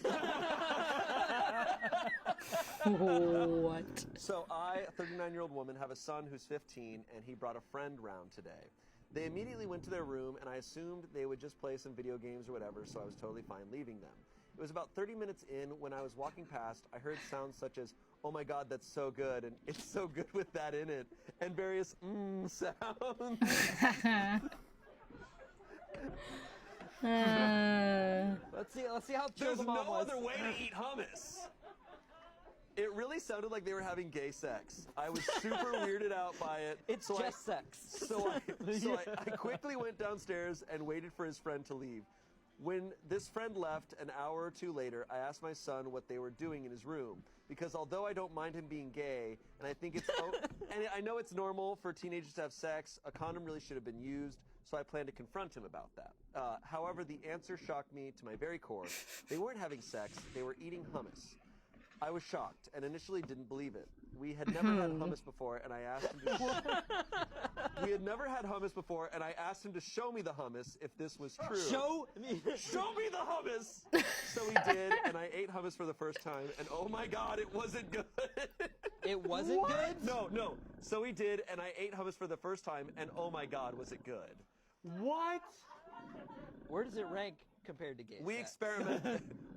What? So I, a 39-year-old woman, have a son who's 15, and he brought a friend round today. They immediately went to their room, and I assumed they would just play some video games or whatever, so I was totally fine leaving them. It was about 30 minutes in when I was walking past, I heard sounds such as, "Oh my god, that's so good," and "It's so good with that in it," and various sounds. Let's see how chill There's the mom no was. other way to eat hummus. It really sounded like they were having gay sex. I was super weirded out by it. It's so just sex. So I quickly went downstairs and waited for his friend to leave. When this friend left an hour or two later, I asked my son what they were doing in his room. Because although I don't mind him being gay, and I think it's and I know it's normal for teenagers to have sex, a condom really should have been used, so I plan to confront him about that. However, the answer shocked me to my very core. They weren't having sex, they were eating hummus. I was shocked and initially didn't believe it. We had never had hummus before, and I asked him to we had never had hummus before, and I asked him to show me the hummus if this was true. Show me the hummus. So he did, and I ate hummus for the first time, and oh my god, it wasn't good. It wasn't good? No. So he did, and I ate hummus for the first time, and oh my god, was it good. What? Where does it rank compared to gay sex?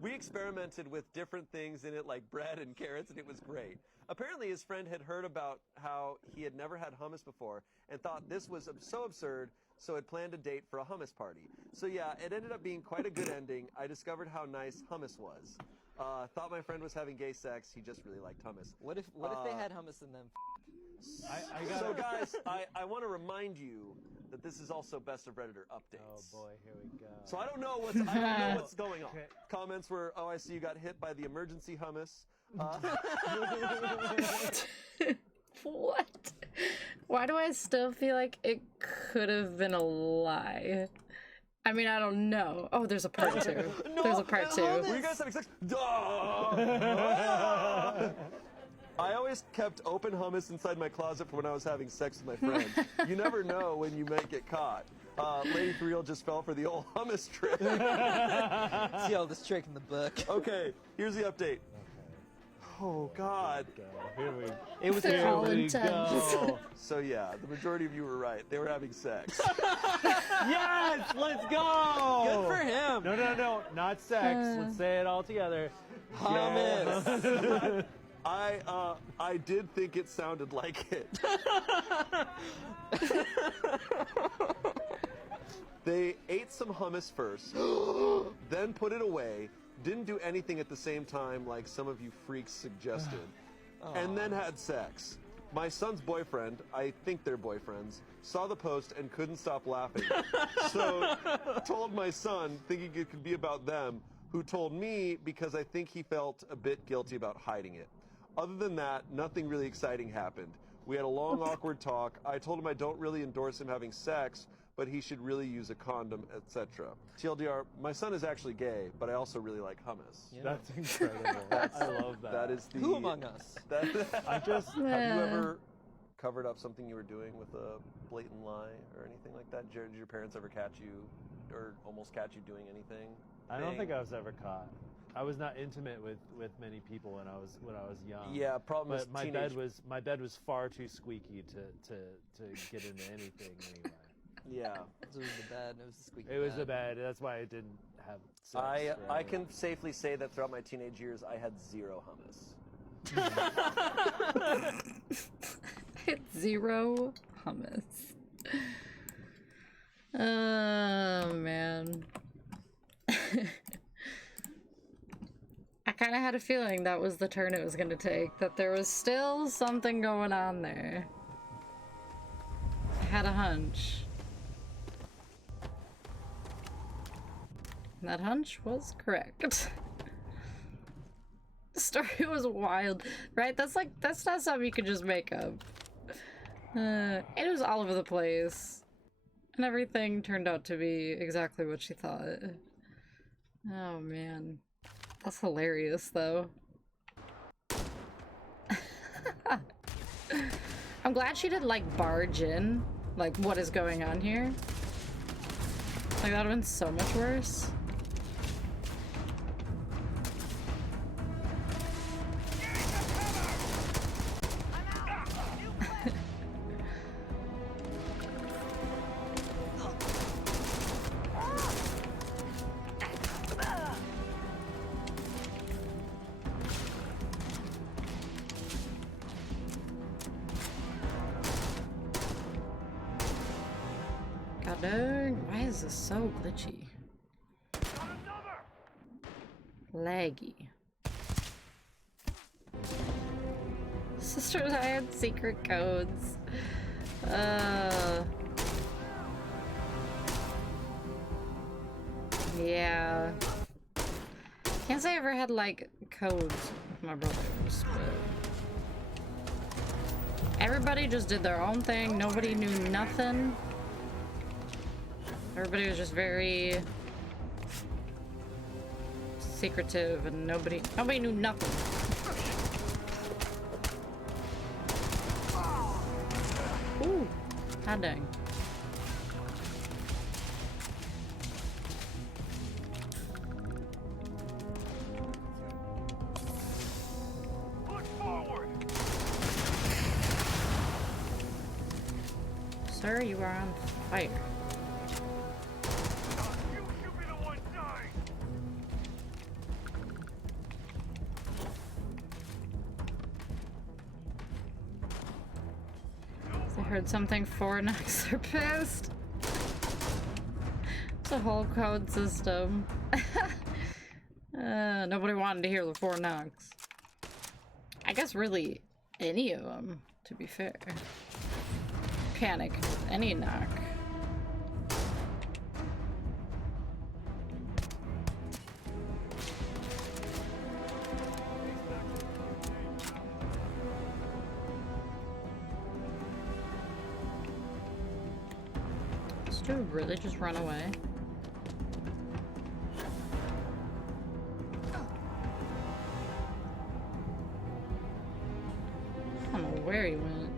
We experimented with different things in it, like bread and carrots, and it was great. Apparently his friend had heard about how he had never had hummus before and thought this was so absurd, so had planned a date for a hummus party. So yeah, it ended up being quite a good ending. I discovered how nice hummus was. Thought my friend was having gay sex. He just really liked hummus. What if they had hummus and then So guys, I want to remind you that this is also Best of Redditor updates. Oh boy, here we go. So I don't know what's going on. Okay. Comments were, "Oh, I see you got hit by the emergency hummus." What? Why do I still feel like it could have been a lie? I mean, I don't know. Oh, there's a part two. There's a part two. Were you guys having sex? I always kept open hummus inside my closet for when I was having sex with my friend. You never know when you might get caught. Lady for real just fell for the old hummus trick. See all this trick in the book. Okay, here's the update. Oh God. Here we go. It was They're all we intense. go. So yeah, the majority of you were right. They were having sex. Yes, let's go. Good for him. No, not sex. Let's say it all together. Hummus. I did think it sounded like it. They ate some hummus first, then put it away, didn't do anything at the same time like some of you freaks suggested, and then had sex. My son's boyfriend, I think they're boyfriends, saw the post and couldn't stop laughing. So told my son, thinking it could be about them, who told me because I think he felt a bit guilty about hiding it. Other than that, nothing really exciting happened. We had a long, awkward talk. I told him I don't really endorse him having sex, but he should really use a condom, etc. TLDR, my son is actually gay, but I also really like hummus. Yeah. That's incredible. I love that. That is the... Who among us? I just... Have you ever covered up something you were doing with a blatant lie or anything like that? Did your parents ever catch you or almost catch you doing anything? I don't think I was ever caught. I was not intimate with many people when I was young. Yeah, problem is my bed was far too squeaky to get into anything anyway. Yeah, it was the bed. It was the squeaky It was bed. the bed. That's why I didn't have sex. I can safely say that throughout my teenage years, I had zero hummus. It's zero hummus. Oh man. I kind of had a feeling that was the turn it was going to take, that there was still something going on there. I had a hunch. And that hunch was correct. The story was wild, right? That's not something you could just make up. It was all over the place. And everything turned out to be exactly what she thought. Oh man. That's hilarious though. I'm glad she didn't like barge in. Like, what is going on here? Like, that would have been so much worse. God dang, why is this so glitchy? Laggy. Sisters, I had secret codes. Yeah. Can't say I ever had like codes with my brothers, but everybody just did their own thing. Nobody knew nothing. Everybody was just very secretive, and nobody knew nothing. Ooh, god dang. Sir, you are on fire. I heard something. 4 knocks are pissed. It's a whole code system. Nobody wanted to hear the 4 knocks. I guess really any of them, to be fair. Panic, any knock. This dude really just run away? I don't know where he went.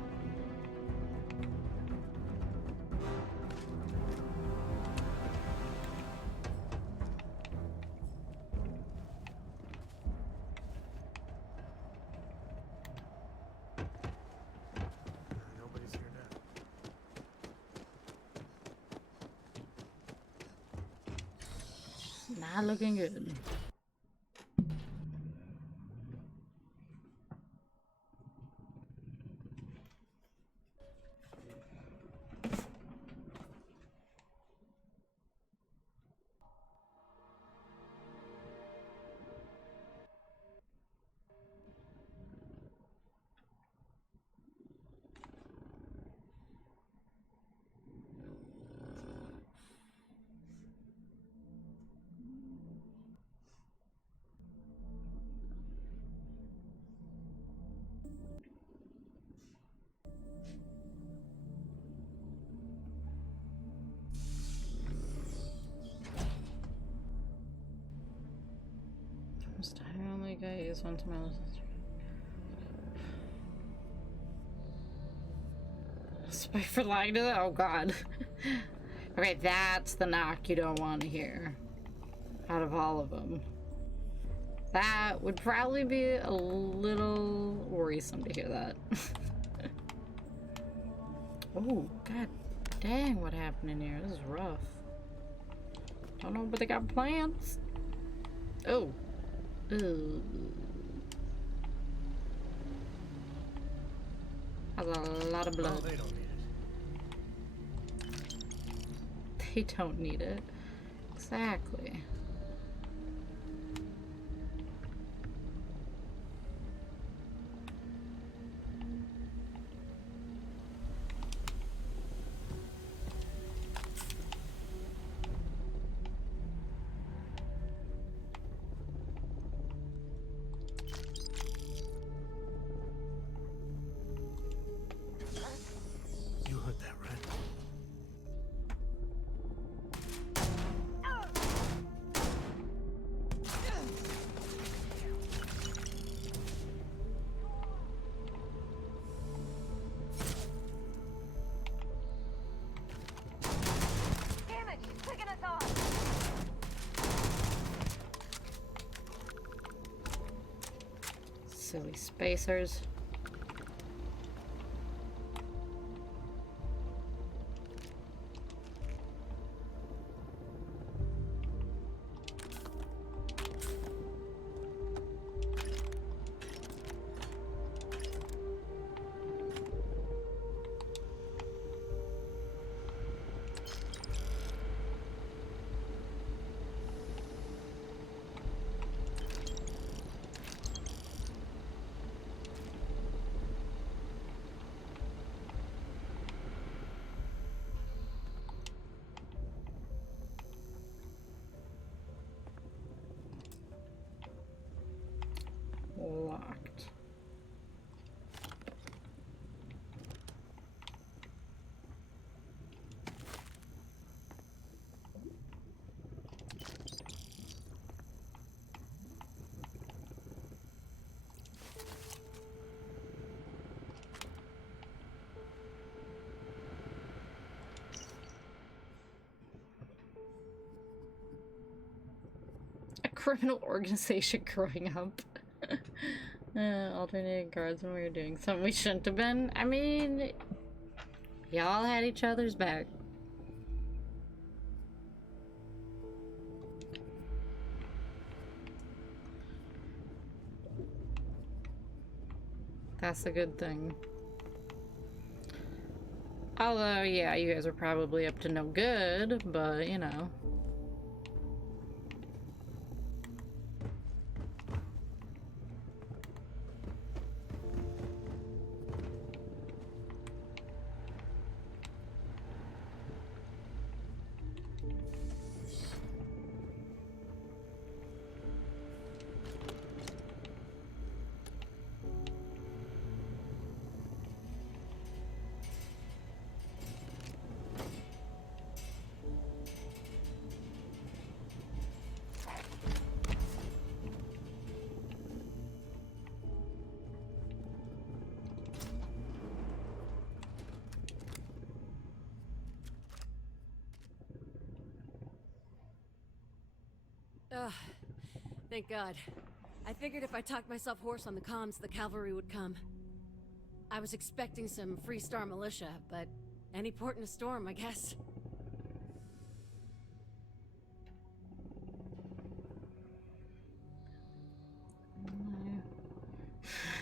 Not looking good. Must I only get use one to my spike for lying to that? Oh god. Okay, that's the knock you don't want to hear. Out of all of them. That would probably be a little worrisome to hear that. Oh, god dang, what happened in here? This is rough. Don't know, but they got plans. Oh. Ooh. Has a lot of blood. Oh, they don't need it. They don't need it. Exactly. You heard that, right? Damn it, she's picking us off. Silly spacers. Locked. A criminal organization growing up. Alternating guards when we were doing something we shouldn't have been. I mean, y'all had each other's back. That's a good thing. Although, yeah, you guys are probably up to no good, but, you know. Ugh. Thank God. I figured if I talked myself hoarse on the comms, the cavalry would come. I was expecting some Free-Star militia, but any port in a storm, I guess.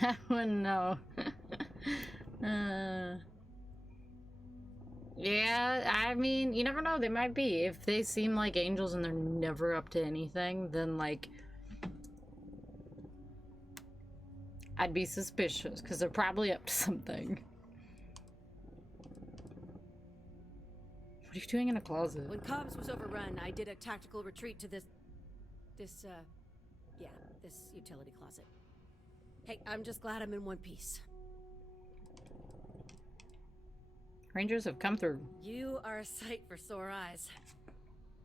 I wouldn't know. Yeah, I mean, you never know. They might be. If they seem like angels and they're never up to anything, then, like, I'd be suspicious, because they're probably up to something. What are you doing in a closet? When comms was overrun, I did a tactical retreat to this utility closet. Hey, I'm just glad I'm in one piece. Rangers have come through. You are a sight for sore eyes.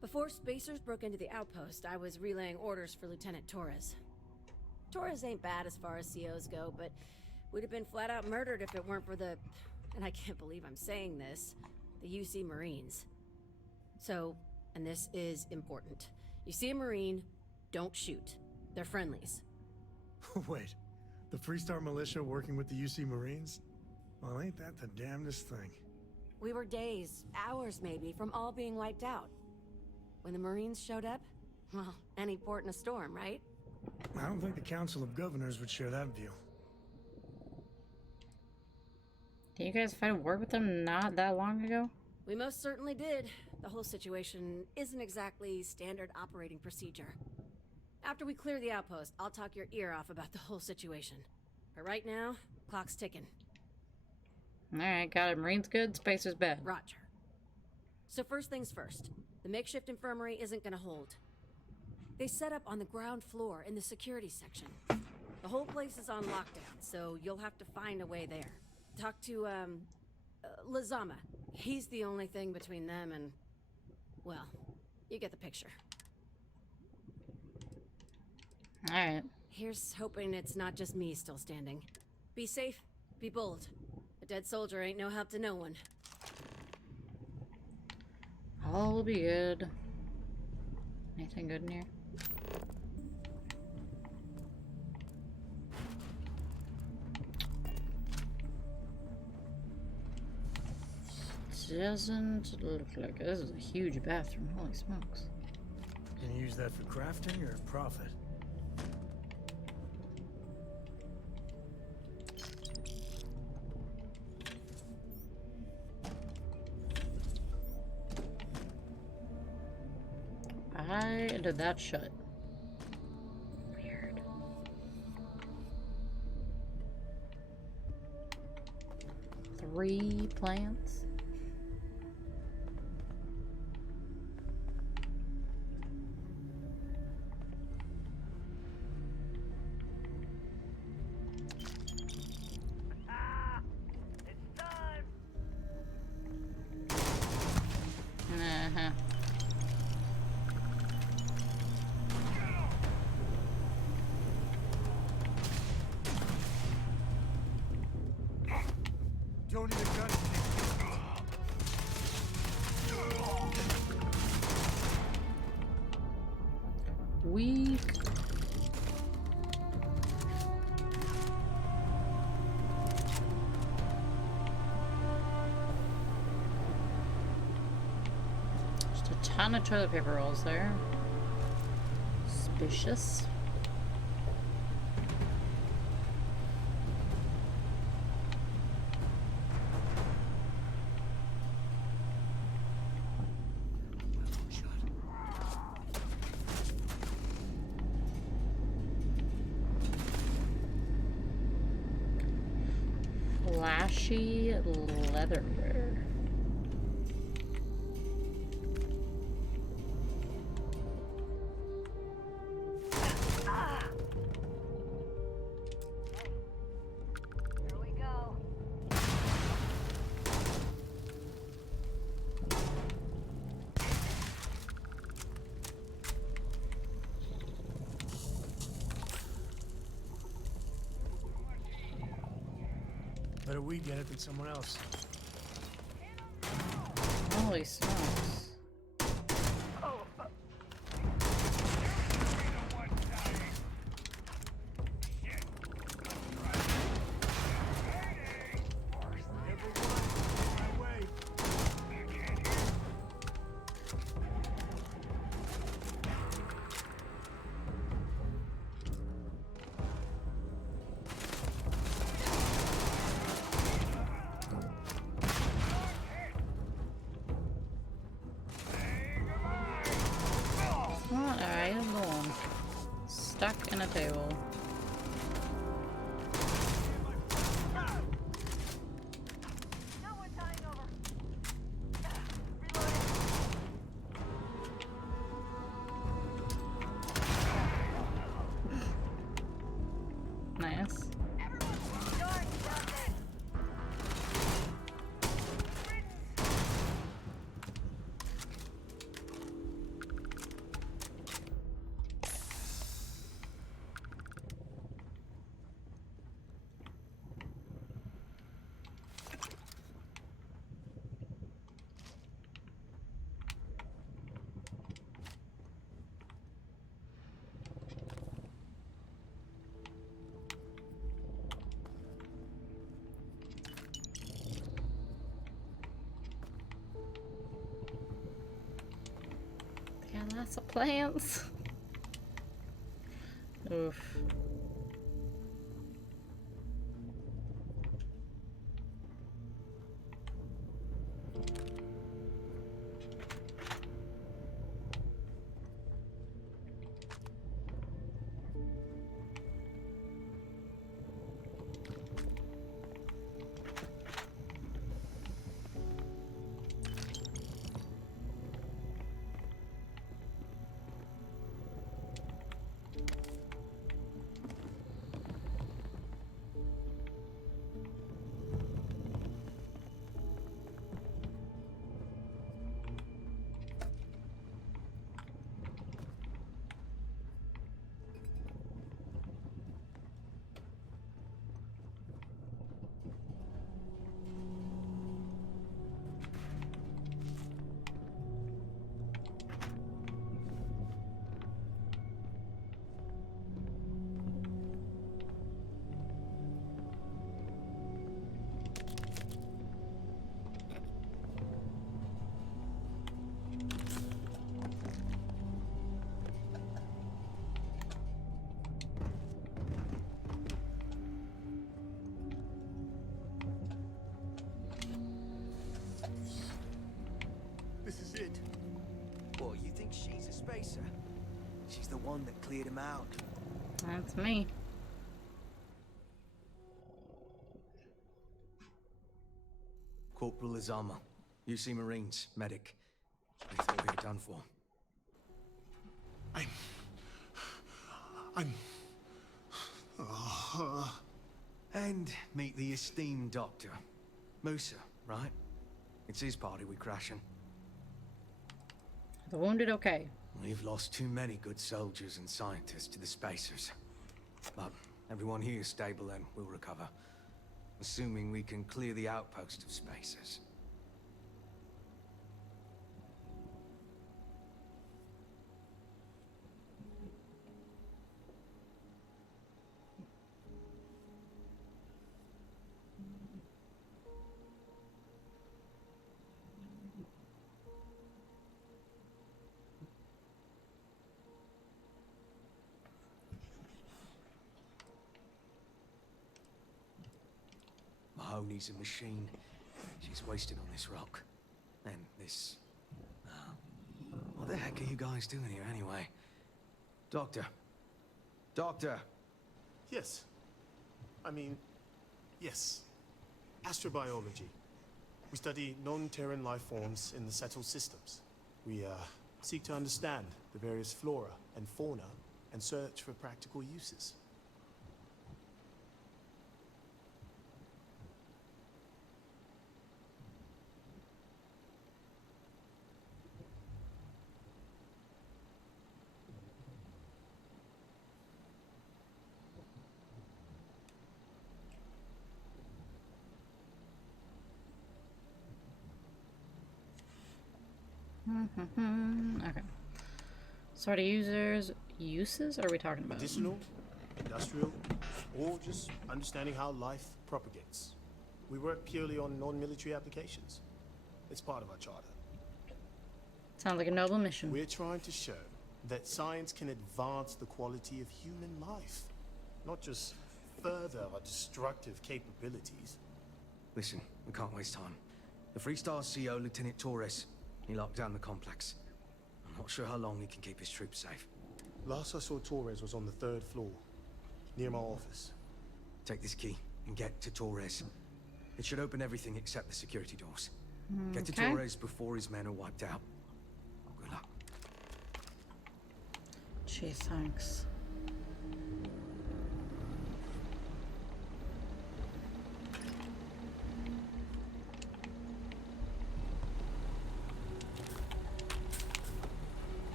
Before Spacers broke into the outpost, I was relaying orders for Lieutenant Torres. Torres ain't bad as far as COs go, but we'd have been flat out murdered if it weren't for the, and I can't believe I'm saying this, the UC Marines. So, and this is important, you see a Marine, don't shoot. They're friendlies. Wait, the Freestar Militia working with the UC Marines? Well, ain't that the damnedest thing? We were days, hours maybe, from all being wiped out. When the Marines showed up, well, any port in a storm, right? I don't think the Council of Governors would share that view. Did you guys fight a war with them not that long ago? We most certainly did. The whole situation isn't exactly standard operating procedure. After we clear the outpost, I'll talk your ear off about the whole situation. But right now, clock's ticking. Alright, got it. Marine's good, Spacer's bad. Roger. So first things first. The makeshift infirmary isn't gonna hold. They set up on the ground floor in the security section. The whole place is on lockdown, so you'll have to find a way there. Talk to, Lazama. He's the only thing between them and... well, you get the picture. Alright. Here's hoping it's not just me still standing. Be safe, be bold. A dead soldier ain't no help to no one. All will be good. Anything good in here? Doesn't look like it. This is a huge bathroom. Holy smokes. Can you use that for crafting or profit? Why did that shut? Weird. 3 plants? Uh-huh. Don't even gun. Weak. Just a ton of toilet paper rolls there. Suspicious. Flashy leatherware. Here we go. Better we get it than someone else. Holy smokes. stuck in a table. Nice. Yeah, lots of plants. Oof. This is it. What, you think she's a spacer? She's the one that cleared him out. That's me. Corporal Azama, UC Marines, medic. We thought we were done for. And meet the esteemed doctor. Musa, right? It's his party we're crashing. The wounded okay. We've lost too many good soldiers and scientists to the spacers. But everyone here is stable and will recover. Assuming we can clear the outpost of spacers. Mahoney's a machine. She's wasted on this rock. And this... what the heck are you guys doing here anyway? Doctor. Doctor! Yes. Yes. Astrobiology. We study non-Terran life forms in the settled systems. We, seek to understand the various flora and fauna and search for practical uses. Okay. Sort of uses are we talking about? Medicinal, industrial, or just understanding how life propagates. We work purely on non-military applications. It's part of our charter. Sounds like a noble mission. We're trying to show that science can advance the quality of human life, not just further our destructive capabilities. Listen, we can't waste time. The Freestar CO, Lieutenant Torres, he locked down the complex. I'm not sure how long he can keep his troops safe. Last I saw Torres was on the 3rd floor, near my office. Take this key and get to Torres. It should open everything except the security doors. Get to Okay. Torres before his men are wiped out. Good luck. Gee, thanks.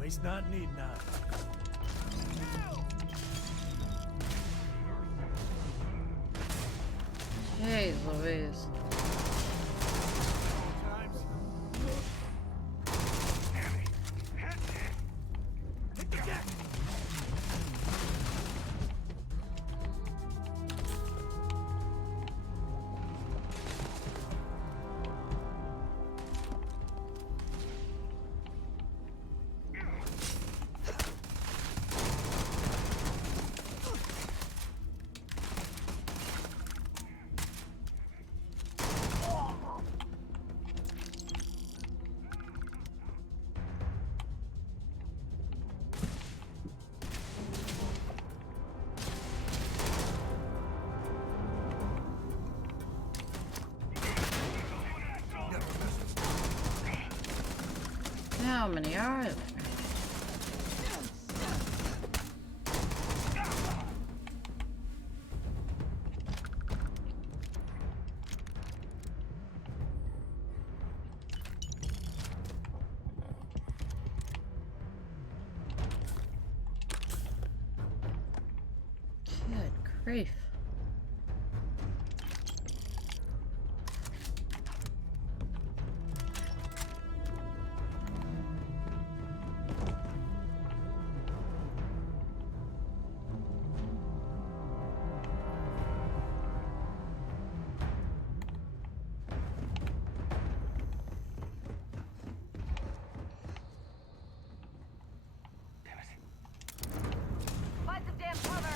Waste not, need not. Jeez Louise. How many are there? Good grief. Find some damn cover!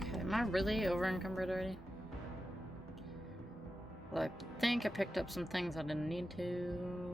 Okay, am I really over encumbered already? Well, I think I picked up some things I didn't need to.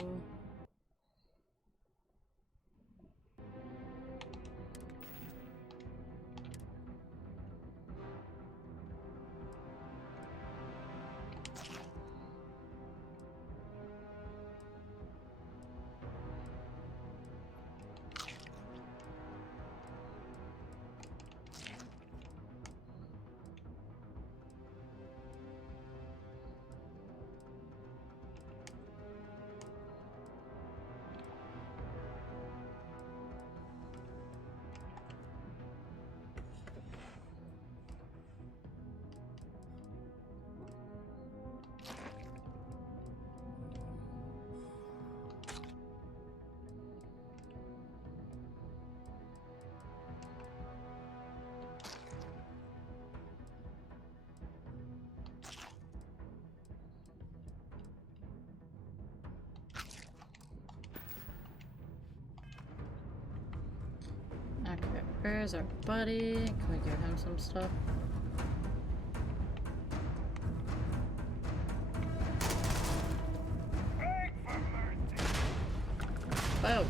Okay, where's our buddy? Can we give him some stuff? Oh.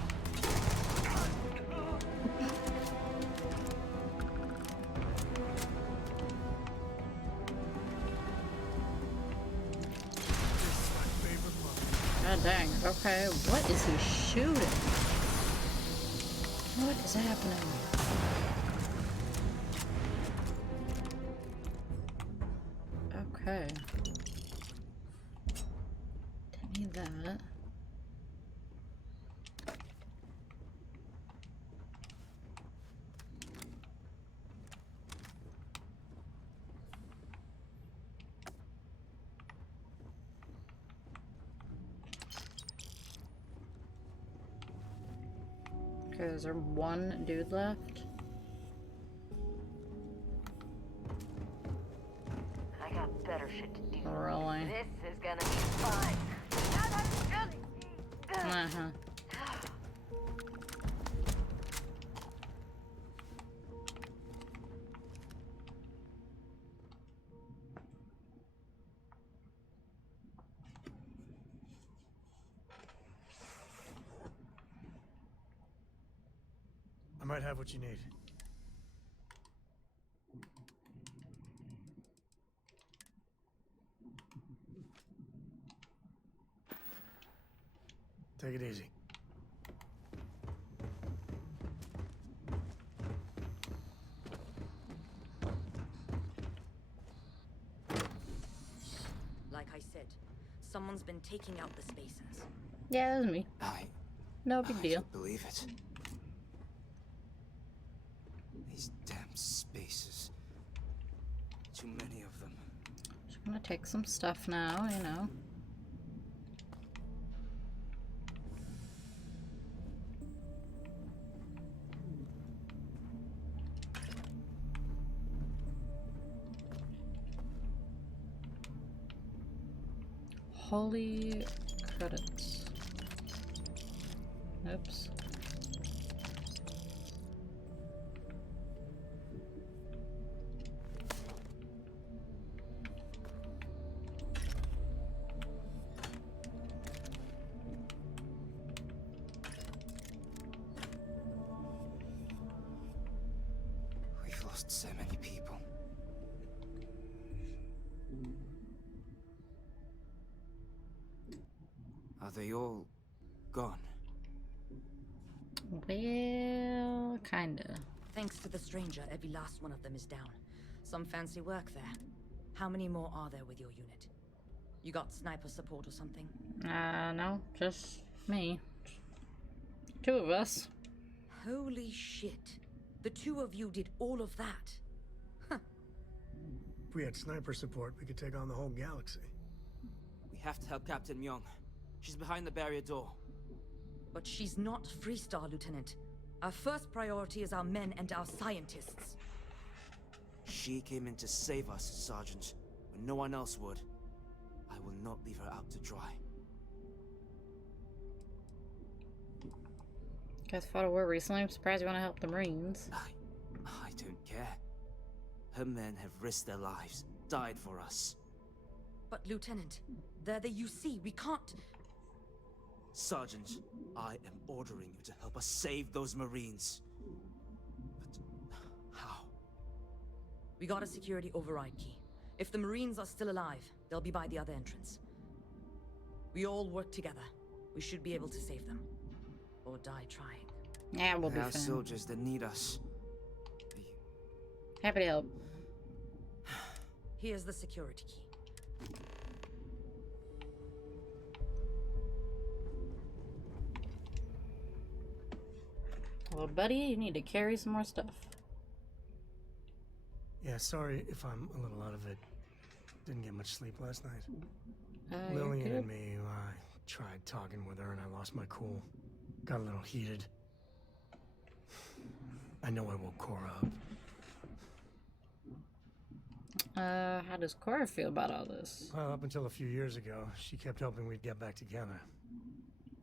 God dang. Okay, what is he shooting? What is happening? Okay. Didn't need that. Okay, is there one dude left? I got better shit to do. Really? This is gonna be fun. Uh-huh. I might have what you need. Take it easy. Like I said, someone's been taking out the spacers. Yeah, that was me. No big deal. Can't believe it. These damn spaces. Too many of them. Just gonna take some stuff now, you know. Holy credits. Oops. We've lost so many people. Are they all gone? Well, kinda. Thanks to the stranger, every last one of them is down. Some fancy work there. How many more are there with your unit? You got sniper support or something? No, just me. Two of us. Holy shit. The two of you did all of that. If we had sniper support, we could take on the whole galaxy. We have to help Captain Myung. She's behind the barrier door. But she's not Freestar, Lieutenant. Our first priority is our men and our scientists. She came in to save us, Sergeant, when no one else would. I will not leave her out to dry. Guys fought a war recently. I'm surprised you want to help the Marines. I don't care. Her men have risked their lives, died for us. But, Lieutenant, they're the UC. We can't... Sergeant, I am ordering you to help us save those Marines. But how? We got a security override key. If the Marines are still alive, they'll be by the other entrance. We all work together. We should be able to save them. Or die trying. Yeah, we'll be fine. fine. Soldiers that need us. Happy to help. Here's the security key. Well, buddy, you need to carry some more stuff. Yeah, sorry if I'm a little out of it. Didn't get much sleep last night. You're Lillian good. and me, I tried talking with her and I lost my cool. Got a little heated. I know I woke Cora up. How does Cora feel about all this? Well, up until a few years ago, she kept hoping we'd get back together.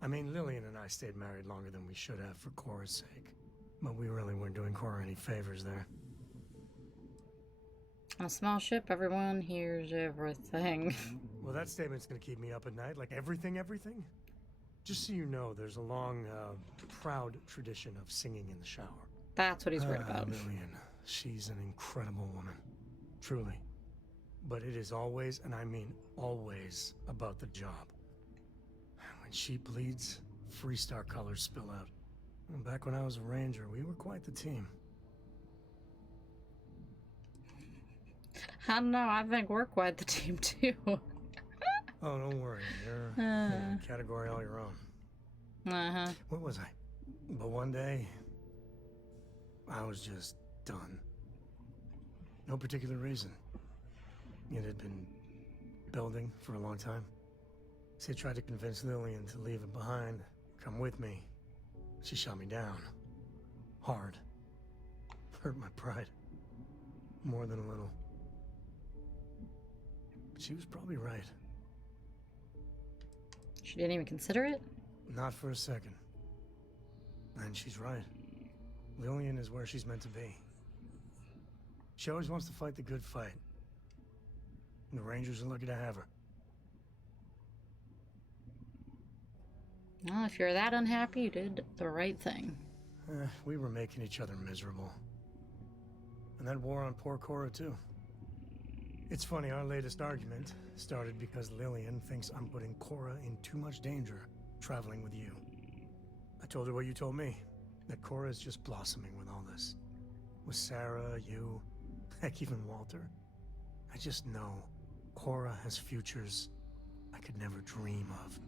I mean, Lillian and I stayed married longer than we should have for Cora's sake. But we really weren't doing Cora any favors there. On a small ship, everyone hears everything. Well, that statement's gonna keep me up at night, like everything? Just so you know, there's a long, proud tradition of singing in the shower. That's what he's worried about. Lillian, she's an incredible woman. Truly. But it is always, and I mean always, about the job. When she bleeds, Freestar colors spill out. And back when I was a ranger, we were quite the team. I don't know. I think we're quite the team too. Oh, don't worry. You're in a category all your own. Uh-huh. What was I? But one day, I was just done. No particular reason. It had been building for a long time. She had tried to convince Lillian to leave it behind, come with me. She shot me down. Hard. Hurt my pride. More than a little. But she was probably right. She didn't even consider it? Not for a second. And she's right. Lillian is where she's meant to be. She always wants to fight the good fight. And the Rangers are lucky to have her. Well, if you're that unhappy, you did the right thing. We were making each other miserable. And that wore on poor Cora, too. It's funny, our latest argument started because Lillian thinks I'm putting Cora in too much danger traveling with you. I told her what you told me, that Cora is just blossoming with all this. With Sarah, you, heck, even Walter. I just know Cora has futures I could never dream of.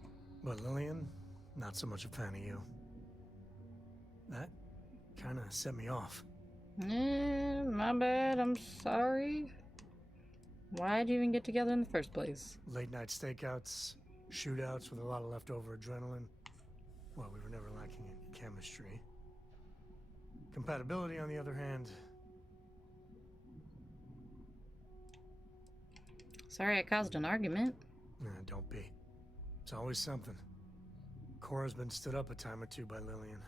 But Lillian, not so much a fan of you. That kind of set me off. My bad. I'm sorry. Why'd you even get together in the first place? Late night stakeouts, shootouts with a lot of leftover adrenaline. Well, we were never lacking in chemistry. Compatibility, on the other hand... Sorry I caused an argument. Nah, don't be. It's always something. Cora's been stood up a time or two by Lillian.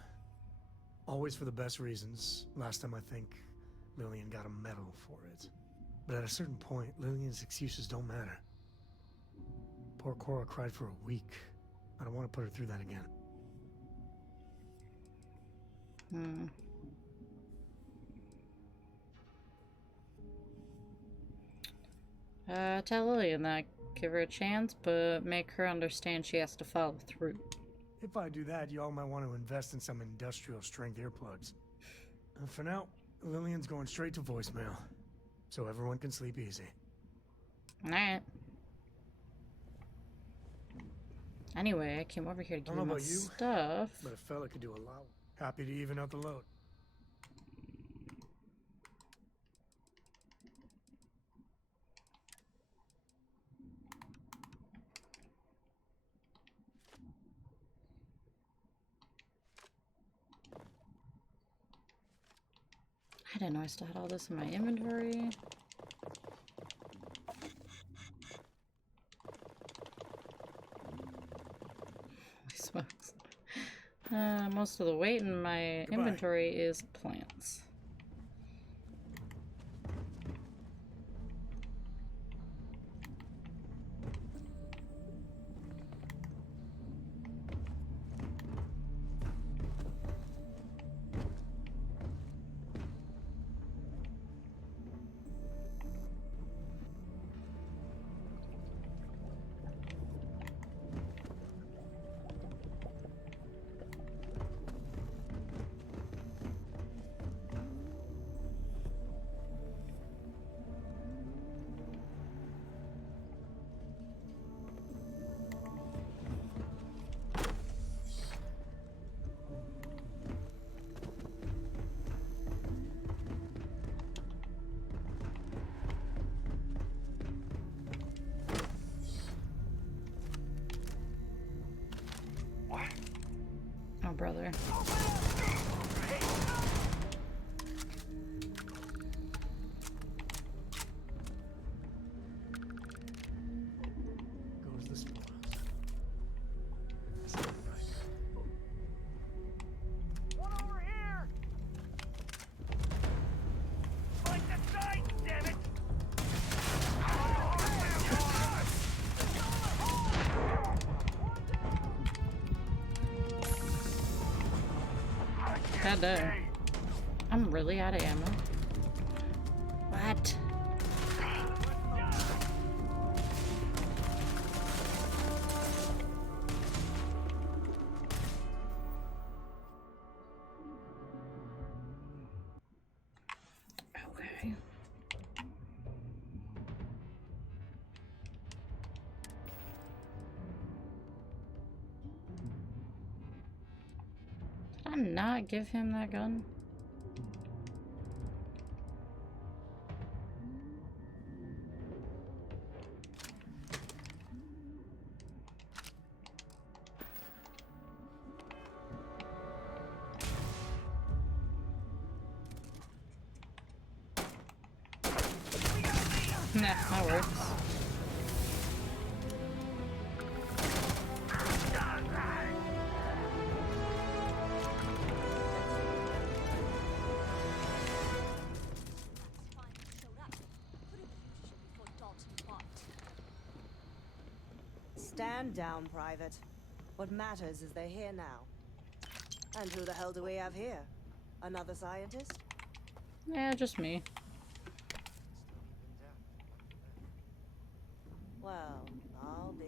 Always for the best reasons. Last time I think Lillian got a medal for it. But at a certain point, Lillian's excuses don't matter. Poor Cora cried for a week. I don't want to put her through that again. Tell Lillian that. Give her a chance, but make her understand she has to follow through. If I do that, y'all might want to invest in some industrial strength earplugs. For now, Lillian's going straight to voicemail, so everyone can sleep easy. Alright. Anyway, I came over here to give you my stuff. But a fella could do a lot. Happy to even out the load. I didn't know I still had all this in my inventory. Holy smokes. Most of the weight in my inventory is plants. Oh, brother. Goes the spoils. One over here! Fight the side, damn it! God damn. I'm really out of ammo. What? Okay. not give him that gun? Nah, that works. Stand down, Private. What matters is they're here now. And who the hell do we have here? Another scientist? Yeah, just me. Well, I'll be.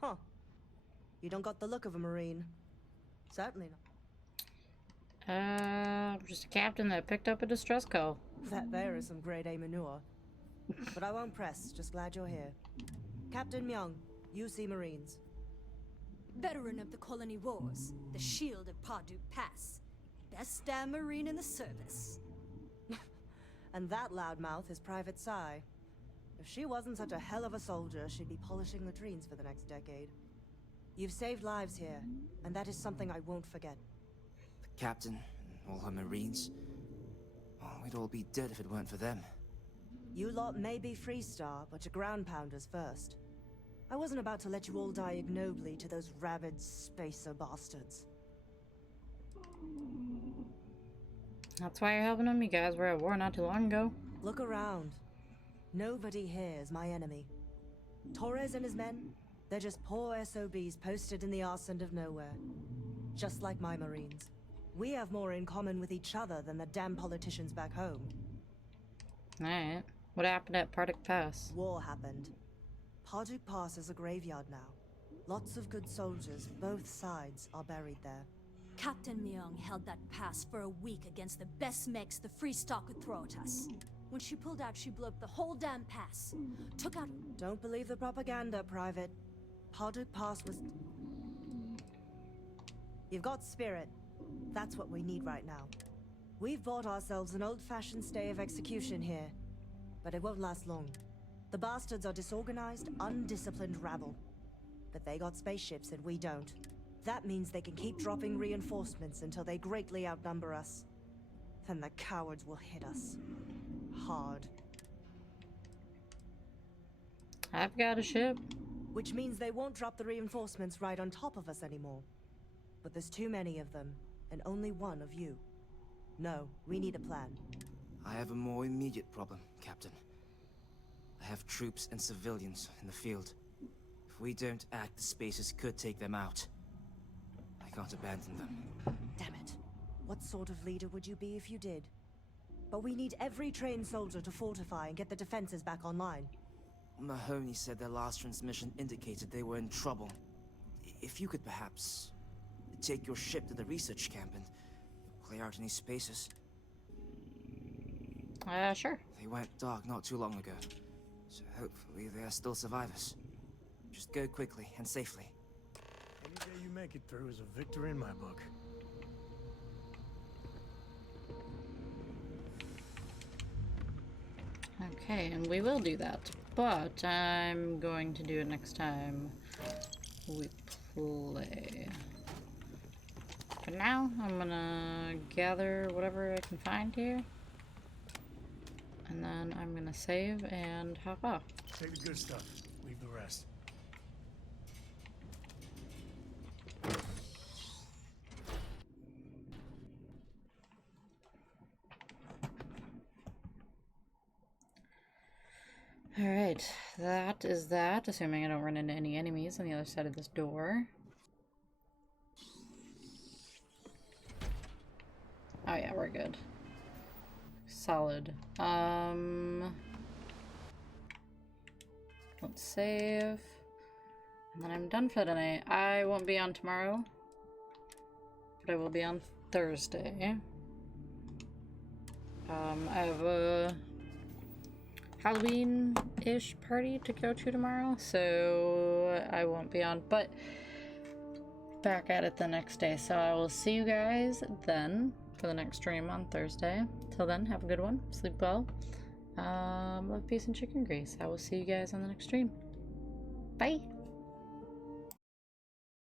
Huh. You don't got the look of a Marine. Certainly not. Just a captain that picked up a distress call. That there is some grade A manure. But I won't press, just glad you're here. Captain Myung, UC Marines. Veteran of the Colony Wars, the Shield of Parduk Pass. Best damn Marine in the service. And that loudmouth is Private Sai. If she wasn't such a hell of a soldier, she'd be polishing latrines for the next decade. You've saved lives here, and that is something I won't forget. The captain and all her Marines. Oh, we'd all be dead if it weren't for them. You lot may be Freestar, but you're ground pounders first. I wasn't about to let you all die ignobly to those rabid spacer bastards. That's why you're helping them. You guys were at war not too long ago. Look around. Nobody here is my enemy. Torres and his men, they're just poor SOBs posted in the arse end of nowhere. Just like my Marines. We have more in common with each other than the damn politicians back home. Alright. What happened at Parduk Pass? War happened. Parduk Pass is a graveyard now. Lots of good soldiers, both sides, are buried there. Captain Myung held that pass for a week against the best mechs the Freestar could throw at us. When she pulled out, she blew up the whole damn pass. Took out... Don't believe the propaganda, Private. Parduk Pass was... You've got spirit. That's what we need right now. We've bought ourselves an old-fashioned stay of execution here. But it won't last long. The bastards are disorganized, undisciplined rabble. But they got spaceships and we don't. That means they can keep dropping reinforcements until they greatly outnumber us. Then the cowards will hit us. Hard. I've got a ship. Which means they won't drop the reinforcements right on top of us anymore. But there's too many of them, and only one of you. No, we need a plan. I have a more immediate problem, Captain. I have troops and civilians in the field. If we don't act, the Spacers could take them out. I can't abandon them. Damn it. What sort of leader would you be if you did? But we need every trained soldier to fortify and get the defenses back online. Mahoney said their last transmission indicated they were in trouble. If you could perhaps take your ship to the research camp and clear out any spaces. Sure. They went dark not too long ago, so hopefully they are still survivors. Just go quickly and safely. Any day you make it through is a victory in my book. Okay, and we will do that. But I'm going to do it next time we play. For now, I'm gonna gather whatever I can find here. And then I'm gonna save and hop off. Take the good stuff, leave the rest. Alright, that is that, assuming I don't run into any enemies on the other side of this door. Oh yeah, we're good. Solid. Let's save. And then I'm done for the night. I won't be on tomorrow, but I will be on Thursday. I have a Halloween-ish party to go to tomorrow, so I won't be on, but back at it the next day. So I will see you guys then for the next stream on Thursday. Till then, have a good one. Sleep well. Love, peace, and chicken grease. I will see you guys on the next stream. Bye!